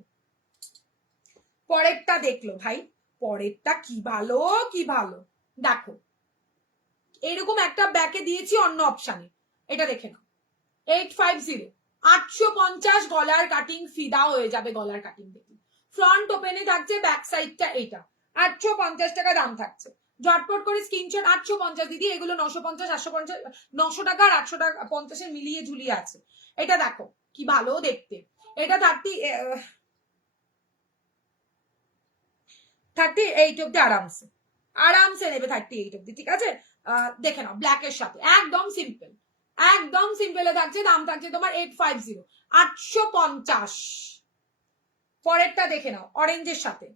পরেরটা দেখলো ভাই, পরেরটা কি ভালো, কি ভালো দেখো, এরকম একটা ব্যাকে দিয়েছি অন্য অপশানে, এটা দেখে নাও 850, 850 গলার কাটিং, ফিদা হয়ে যাবে গলার কাটিং দেখি। ফ্রন্ট ওপেনে থাকছে, ব্যাক সাইডটা এইটা, 850 টাকা দাম থাকছে। ঝটপট করে স্ক্রিনশট। 850 দিদি, এগুলো 950, 850, 900 টাকা আর 800 টাকা 50 মিলিয়ে ঝুলিয়ে আছে। এটা দেখো কি ভালো দেখতে, এটা 38 অব্দি আরামসে, আরামসে নেবে 38 অব্দি, ঠিক আছে। দেখে নাও ব্ল্যাকের সাথে একদম সিম্পল, একদম সিম্পলে থাকছে, দাম থাকছে তোমার 850, 850। পরেরটা দেখে নাও অরেঞ্জের সাথে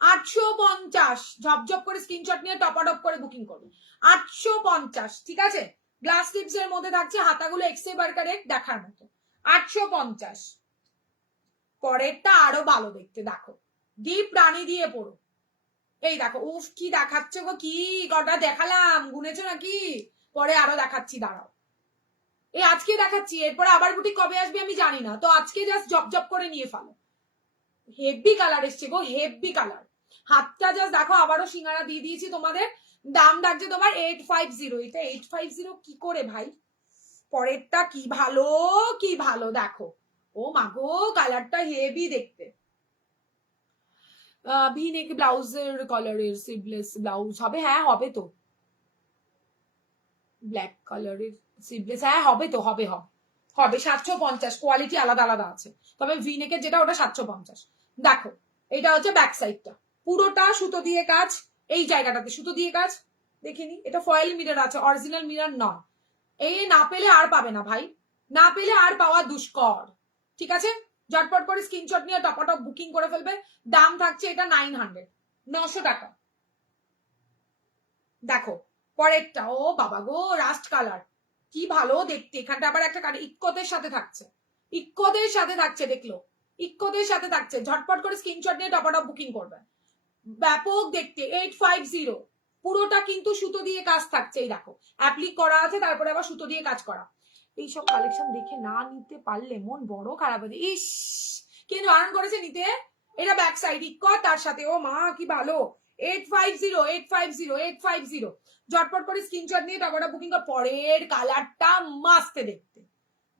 850, ঝপঝপ করে স্ক্রিনশট নিয়ে টপ করে বুকিং করবে। 850, ঠিক আছে, গ্লাস স্লিপস এর মধ্যে থাকছে, হাতাগুলো এক্সে বার্কারের দেখার মতো, 850। পরেরটা আরো ভালো দেখতে, দেখো ডিপ রানী দিয়ে পড়ো, এই দেখো, উফ কি দেখাচ্ছে গো, কি কটা দেখালাম, গুনেছো নাকি? পরে আরো দেখাচ্ছি, দাঁড়াও, এই আজকে দেখাচ্ছি, এরপরে আবার বুটিক কবে আসবে আমি জানি না, তো আজকে জাস্ট জপ করে নিয়ে ফেলো। হেভি কালার এসছে গো, হেভি কালার। হাতটা জাস্ট দেখো, আবারও সিঙ্গারা দিয়ে দিয়েছি তোমাদের, দাম থাকছে তোমার 850। এটা 850 কি করে ভাই? পরেরটা কি ভালো, কি ভালো দেখো, ও মাগো কালারটা হেভি দেখতে। ভিনেক ব্লাউজের কালারের স্লিভলেস ব্লাউজ হবে, হ্যাঁ হবে তো, ব্ল্যাক কালারের স্লিভলেস, হ্যাঁ হবে তো, হবে হবে হবে 750, কোয়ালিটি আলাদা আলাদা আছে, তবে ভিনেকের যেটা ওটা 750। দেখো এটা হচ্ছে ব্যাক সাইডটা, পুরোটা সুতো দিয়ে কাজ, এই জায়গাটাতে সুতো দিয়ে কাজ, দেখিনি, এটা ফয়েল মিরর আছে, অরিজিনাল মিরর নয়। এই না পেলে আর পাবে না ভাই, না পেলে আর পাওয়া দুষ্কর, ঠিক আছে। ঝটপট করে স্ক্রিনশট নিয়ে টপ বুকিং করে ফেলবে। দাম থাকছে এটা 900, 900 টাকা। দেখো পরেরটা, ও বাবা গো, রাস্ট কালার, কি ভালো দেখতে। এখানটা আবার একটা কালার ইক্কতের সাথে থাকছে, ইক্কতের সাথে থাকছে, দেখলো ইক্কতের সাথে থাকছে। ঝটপট করে স্ক্রিনশট নিয়ে টপ বুকিং করবে, ব্যাপক দেখতে। 850, পুরোটা কিন্তু সুতো দিয়ে কাজ থাকছে, এই দেখো অ্যাপ্লিক করা আছে, তারপরে আবার সুতো দিয়ে কাজ করা। এইসব কালেকশন দেখে না নিতে পারলে মন বড় খারাপ হয়ে যায়, ইস কে বারণ করেছে নিতে। এটা ব্যাক সাইড ইক্কত, তার সাথে ও মা কি ভালো, 850, 850, 850। ঝটপট করে স্ক্রিনশট নিয়ে টপটা বুকিং কর। পরের কালারটা মাস্তে দেখতে,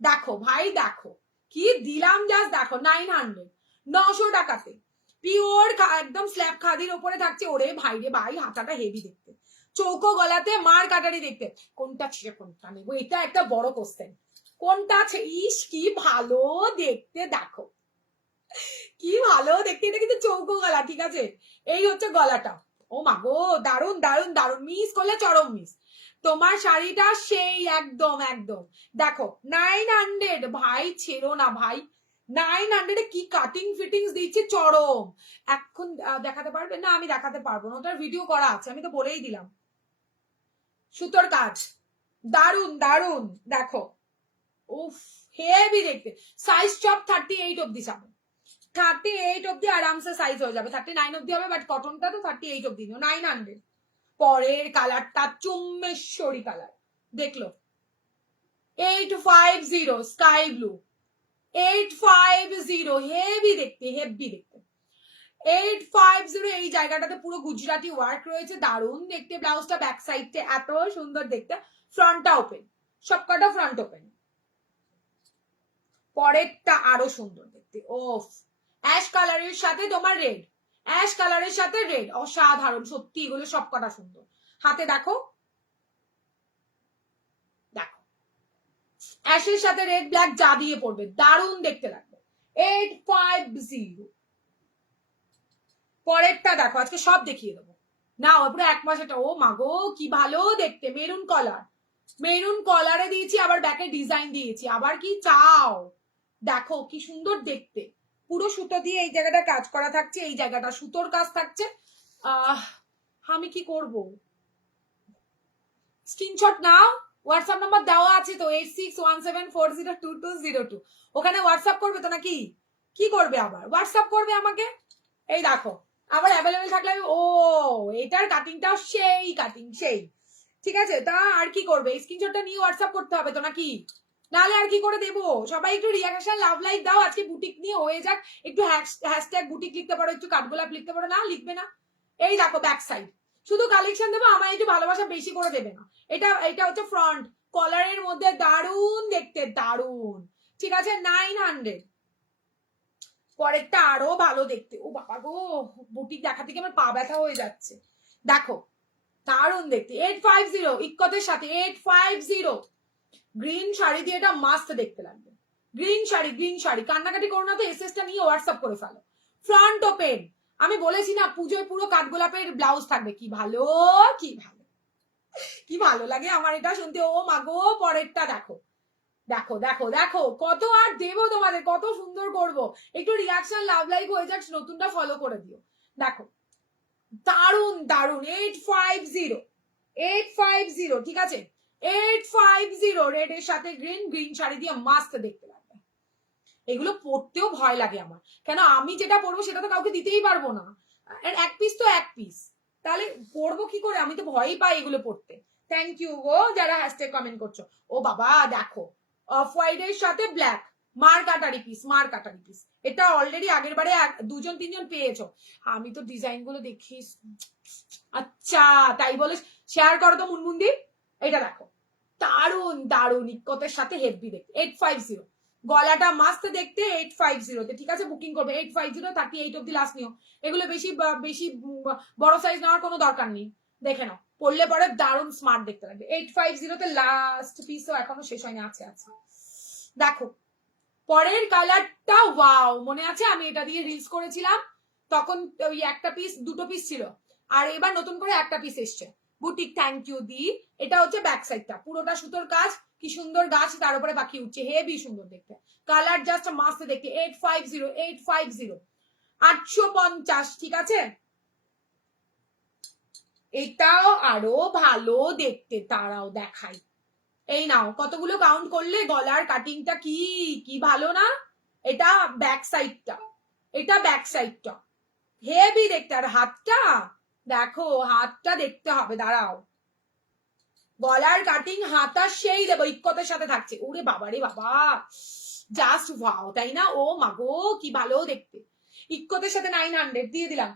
দেখো ভাই দেখো কি দিলাম, জাস্ট দেখো 900, 900 টাকাতে পিওর একদম স্ল্যাব খাদির ওপরে থাকছে। ওরে ভাই রে ভাই, হাতাটা হেভি দেখতে, চৌকো গলাতে মার কাটারি দেখতে, কোনটা ছেড়ে কোনটা নেবো, এটা একটা বড় কোশ্চেন, কোনটা ইস কি ভালো দেখতে, দেখো কি ভালো দেখতে। এটা কিন্তু চৌকো গলা, ঠিক আছে, এই হচ্ছে গলাটা। ও মা গো, দারুন দারুন দারুন, মিস করলে চরম মিস। তোমার শাড়িটা সেই একদম একদম, দেখো 900 ভাই, ছেড়ো না ভাই, 900 কি কাটিং ফিটিংস দিচ্ছে চরম। এখন দেখাতে পারবে না? আমি দেখাতে পারবো না, ওটার ভিডিও করা আছে, আমি তো বলেই দিলাম। সুতোর কাজ দারুন দারুন, দেখো উফ হেভি দেখতে। সাইজ চপ 38 অব্দি যাবে, 38 অব্দি আরামসে সাইজ হয়ে যাবে, 39 অব্দি হবে, বাট কটনটা তো 38 অব্দি, 900। পরের কালারটা চুম্বেশ্বরী কালার, দেখলো 850 স্কাই ব্লু, 850 হেভি দেখতে, হেভি দেখতে। 850 এই জায়গাটাতে পুরো গুজরাটি ওয়ার্ক রয়েছে, দারুণ দেখতে। ব্লাউজটা ব্যাক সাইডটা এত সুন্দর দেখতে, ফ্রন্টটা ওপেন, সবকটা ফ্রন্ট ওপেন। পরেরটা আরো সুন্দর দেখতে, ওফ অ্যাশ কালারের সাথে তোমার রেড, অ্যাশ কালারের সাথে রেড, অসাধারণ সত্যি, এগুলো সবকটা সুন্দর। হাতে দেখো, দেখো অ্যাশের সাথে রেড ব্ল্যাক যা দিয়ে পড়বে দারুণ দেখতে লাগবে। 850। পরেরটা দেখো, আজকে সব দেখিয়ে দেবো না, পুরো এক মাস এটা। ও মাগো কি ভালো দেখতে, মেরুন কলার, মেরুন কলারে দিয়েছি, আবার ব্যাকে ডিজাইন দিয়েছি, আবার কি চাও, দেখো কি সুন্দর দেখতে। পুরো সুতো দিয়ে এই জায়গাটা কাজ করা থাকছে, এই জায়গাটা সুতোর কাজ থাকছে। আমি কি করব, স্ক্রিনশট নাও, হোয়াটসঅ্যাপ নাম্বার দেওয়া আছে তো 8617402202, ওখানে হোয়াটসঅ্যাপ করবে তো নাকি, কি করবে আবার হোয়াটসঅ্যাপ করবে আমাকে। এই দেখো আবার অ্যাভেলেবেল থাকলে আমি, ও এটার কাটিংটাও সেই কাটিং সেই, ঠিক আছে। তা আর কি করবে, স্ক্রিনশটটা নিয়ে হোয়াটসঅ্যাপ করতে হবে তো নাকি, নাহলে আর কি করে দেবো। সবাই একটু রিয়াকশন লাভ লাইক দাও, আজকে বুটিক নিয়ে হয়ে যাক, একটু হ্যাশট্যাগ বুটিক লিখতে পারো, একটু কাঠগোলাপ লিখতে পারো, না লিখবে না। এই দেখো ব্যাক সাইড, শুধু কালেকশন দেবো, আমায় একটু ভালোবাসা বেশি করে দেবে না। এটা হচ্ছে ফ্রন্ট, কলারের মধ্যে দারুণ দেখতে, দারুণ, ঠিক আছে। 900। পরেরটা আরো ভালো দেখতে, ও বাবা গো, বুটিক দেখা থেকে আমার পা ব্যথা হয়ে যাচ্ছে। দেখো দারুণ দেখতে, 850 ইক্কতের সাথে 850। গ্রিন শাড়ি দিয়ে এটা মাস্ট দেখতে লাগবে। গ্রিন শাড়ি, গ্রিন শাড়ি, কান্নাকাটি করো না তো, এসএসটা নিয়ে হোয়াটসঅ্যাপ করে ফেলো। ফ্রন্ট ওপেন, আমি বলেছি না পুজোয় পুরো কাঠগোলাপের ব্লাউজ থাকবে, কি ভালো, কি ভালো, কি ভালো লাগে আমার এটা শুনতে। ও মাগো পরেরটা দেখো, দেখো দেখো দেখো, কত আর দেবো তোমাদের, কত সুন্দর করব। একটু রিয়াকশন লাভ লাইক হয়ে যাক, নতুনটা ফলো করে দিও। দেখো দারুন দারুন, 850, 850, ঠিক আছে। 850 রেড এর সাথে গ্রিন, গ্রিন শাড়ি দিয়ে মাস্ট দেখতে লাগবে। এগুলো পড়তেও ভয় লাগে আমার, কেন আমি যেটা পড়বো সেটা তো কাউকে দিতেই পারবো না, এক পিস তো এক পিস, তাহলে পড়বো কি করে, আমি তো ভয়ই পাই এগুলো পড়তে। থ্যাংক ইউ গো যারা হ্যাশট্যাগ কমেন্ট করছো। ও বাবা দেখো, অফ হোয়াইট এর সাথে ব্ল্যাক, মার কাটারি পিস, মার কাটারি পিস, এটা অলরেডি আগের বারে দুজন তিনজন পেয়েছো। আমি তো ডিজাইন গুলো দেখি, আচ্ছা তাই বলে শেয়ার করো তো মুনমুন্দি। এটা দেখো দারুন দারুন, ইক্কতের সাথে হেভি দেখতে, 850। গলাটা মাস্ত দেখতে 850 তে, ঠিক আছে। বুকিং করবে 850, 38 অব্দি লাস্ট নিও। এগুলো বেশি বেশি বড় সাইজ নেওয়ার কোনো দরকার নেই, দেখে নাও, পরলে পরে দারুন স্মার্ট দেখতে লাগবে। 850 তে লাস্ট পিসও এখনো শেষ হয়নি, আছে আছে। দেখো পরের কালারটা, ওয়াও, মনে আছে আমি এটা দিয়ে রিলস করেছিলাম, তখন ওই একটা পিস দুটো পিস ছিল, আর এবার নতুন করে একটা পিস এসছে। বুটিক থ্যাংক ইউ দি। এটা হচ্ছে ব্যাক সাইডটা, পুরোটা সুতোর কাজ, কি সুন্দর গাছ, তার উপরে পাখি উঠছে, হেভি সুন্দর দেখতে। কালার জাস্ট মাস্ট দেখতে। 850, 850, 850, ঠিক আছে। এটাও আরো ভালো দেখতে, তারাও দেখাই। এই নাও, কতগুলো কাউন্ট করলে, গলার কাটিংটা কি কি ভালো না। এটা ব্যাক সাইডটা, এটা ব্যাক সাইডটা হেভি দেখতে। আর হাতটা দেখো, হাতটা দেখতে হবে, দাঁড়াও, গলার কাটিং হাতা সেই দেবো, ইক্কতের সাথে থাকছে। ওরে বাবা রে বাবা, জাস্ট ওয়াও, তাই না। ও মাগো কি ভালো দেখতে। ইক্কতের সাথে 900 দিয়ে দিলাম,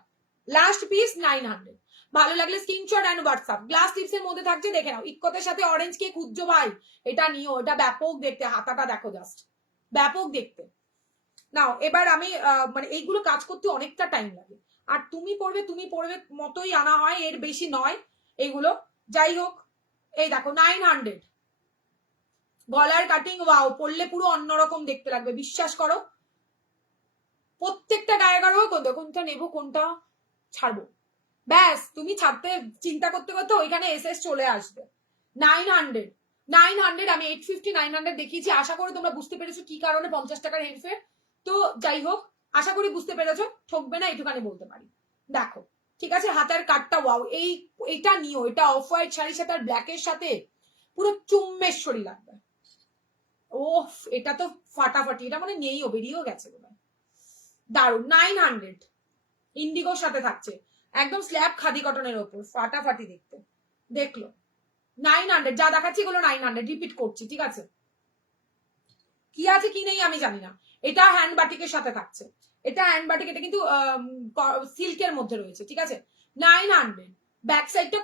লাস্ট পিস 900। ভালো লাগলে screenshot and WhatsApp. Glass tips এর মধ্যে থাকছে, দেখে নাও। ইক্কতের সাথে অরেঞ্জ কে খুঁজছো ভাই, এটা নিও, এটা ব্যাপক দেখতে, হাতাটা দেখো জাস্ট, ব্যাপক দেখতে। নাও এবার আমি মানে এইগুলো কাজ করতে অনেকটা টাইম লাগে, আর তুমি পড়বে মতোই আনা হয়, এর বেশি নয় এইগুলো। যাই হোক, এই দেখো 900, গলার কাটিং, ওয়াও, পড়লে পুরো অন্যরকম দেখতে লাগবে, বিশ্বাস করো। প্রত্যেকটা গায়ে গায়ে কোনটা নেবো কোনটা ছাড়বো, ব্যাস তুমি ছাড়তে চিন্তা করতে করতে ওইখানে এসএস চলে আসবে। 900, 900, আমি 850, 900 দেখিয়েছি। আশা করি তোমরা বুঝতে পেরেছো কি কারণে 50 টাকার হেরফের। তো যাই হোক, আশা করি বুঝতে পেরেছো, ঠকবে না এটুখানি বলতে পারি। দেখো ঠিক আছে, হাতের কাটটা ওয়াও, এইটা নিও, এটা অফ হোয়াইট শাড়ির সাথে আর ব্ল্যাকের সাথে পুরো চুম্বেশ্বরী লাগবে। ওফ, এটা তো ফাটাফাটি, এটা মানে নেইও, বেরিয়েও গেছে বোধ হয়। দারুন, 900, ইন্ডিগোর সাথে থাকছে, একদম স্ল্যাব খাদি কটনের ওপর, ফাটাফাটি দেখতে। দেখলো 900, যা দেখাচ্ছি এগুলো 900, রিপিট করছি, ঠিক আছে। কি আছে কি নেই আমি জানি না। এটা হ্যান্ড বাটিকের সাথে থাকছে, এটা হ্যান্ড বাটিক, এটা কিন্তু সিল্কের মধ্যে রয়েছে, ঠিক আছে। 900। ব্যাক সাইডটা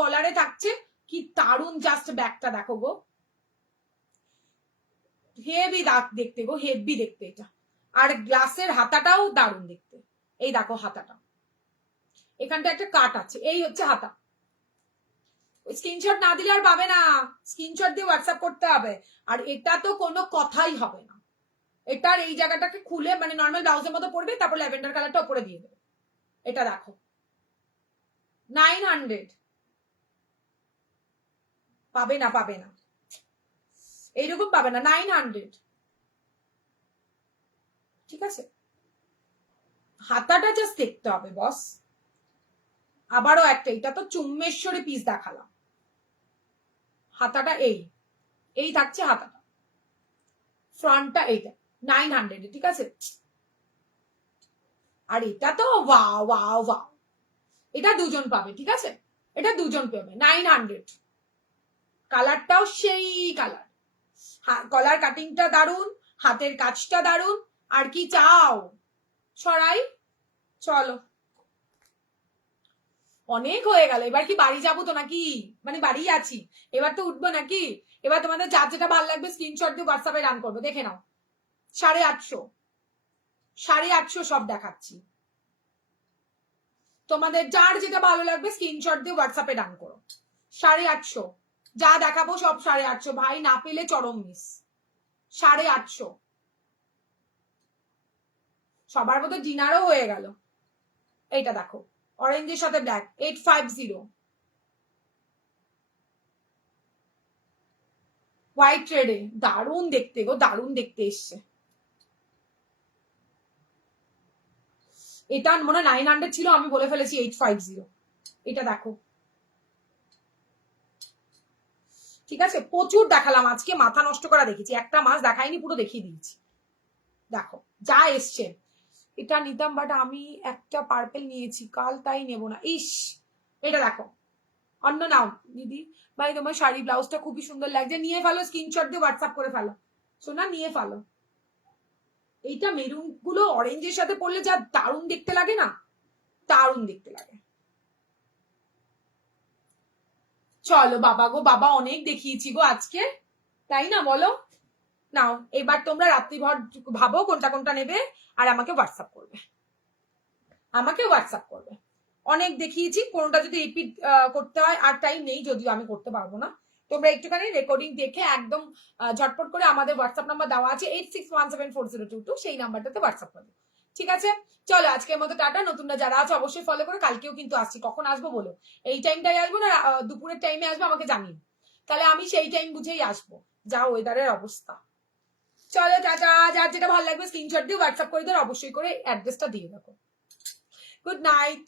কলারে থাকছে, কি দারুন, জাস্ট ব্যাকটা দেখো গো, হেভি দেখতে গো, হেভি দেখতে এটা। আর গ্লাসের হাতাটাও দারুন দেখতে, এই দেখো হাতাটা, এখানটা একটা কাট আছে, এই হচ্ছে হাতা। স্ক্রিনশট না দিলে আর পাবে না, স্ক্রিনশট দিয়ে হোয়াটসঅ্যাপ করতে হবে। আর এটা তো কোনো কথাই হবে না, এটার এই জায়গাটাকে খুলে মানে নর্মাল ব্লাউজের মতো পড়বে, তারপর ল্যাভেন্ডার কালারটা উপরে দিয়ে দেবে। এটা দেখো 900, পাবে না, পাবে না, এইরকম পাবে না, 900, ঠিক আছে। হাতাটা জাস্ট দেখতে হবে বস। আবারও একটা, এটা তো চুম্বেশ্বরী পিস দেখালাম, হাতাটা এই থাকছে হাতাটা, ফ্রন্টটা এইটা 900, ঠিক আছে। আর এটা তো ওয়াও ওয়াও ওয়াও, এটা দুজন পাবে, ঠিক আছে, এটা দুজন পাবে 900। কালারটাও সেই কালার, কলার কাটিংটা দারুন, হাতের কাজটা দারুন, আর কি চাও। সরাই, চলো অনেক হয়ে গেল, এবার কি বাড়ি যাবো তো নাকি, মানে বাড়ি আছি, এবার তো উঠবো নাকি। এবার তোমাদের যার যেটা ভালো লাগবে স্ক্রিনশট দিয়ে হোয়াটসঅ্যাপে রান করবো, দেখে নাও। 850, 850 সব দেখাচ্ছি, তোমাদের যার যেটা ভালো লাগবে স্ক্রিনশট দিয়ে হোয়াটসঅ্যাপে ডান করো। 850 যা দেখাবো সব 850, ভাই না পেলে চরম মিস। 850 সবার মতো ডিনারও হয়ে গেল। এইটা দেখো অরেঞ্জের সাথে ব্ল্যাক, 850। হোয়াইট রেডে দারুণ দেখতে গো, দারুণ দেখতে এসছে। এটা মনে 900 ছিল, আমি বলে ফেলেছি 850। এটা দেখো, ঠিক আছে, প্রচুর দেখালাম আজকে, মাথা নষ্ট করা দেখেছি, একটা মাস দেখাইনি, পুরো দেখিয়ে দিয়েছি। দেখো যা এসছে, এটা নিতাম বাট আমি একটা পার্পেল নিয়েছি কাল, তাই নেব না। ইস, এটা দেখো, অন্য নাও দিদি ভাই, তোমার শাড়ি ব্লাউজটা খুবই সুন্দর লাগছে, নিয়ে ফেলো, স্ক্রিনশট দিয়ে হোয়াটসঅ্যাপ করে ফেলো, শোনা নিয়ে ফেলো। এইটা মেরুন গুলো অরেঞ্জের সাথে পরলে যা দারুণ দেখতে লাগে না, দারুণ দেখতে লাগে। চলো বাবা গো বাবা, অনেক দেখিয়েছি গো আজকে, তাই না বলো। নাও এবার তোমরা রাত্রিভর ভাবো কোনটা কোনটা নেবে, আর আমাকে হোয়াটসঅ্যাপ করবে, আমাকে হোয়াটসঅ্যাপ করবে। অনেক দেখিয়েছি, কোনটা যদি রিপিট করতে হয়, আর টাইম নেই, যদিও আমি করতে পারবো না। তোমরা একটুখানি রেকর্ডিং দেখে একদম ঝটপট করে আমাদের হোয়াটসঅ্যাপ নাম্বার দেওয়া আছে 86174022, সেই নাম্বারটাতে হোয়াটসঅ্যাপ করবে, ঠিক আছে। চলো আজকের মতো টাটা, নতুনরা যারা আছে অবশ্যই ফলো করো, কালকেও কিন্তু আসছি, কখন আসবো বলো, এই টাইমটাই আসবো না দুপুরের টাইমে আসবো আমাকে জানিয়ে, তাহলে আমি সেই টাইম বুঝেই আসবো, যা ওয়েদারের অবস্থা। চলো টাটা, যার যেটা ভালো লাগবে স্ক্রিনশট দিয়ে হোয়াটসঅ্যাপ করে দেওয়ার অবশ্যই করে অ্যাড্রেসটা দিয়ে রাখো। Good night.